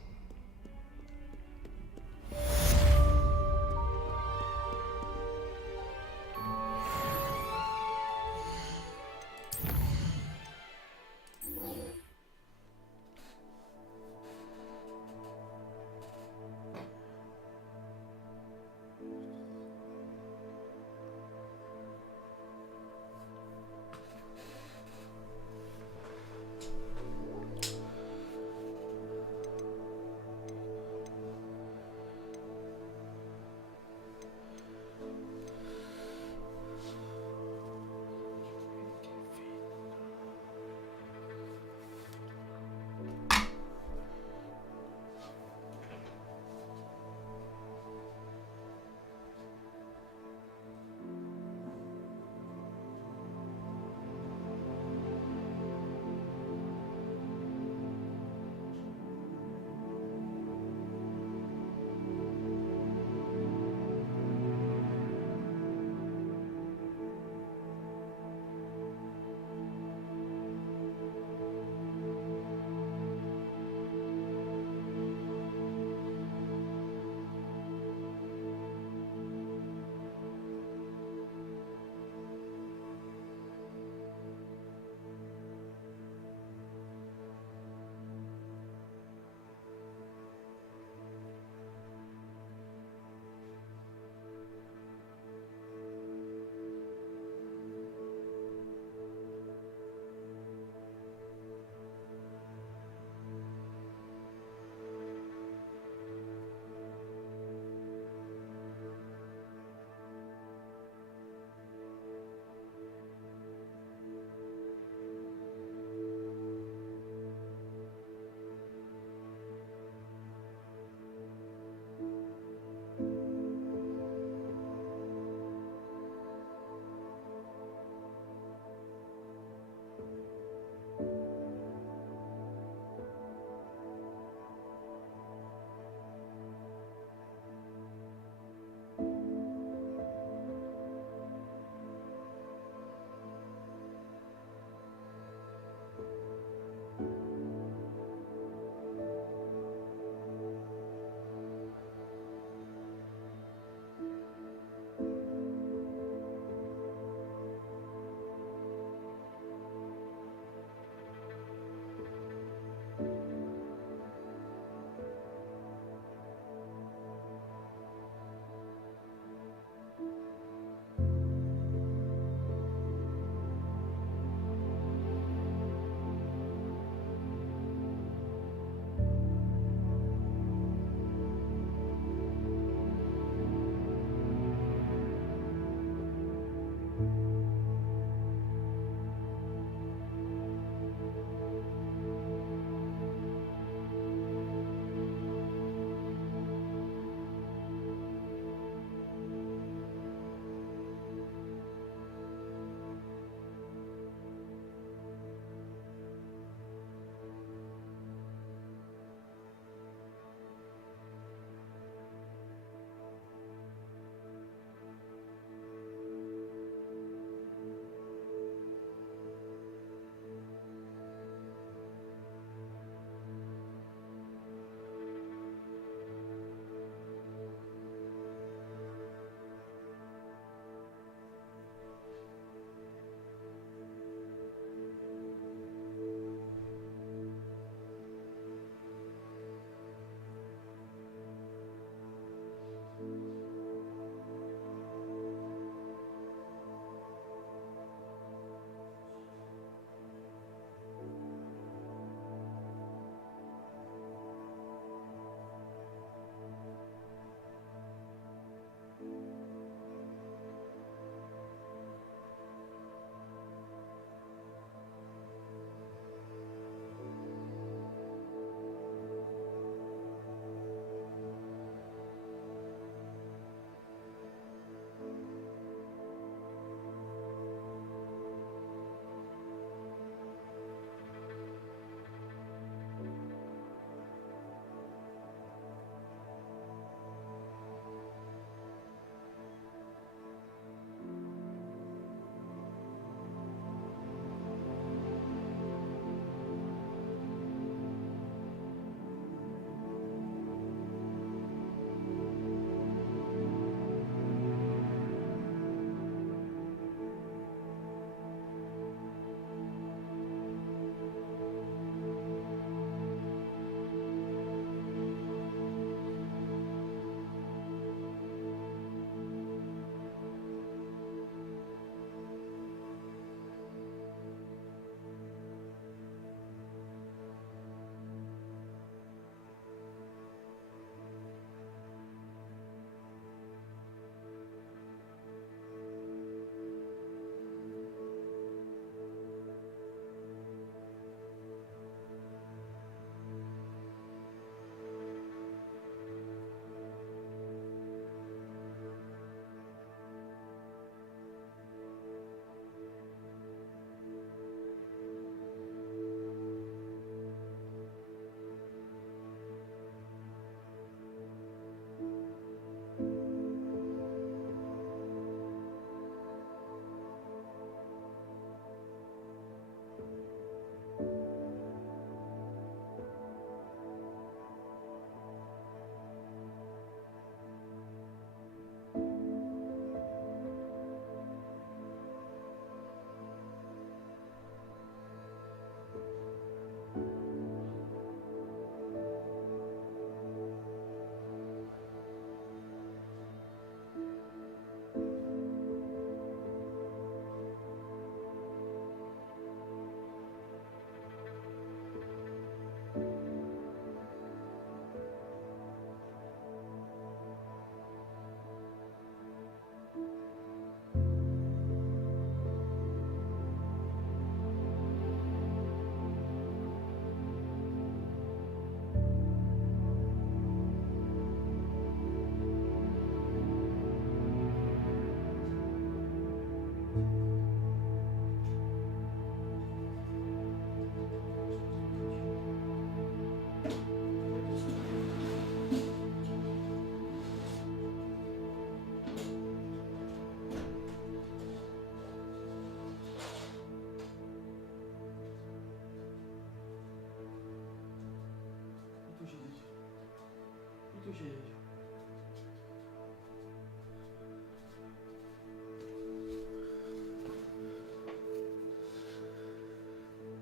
siedzieć.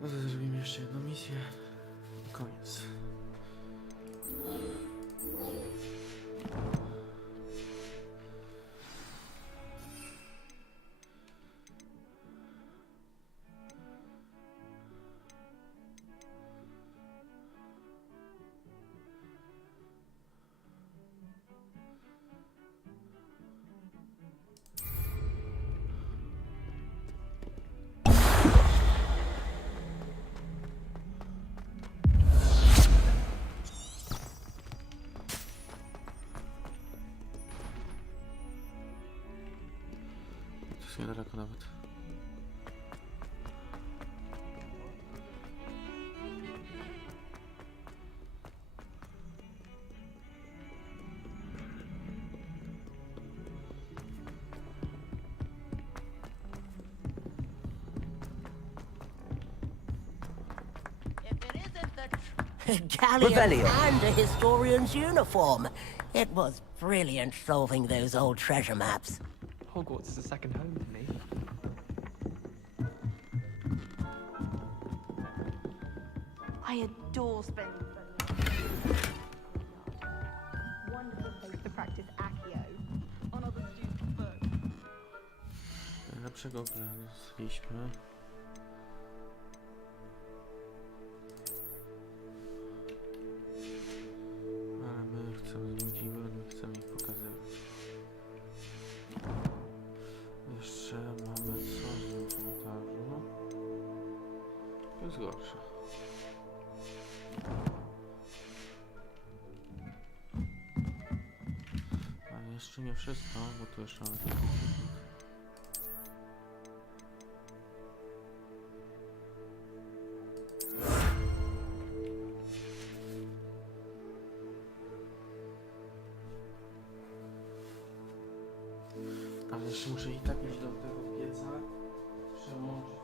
No to zrobimy jeszcze jedną misję. Koniec. To jest niedaleko nawet. Galleon Revelio. and a historian's uniform. It was brilliant solving those old treasure maps. Hogwarts is a second home to me. I adore spending Sunday. Wonderful place to practice Accio on other students' books. Lepszego planu zliśmy. Ale my chcemy ludzi, my chcemy ich pokazywać. Jeszcze mamy coś w inwentarzu. To jest gorsze. Ale jeszcze nie wszystko, bo tu jeszcze mamy taki filmik. Ale jeszcze muszę i tak iść do tego pieca, przełączyć.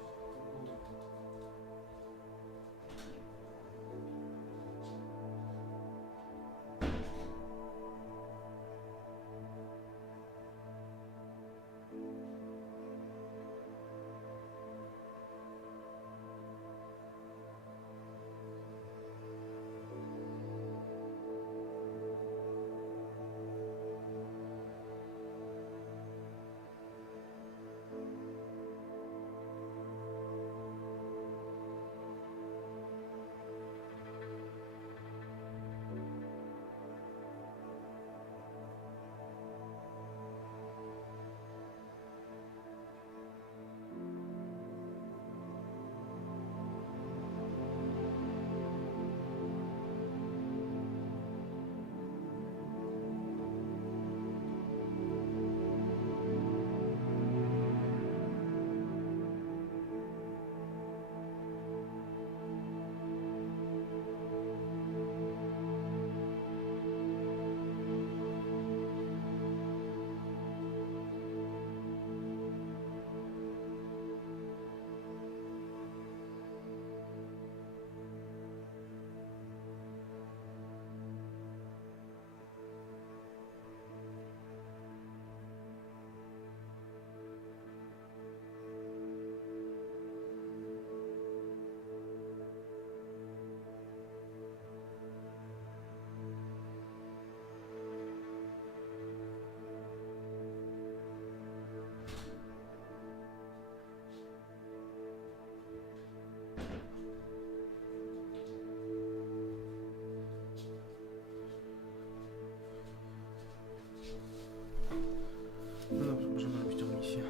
No dobrze, możemy robić tą misję.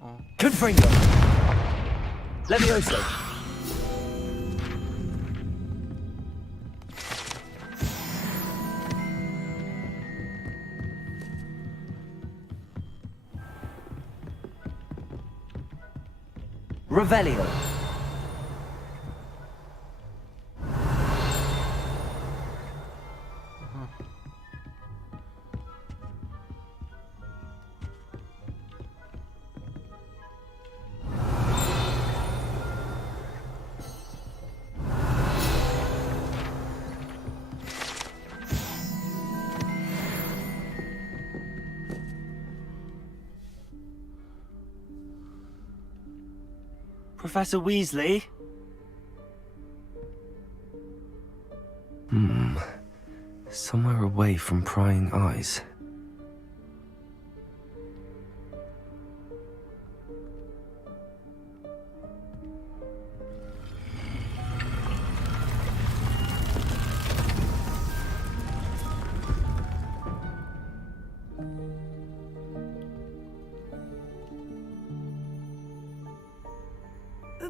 O. Confringo. Levioso. Revelio. Professor Weasley? Somewhere away from prying eyes.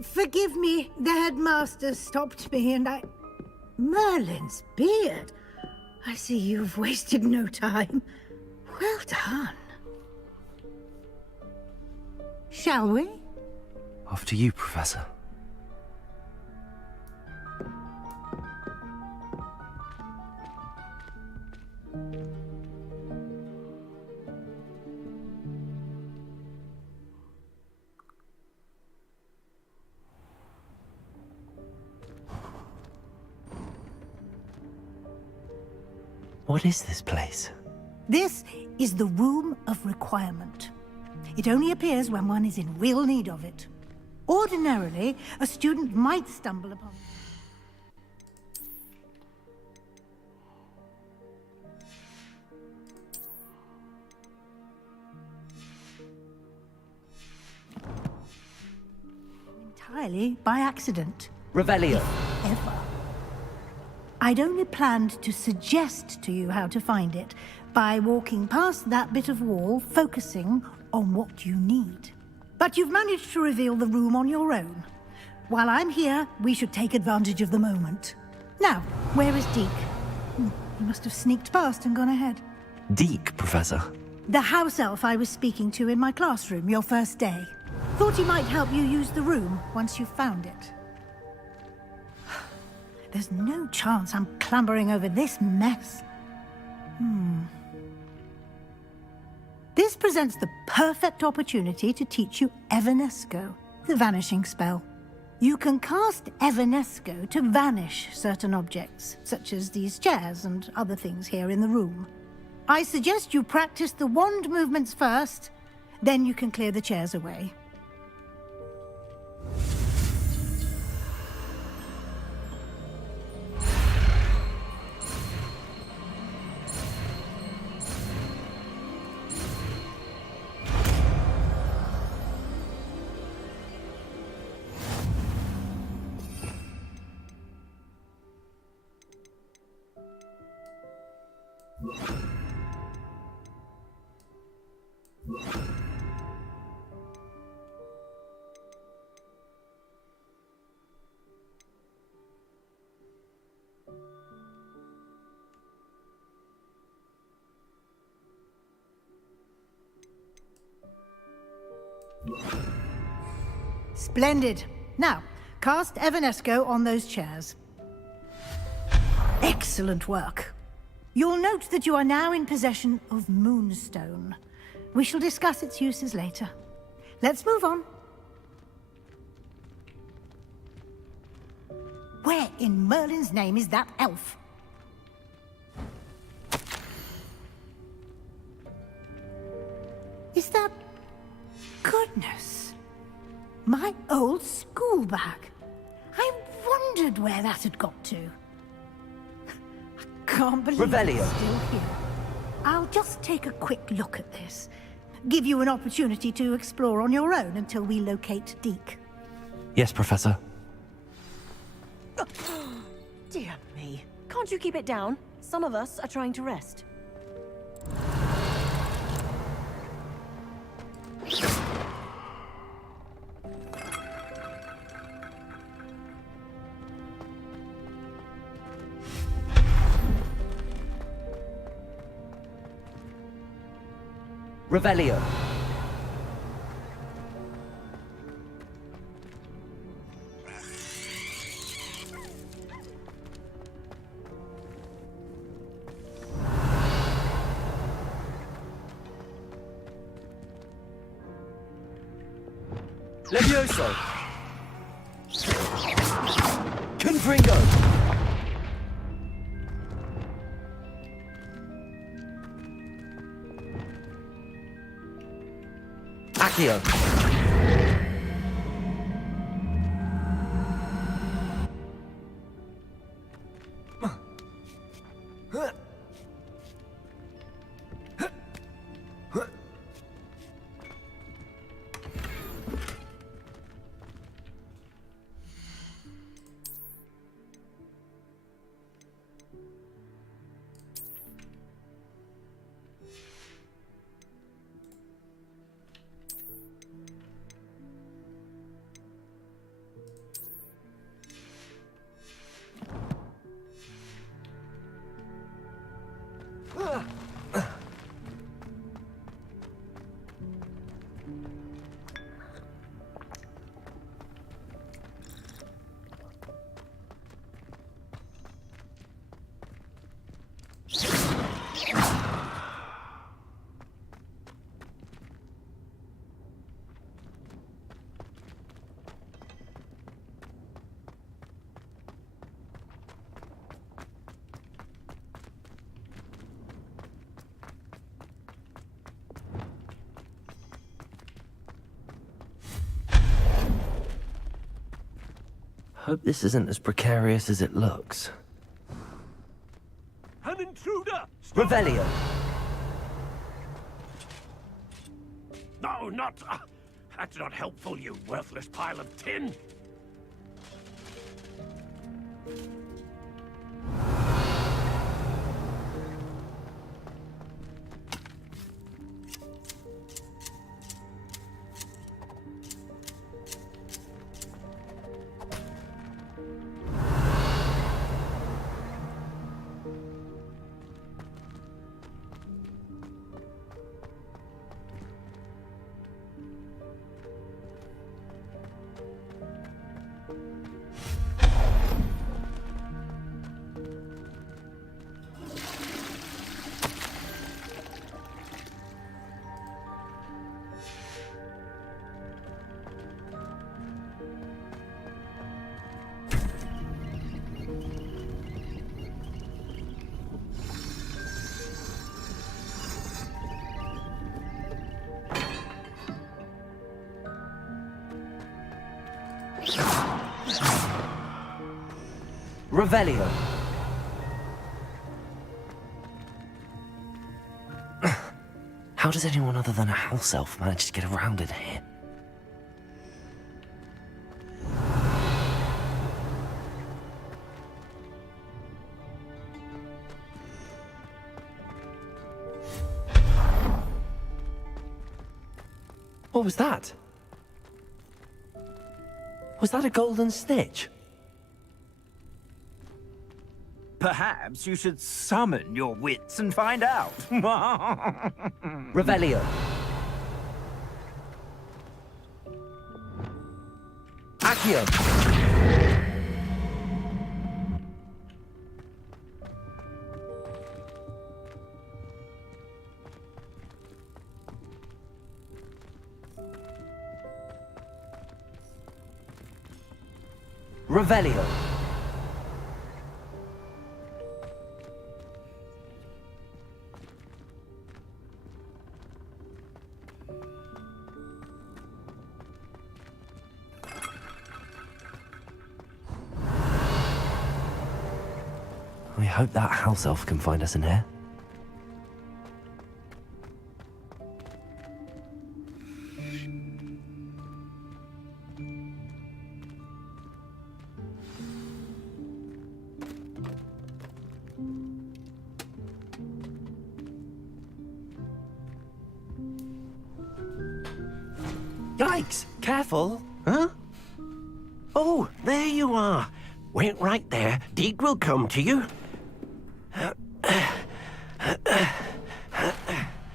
Forgive me, the headmaster stopped me and I... Merlin's beard. I see you've wasted no time. Well done. Shall we? After you, Professor. What is this place? This is the Room of Requirement. It only appears when one is in real need of it. Ordinarily, a student might stumble upon... entirely by accident. Revelio. Ever. I'd only planned to suggest to you how to find it by walking past that bit of wall, focusing on what you need. But you've managed to reveal the room on your own. While I'm here, we should take advantage of the moment. Now, where is Deke? He must have sneaked past and gone ahead. Deke, Professor. The house elf I was speaking to in my classroom your first day. Thought he might help you use the room once you found it. There's no chance I'm clambering over this mess. This presents the perfect opportunity to teach you Evanesco, the vanishing spell. You can cast Evanesco to vanish certain objects, such as these chairs and other things here in the room. I suggest you practice the wand movements first, then you can clear the chairs away. Splendid. Now, cast Evanesco on those chairs. Excellent work. You'll note that you are now in possession of Moonstone. We shall discuss its uses later. Let's move on. Where in Merlin's name is that elf? Is that... Goodness. My old school bag. I wondered where that had got to. I can't believe Revelio. it's still here. I'll just take a quick look at this. Give you an opportunity to explore on your own until we locate Deke. Yes, Professor. Dear me. Can't you keep it down? Some of us are trying to rest. Revelio. Levioso. Confringo. Accio. Hope this isn't as precarious as it looks. An intruder! Revelio! No, not... that's not helpful, you worthless pile of tin! Revelio. How does anyone other than a house elf manage to get around in here? What was that? Was that a golden stitch? Perhaps you should summon your wits and find out. Revelio. Accio. Revelio. I hope that house elf can find us in here. Yikes! Careful! Huh? Oh, there you are. Wait right there. Deke will come to you.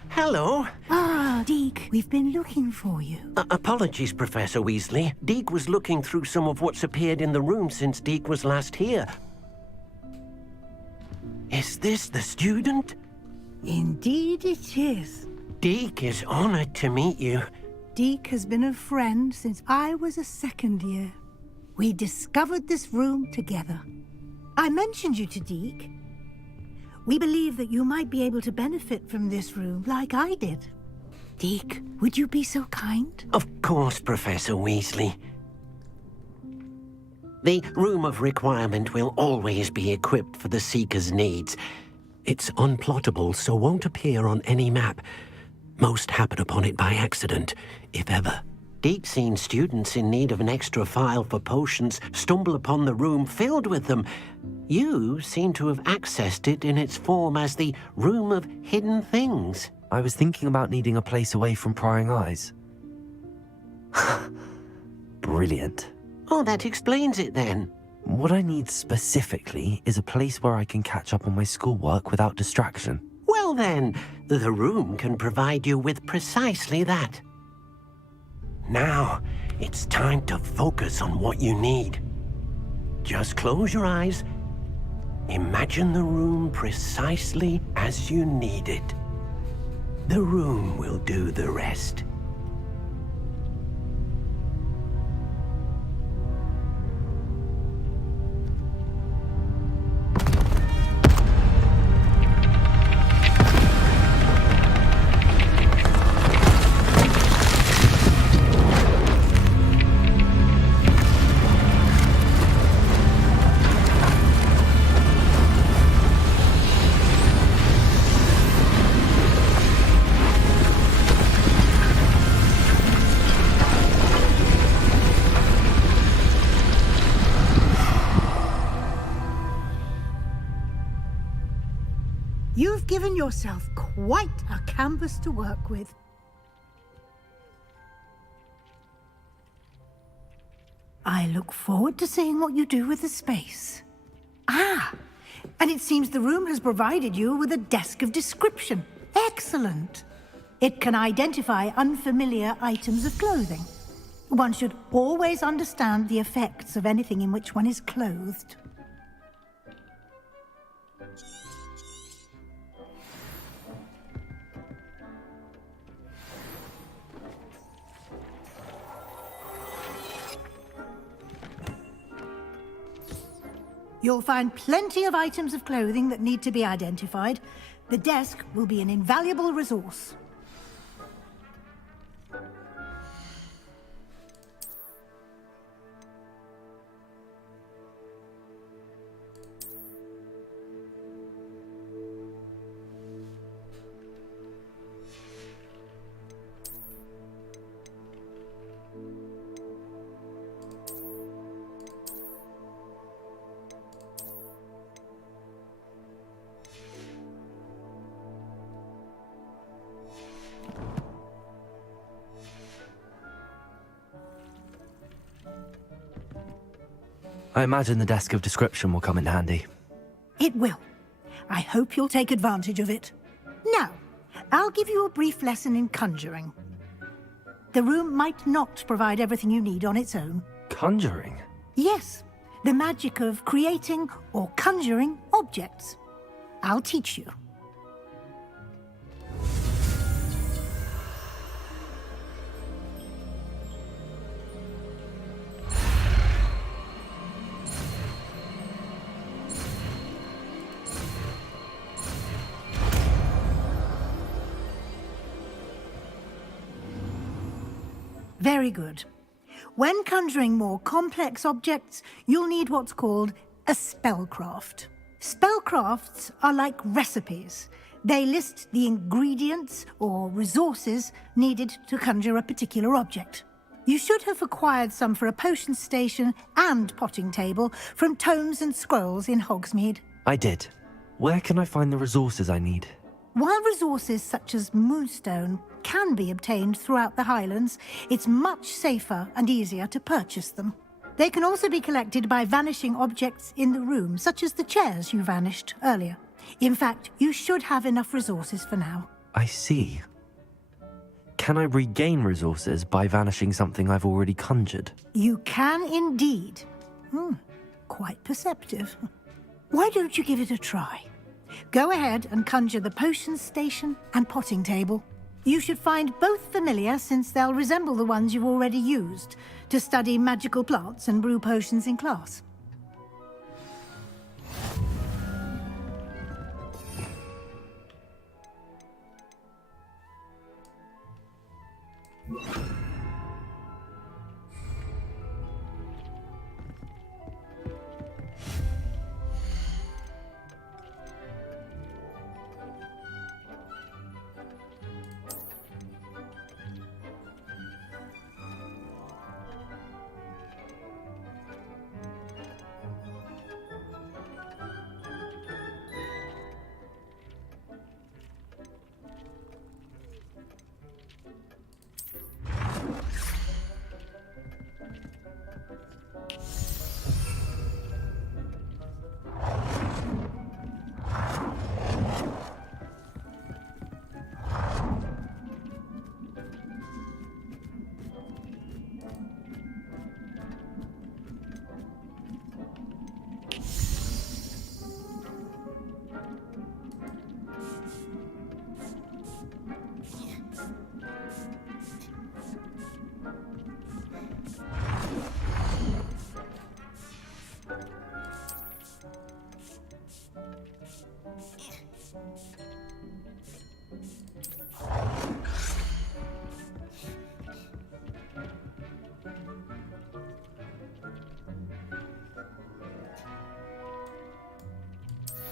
Hello. Ah, Deke, we've been looking for you. Apologies, Professor Weasley. Deke was looking through some of what's appeared in the room since Deke was last here. Is this the student? Indeed it is. Deke is honored to meet you. Deke has been a friend since I was a second year. We discovered this room together. I mentioned you to Deke. We believe that you might be able to benefit from this room like I did. Deke, would you be so kind? Of course, Professor Weasley. The Room of Requirement will always be equipped for the Seeker's needs. It's unplottable, so won't appear on any map. Most happen upon it by accident, if ever. Deke's seen students in need of an extra file for potions stumble upon the room filled with them. You seem to have accessed it in its form as the Room of Hidden Things. I was thinking about needing a place away from prying eyes. Brilliant. Oh, that explains it then. What I need specifically is a place where I can catch up on my schoolwork without distraction. Well then, the room can provide you with precisely that. Now, it's time to focus on what you need. Just close your eyes. Imagine the room precisely as you need it. The room will do the rest. You've given yourself quite a canvas to work with. I look forward to seeing what you do with the space. Ah, and it seems the room has provided you with a desk of description. Excellent. It can identify unfamiliar items of clothing. One should always understand the effects of anything in which one is clothed. You'll find plenty of items of clothing that need to be identified. The desk will be an invaluable resource. I imagine the desk of description will come in handy. It will. I hope you'll take advantage of it. Now, I'll give you a brief lesson in conjuring. The room might not provide everything you need on its own. Conjuring? Yes, the magic of creating or conjuring objects. I'll teach you. Very good. When conjuring more complex objects, you'll need what's called a spellcraft. Spellcrafts are like recipes. They list the ingredients or resources needed to conjure a particular object. You should have acquired some for a potion station and potting table from tomes and scrolls in Hogsmeade. I did. Where can I find the resources I need? While resources such as moonstone can be obtained throughout the Highlands, it's much safer and easier to purchase them. They can also be collected by vanishing objects in the room, such as the chairs you vanished earlier. In fact, you should have enough resources for now. I see. Can I regain resources by vanishing something I've already conjured? You can indeed. Quite perceptive. Why don't you give it a try? Go ahead and conjure the potion station and potting table. You should find both familiar, since they'll resemble the ones you've already used to study magical plants and brew potions in class.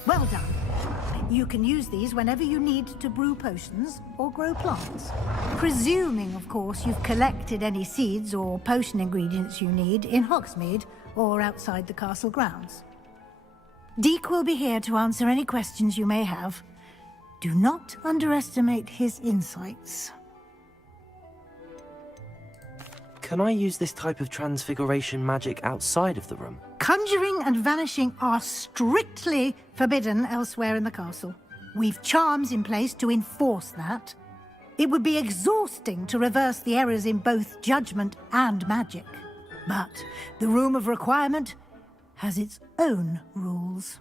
Well done. You can use these whenever you need to brew potions or grow plants. Presuming, of course, you've collected any seeds or potion ingredients you need in Hogsmeade or outside the castle grounds. Deek will be here to answer any questions you may have. Do not underestimate his insights. Can I use this type of transfiguration magic outside of the room? Conjuring and vanishing are strictly forbidden elsewhere in the castle. We've charms in place to enforce that. It would be exhausting to reverse the errors in both judgment and magic. But the Room of Requirement has its own rules.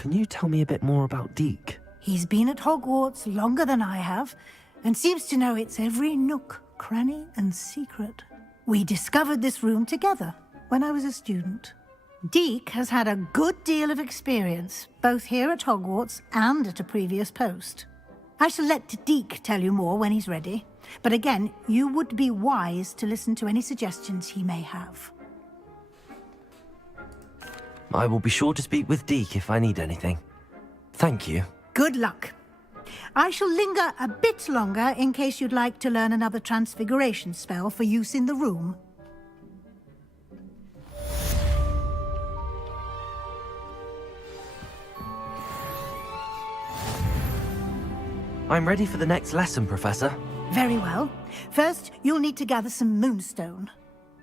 Can you tell me a bit more about Deke? He's been at Hogwarts longer than I have, and seems to know its every nook, cranny, and secret. We discovered this room together when I was a student. Deke has had a good deal of experience, both here at Hogwarts and at a previous post. I shall let Deke tell you more when he's ready, but again, you would be wise to listen to any suggestions he may have. I will be sure to speak with Deke if I need anything. Thank you. Good luck. I shall linger a bit longer in case you'd like to learn another transfiguration spell for use in the room. I'm ready for the next lesson, Professor. Very well. First, you'll need to gather some moonstone.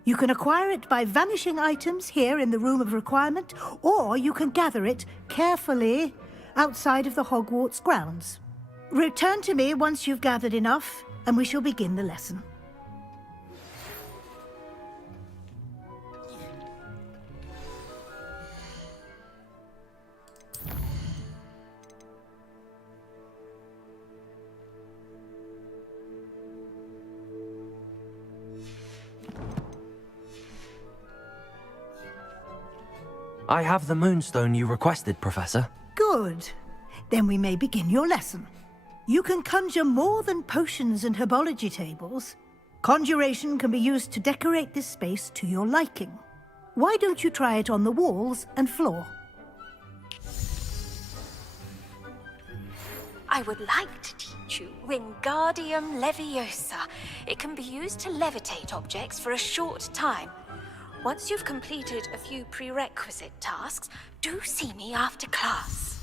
You can acquire it by vanishing items here in the Room of Requirement, or you can gather it carefully outside of the Hogwarts grounds. Return to me once you've gathered enough, and we shall begin the lesson. I have the moonstone you requested, Professor. Good. Then we may begin your lesson. You can conjure more than potions and herbology tables. Conjuration can be used to decorate this space to your liking. Why don't you try it on the walls and floor? I would like to teach you Wingardium Leviosa. It can be used to levitate objects for a short time. Once you've completed a few prerequisite tasks, do see me after class.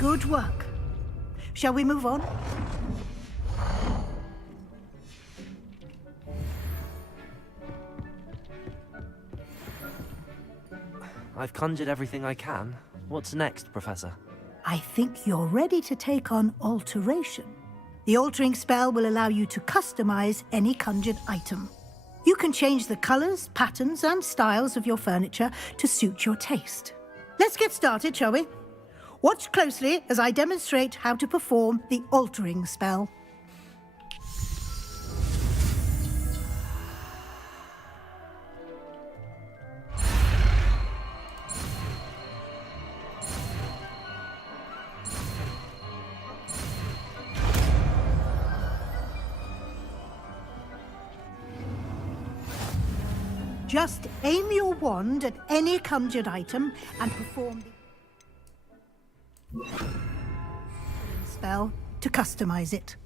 Good work. Shall we move on? I've conjured everything I can. What's next, Professor? I think you're ready to take on alteration. The altering spell will allow you to customize any conjured item. You can change the colors, patterns, and styles of your furniture to suit your taste. Let's get started, shall we? Watch closely as I demonstrate how to perform the altering spell. Just aim your wand at any conjured item and perform the spell to customize it.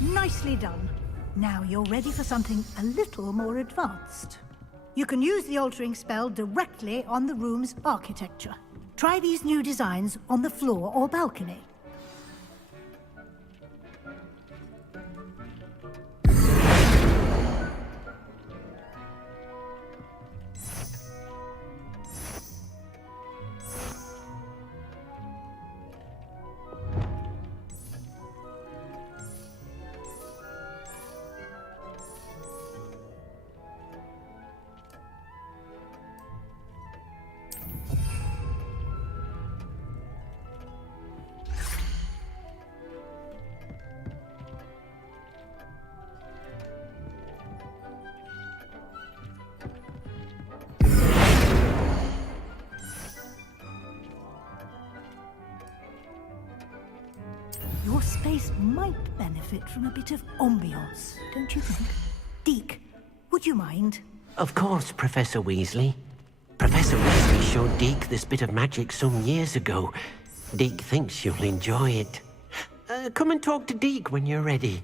Nicely done. Now you're ready for something a little more advanced. You can use the altering spell directly on the room's architecture. Try these new designs on the floor or balcony. Your space might benefit from a bit of ambiance, don't you think? Deke, would you mind? Of course, Professor Weasley. Professor Weasley showed Deke this bit of magic some years ago. Deke thinks you'll enjoy it. Come and talk to Deke when you're ready.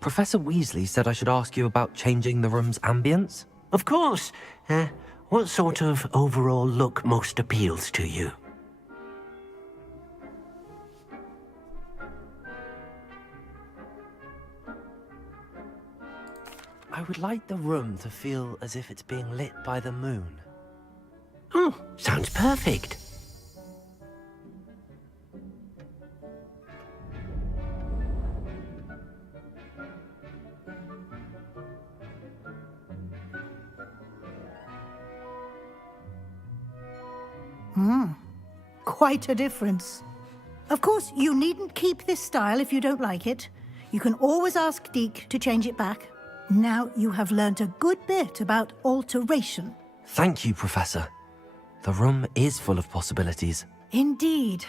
Professor Weasley said I should ask you about changing the room's ambience? Of course. What sort of overall look most appeals to you? I would like the room to feel as if it's being lit by the moon. Oh, sounds perfect. Quite a difference. Of course, you needn't keep this style if you don't like it. You can always ask Deke to change it back. Now you have learnt a good bit about alteration. Thank you, Professor. The room is full of possibilities. Indeed.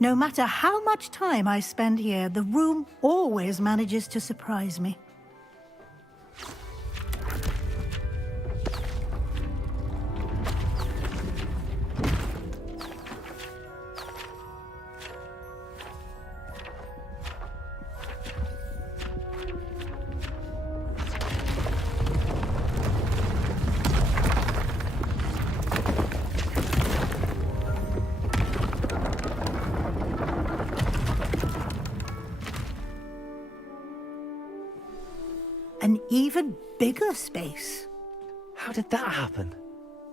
No matter how much time I spend here, the room always manages to surprise me. An even bigger space. How did that happen?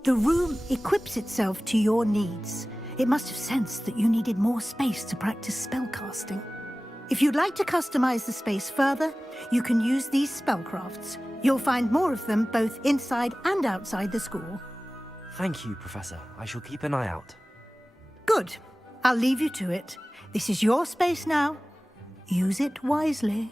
The room equips itself to your needs. It must have sensed that you needed more space to practice spellcasting. If you'd like to customize the space further, you can use these spellcrafts. You'll find more of them both inside and outside the school. Thank you, Professor. I shall keep an eye out. Good. I'll leave you to it. This is your space now. Use it wisely.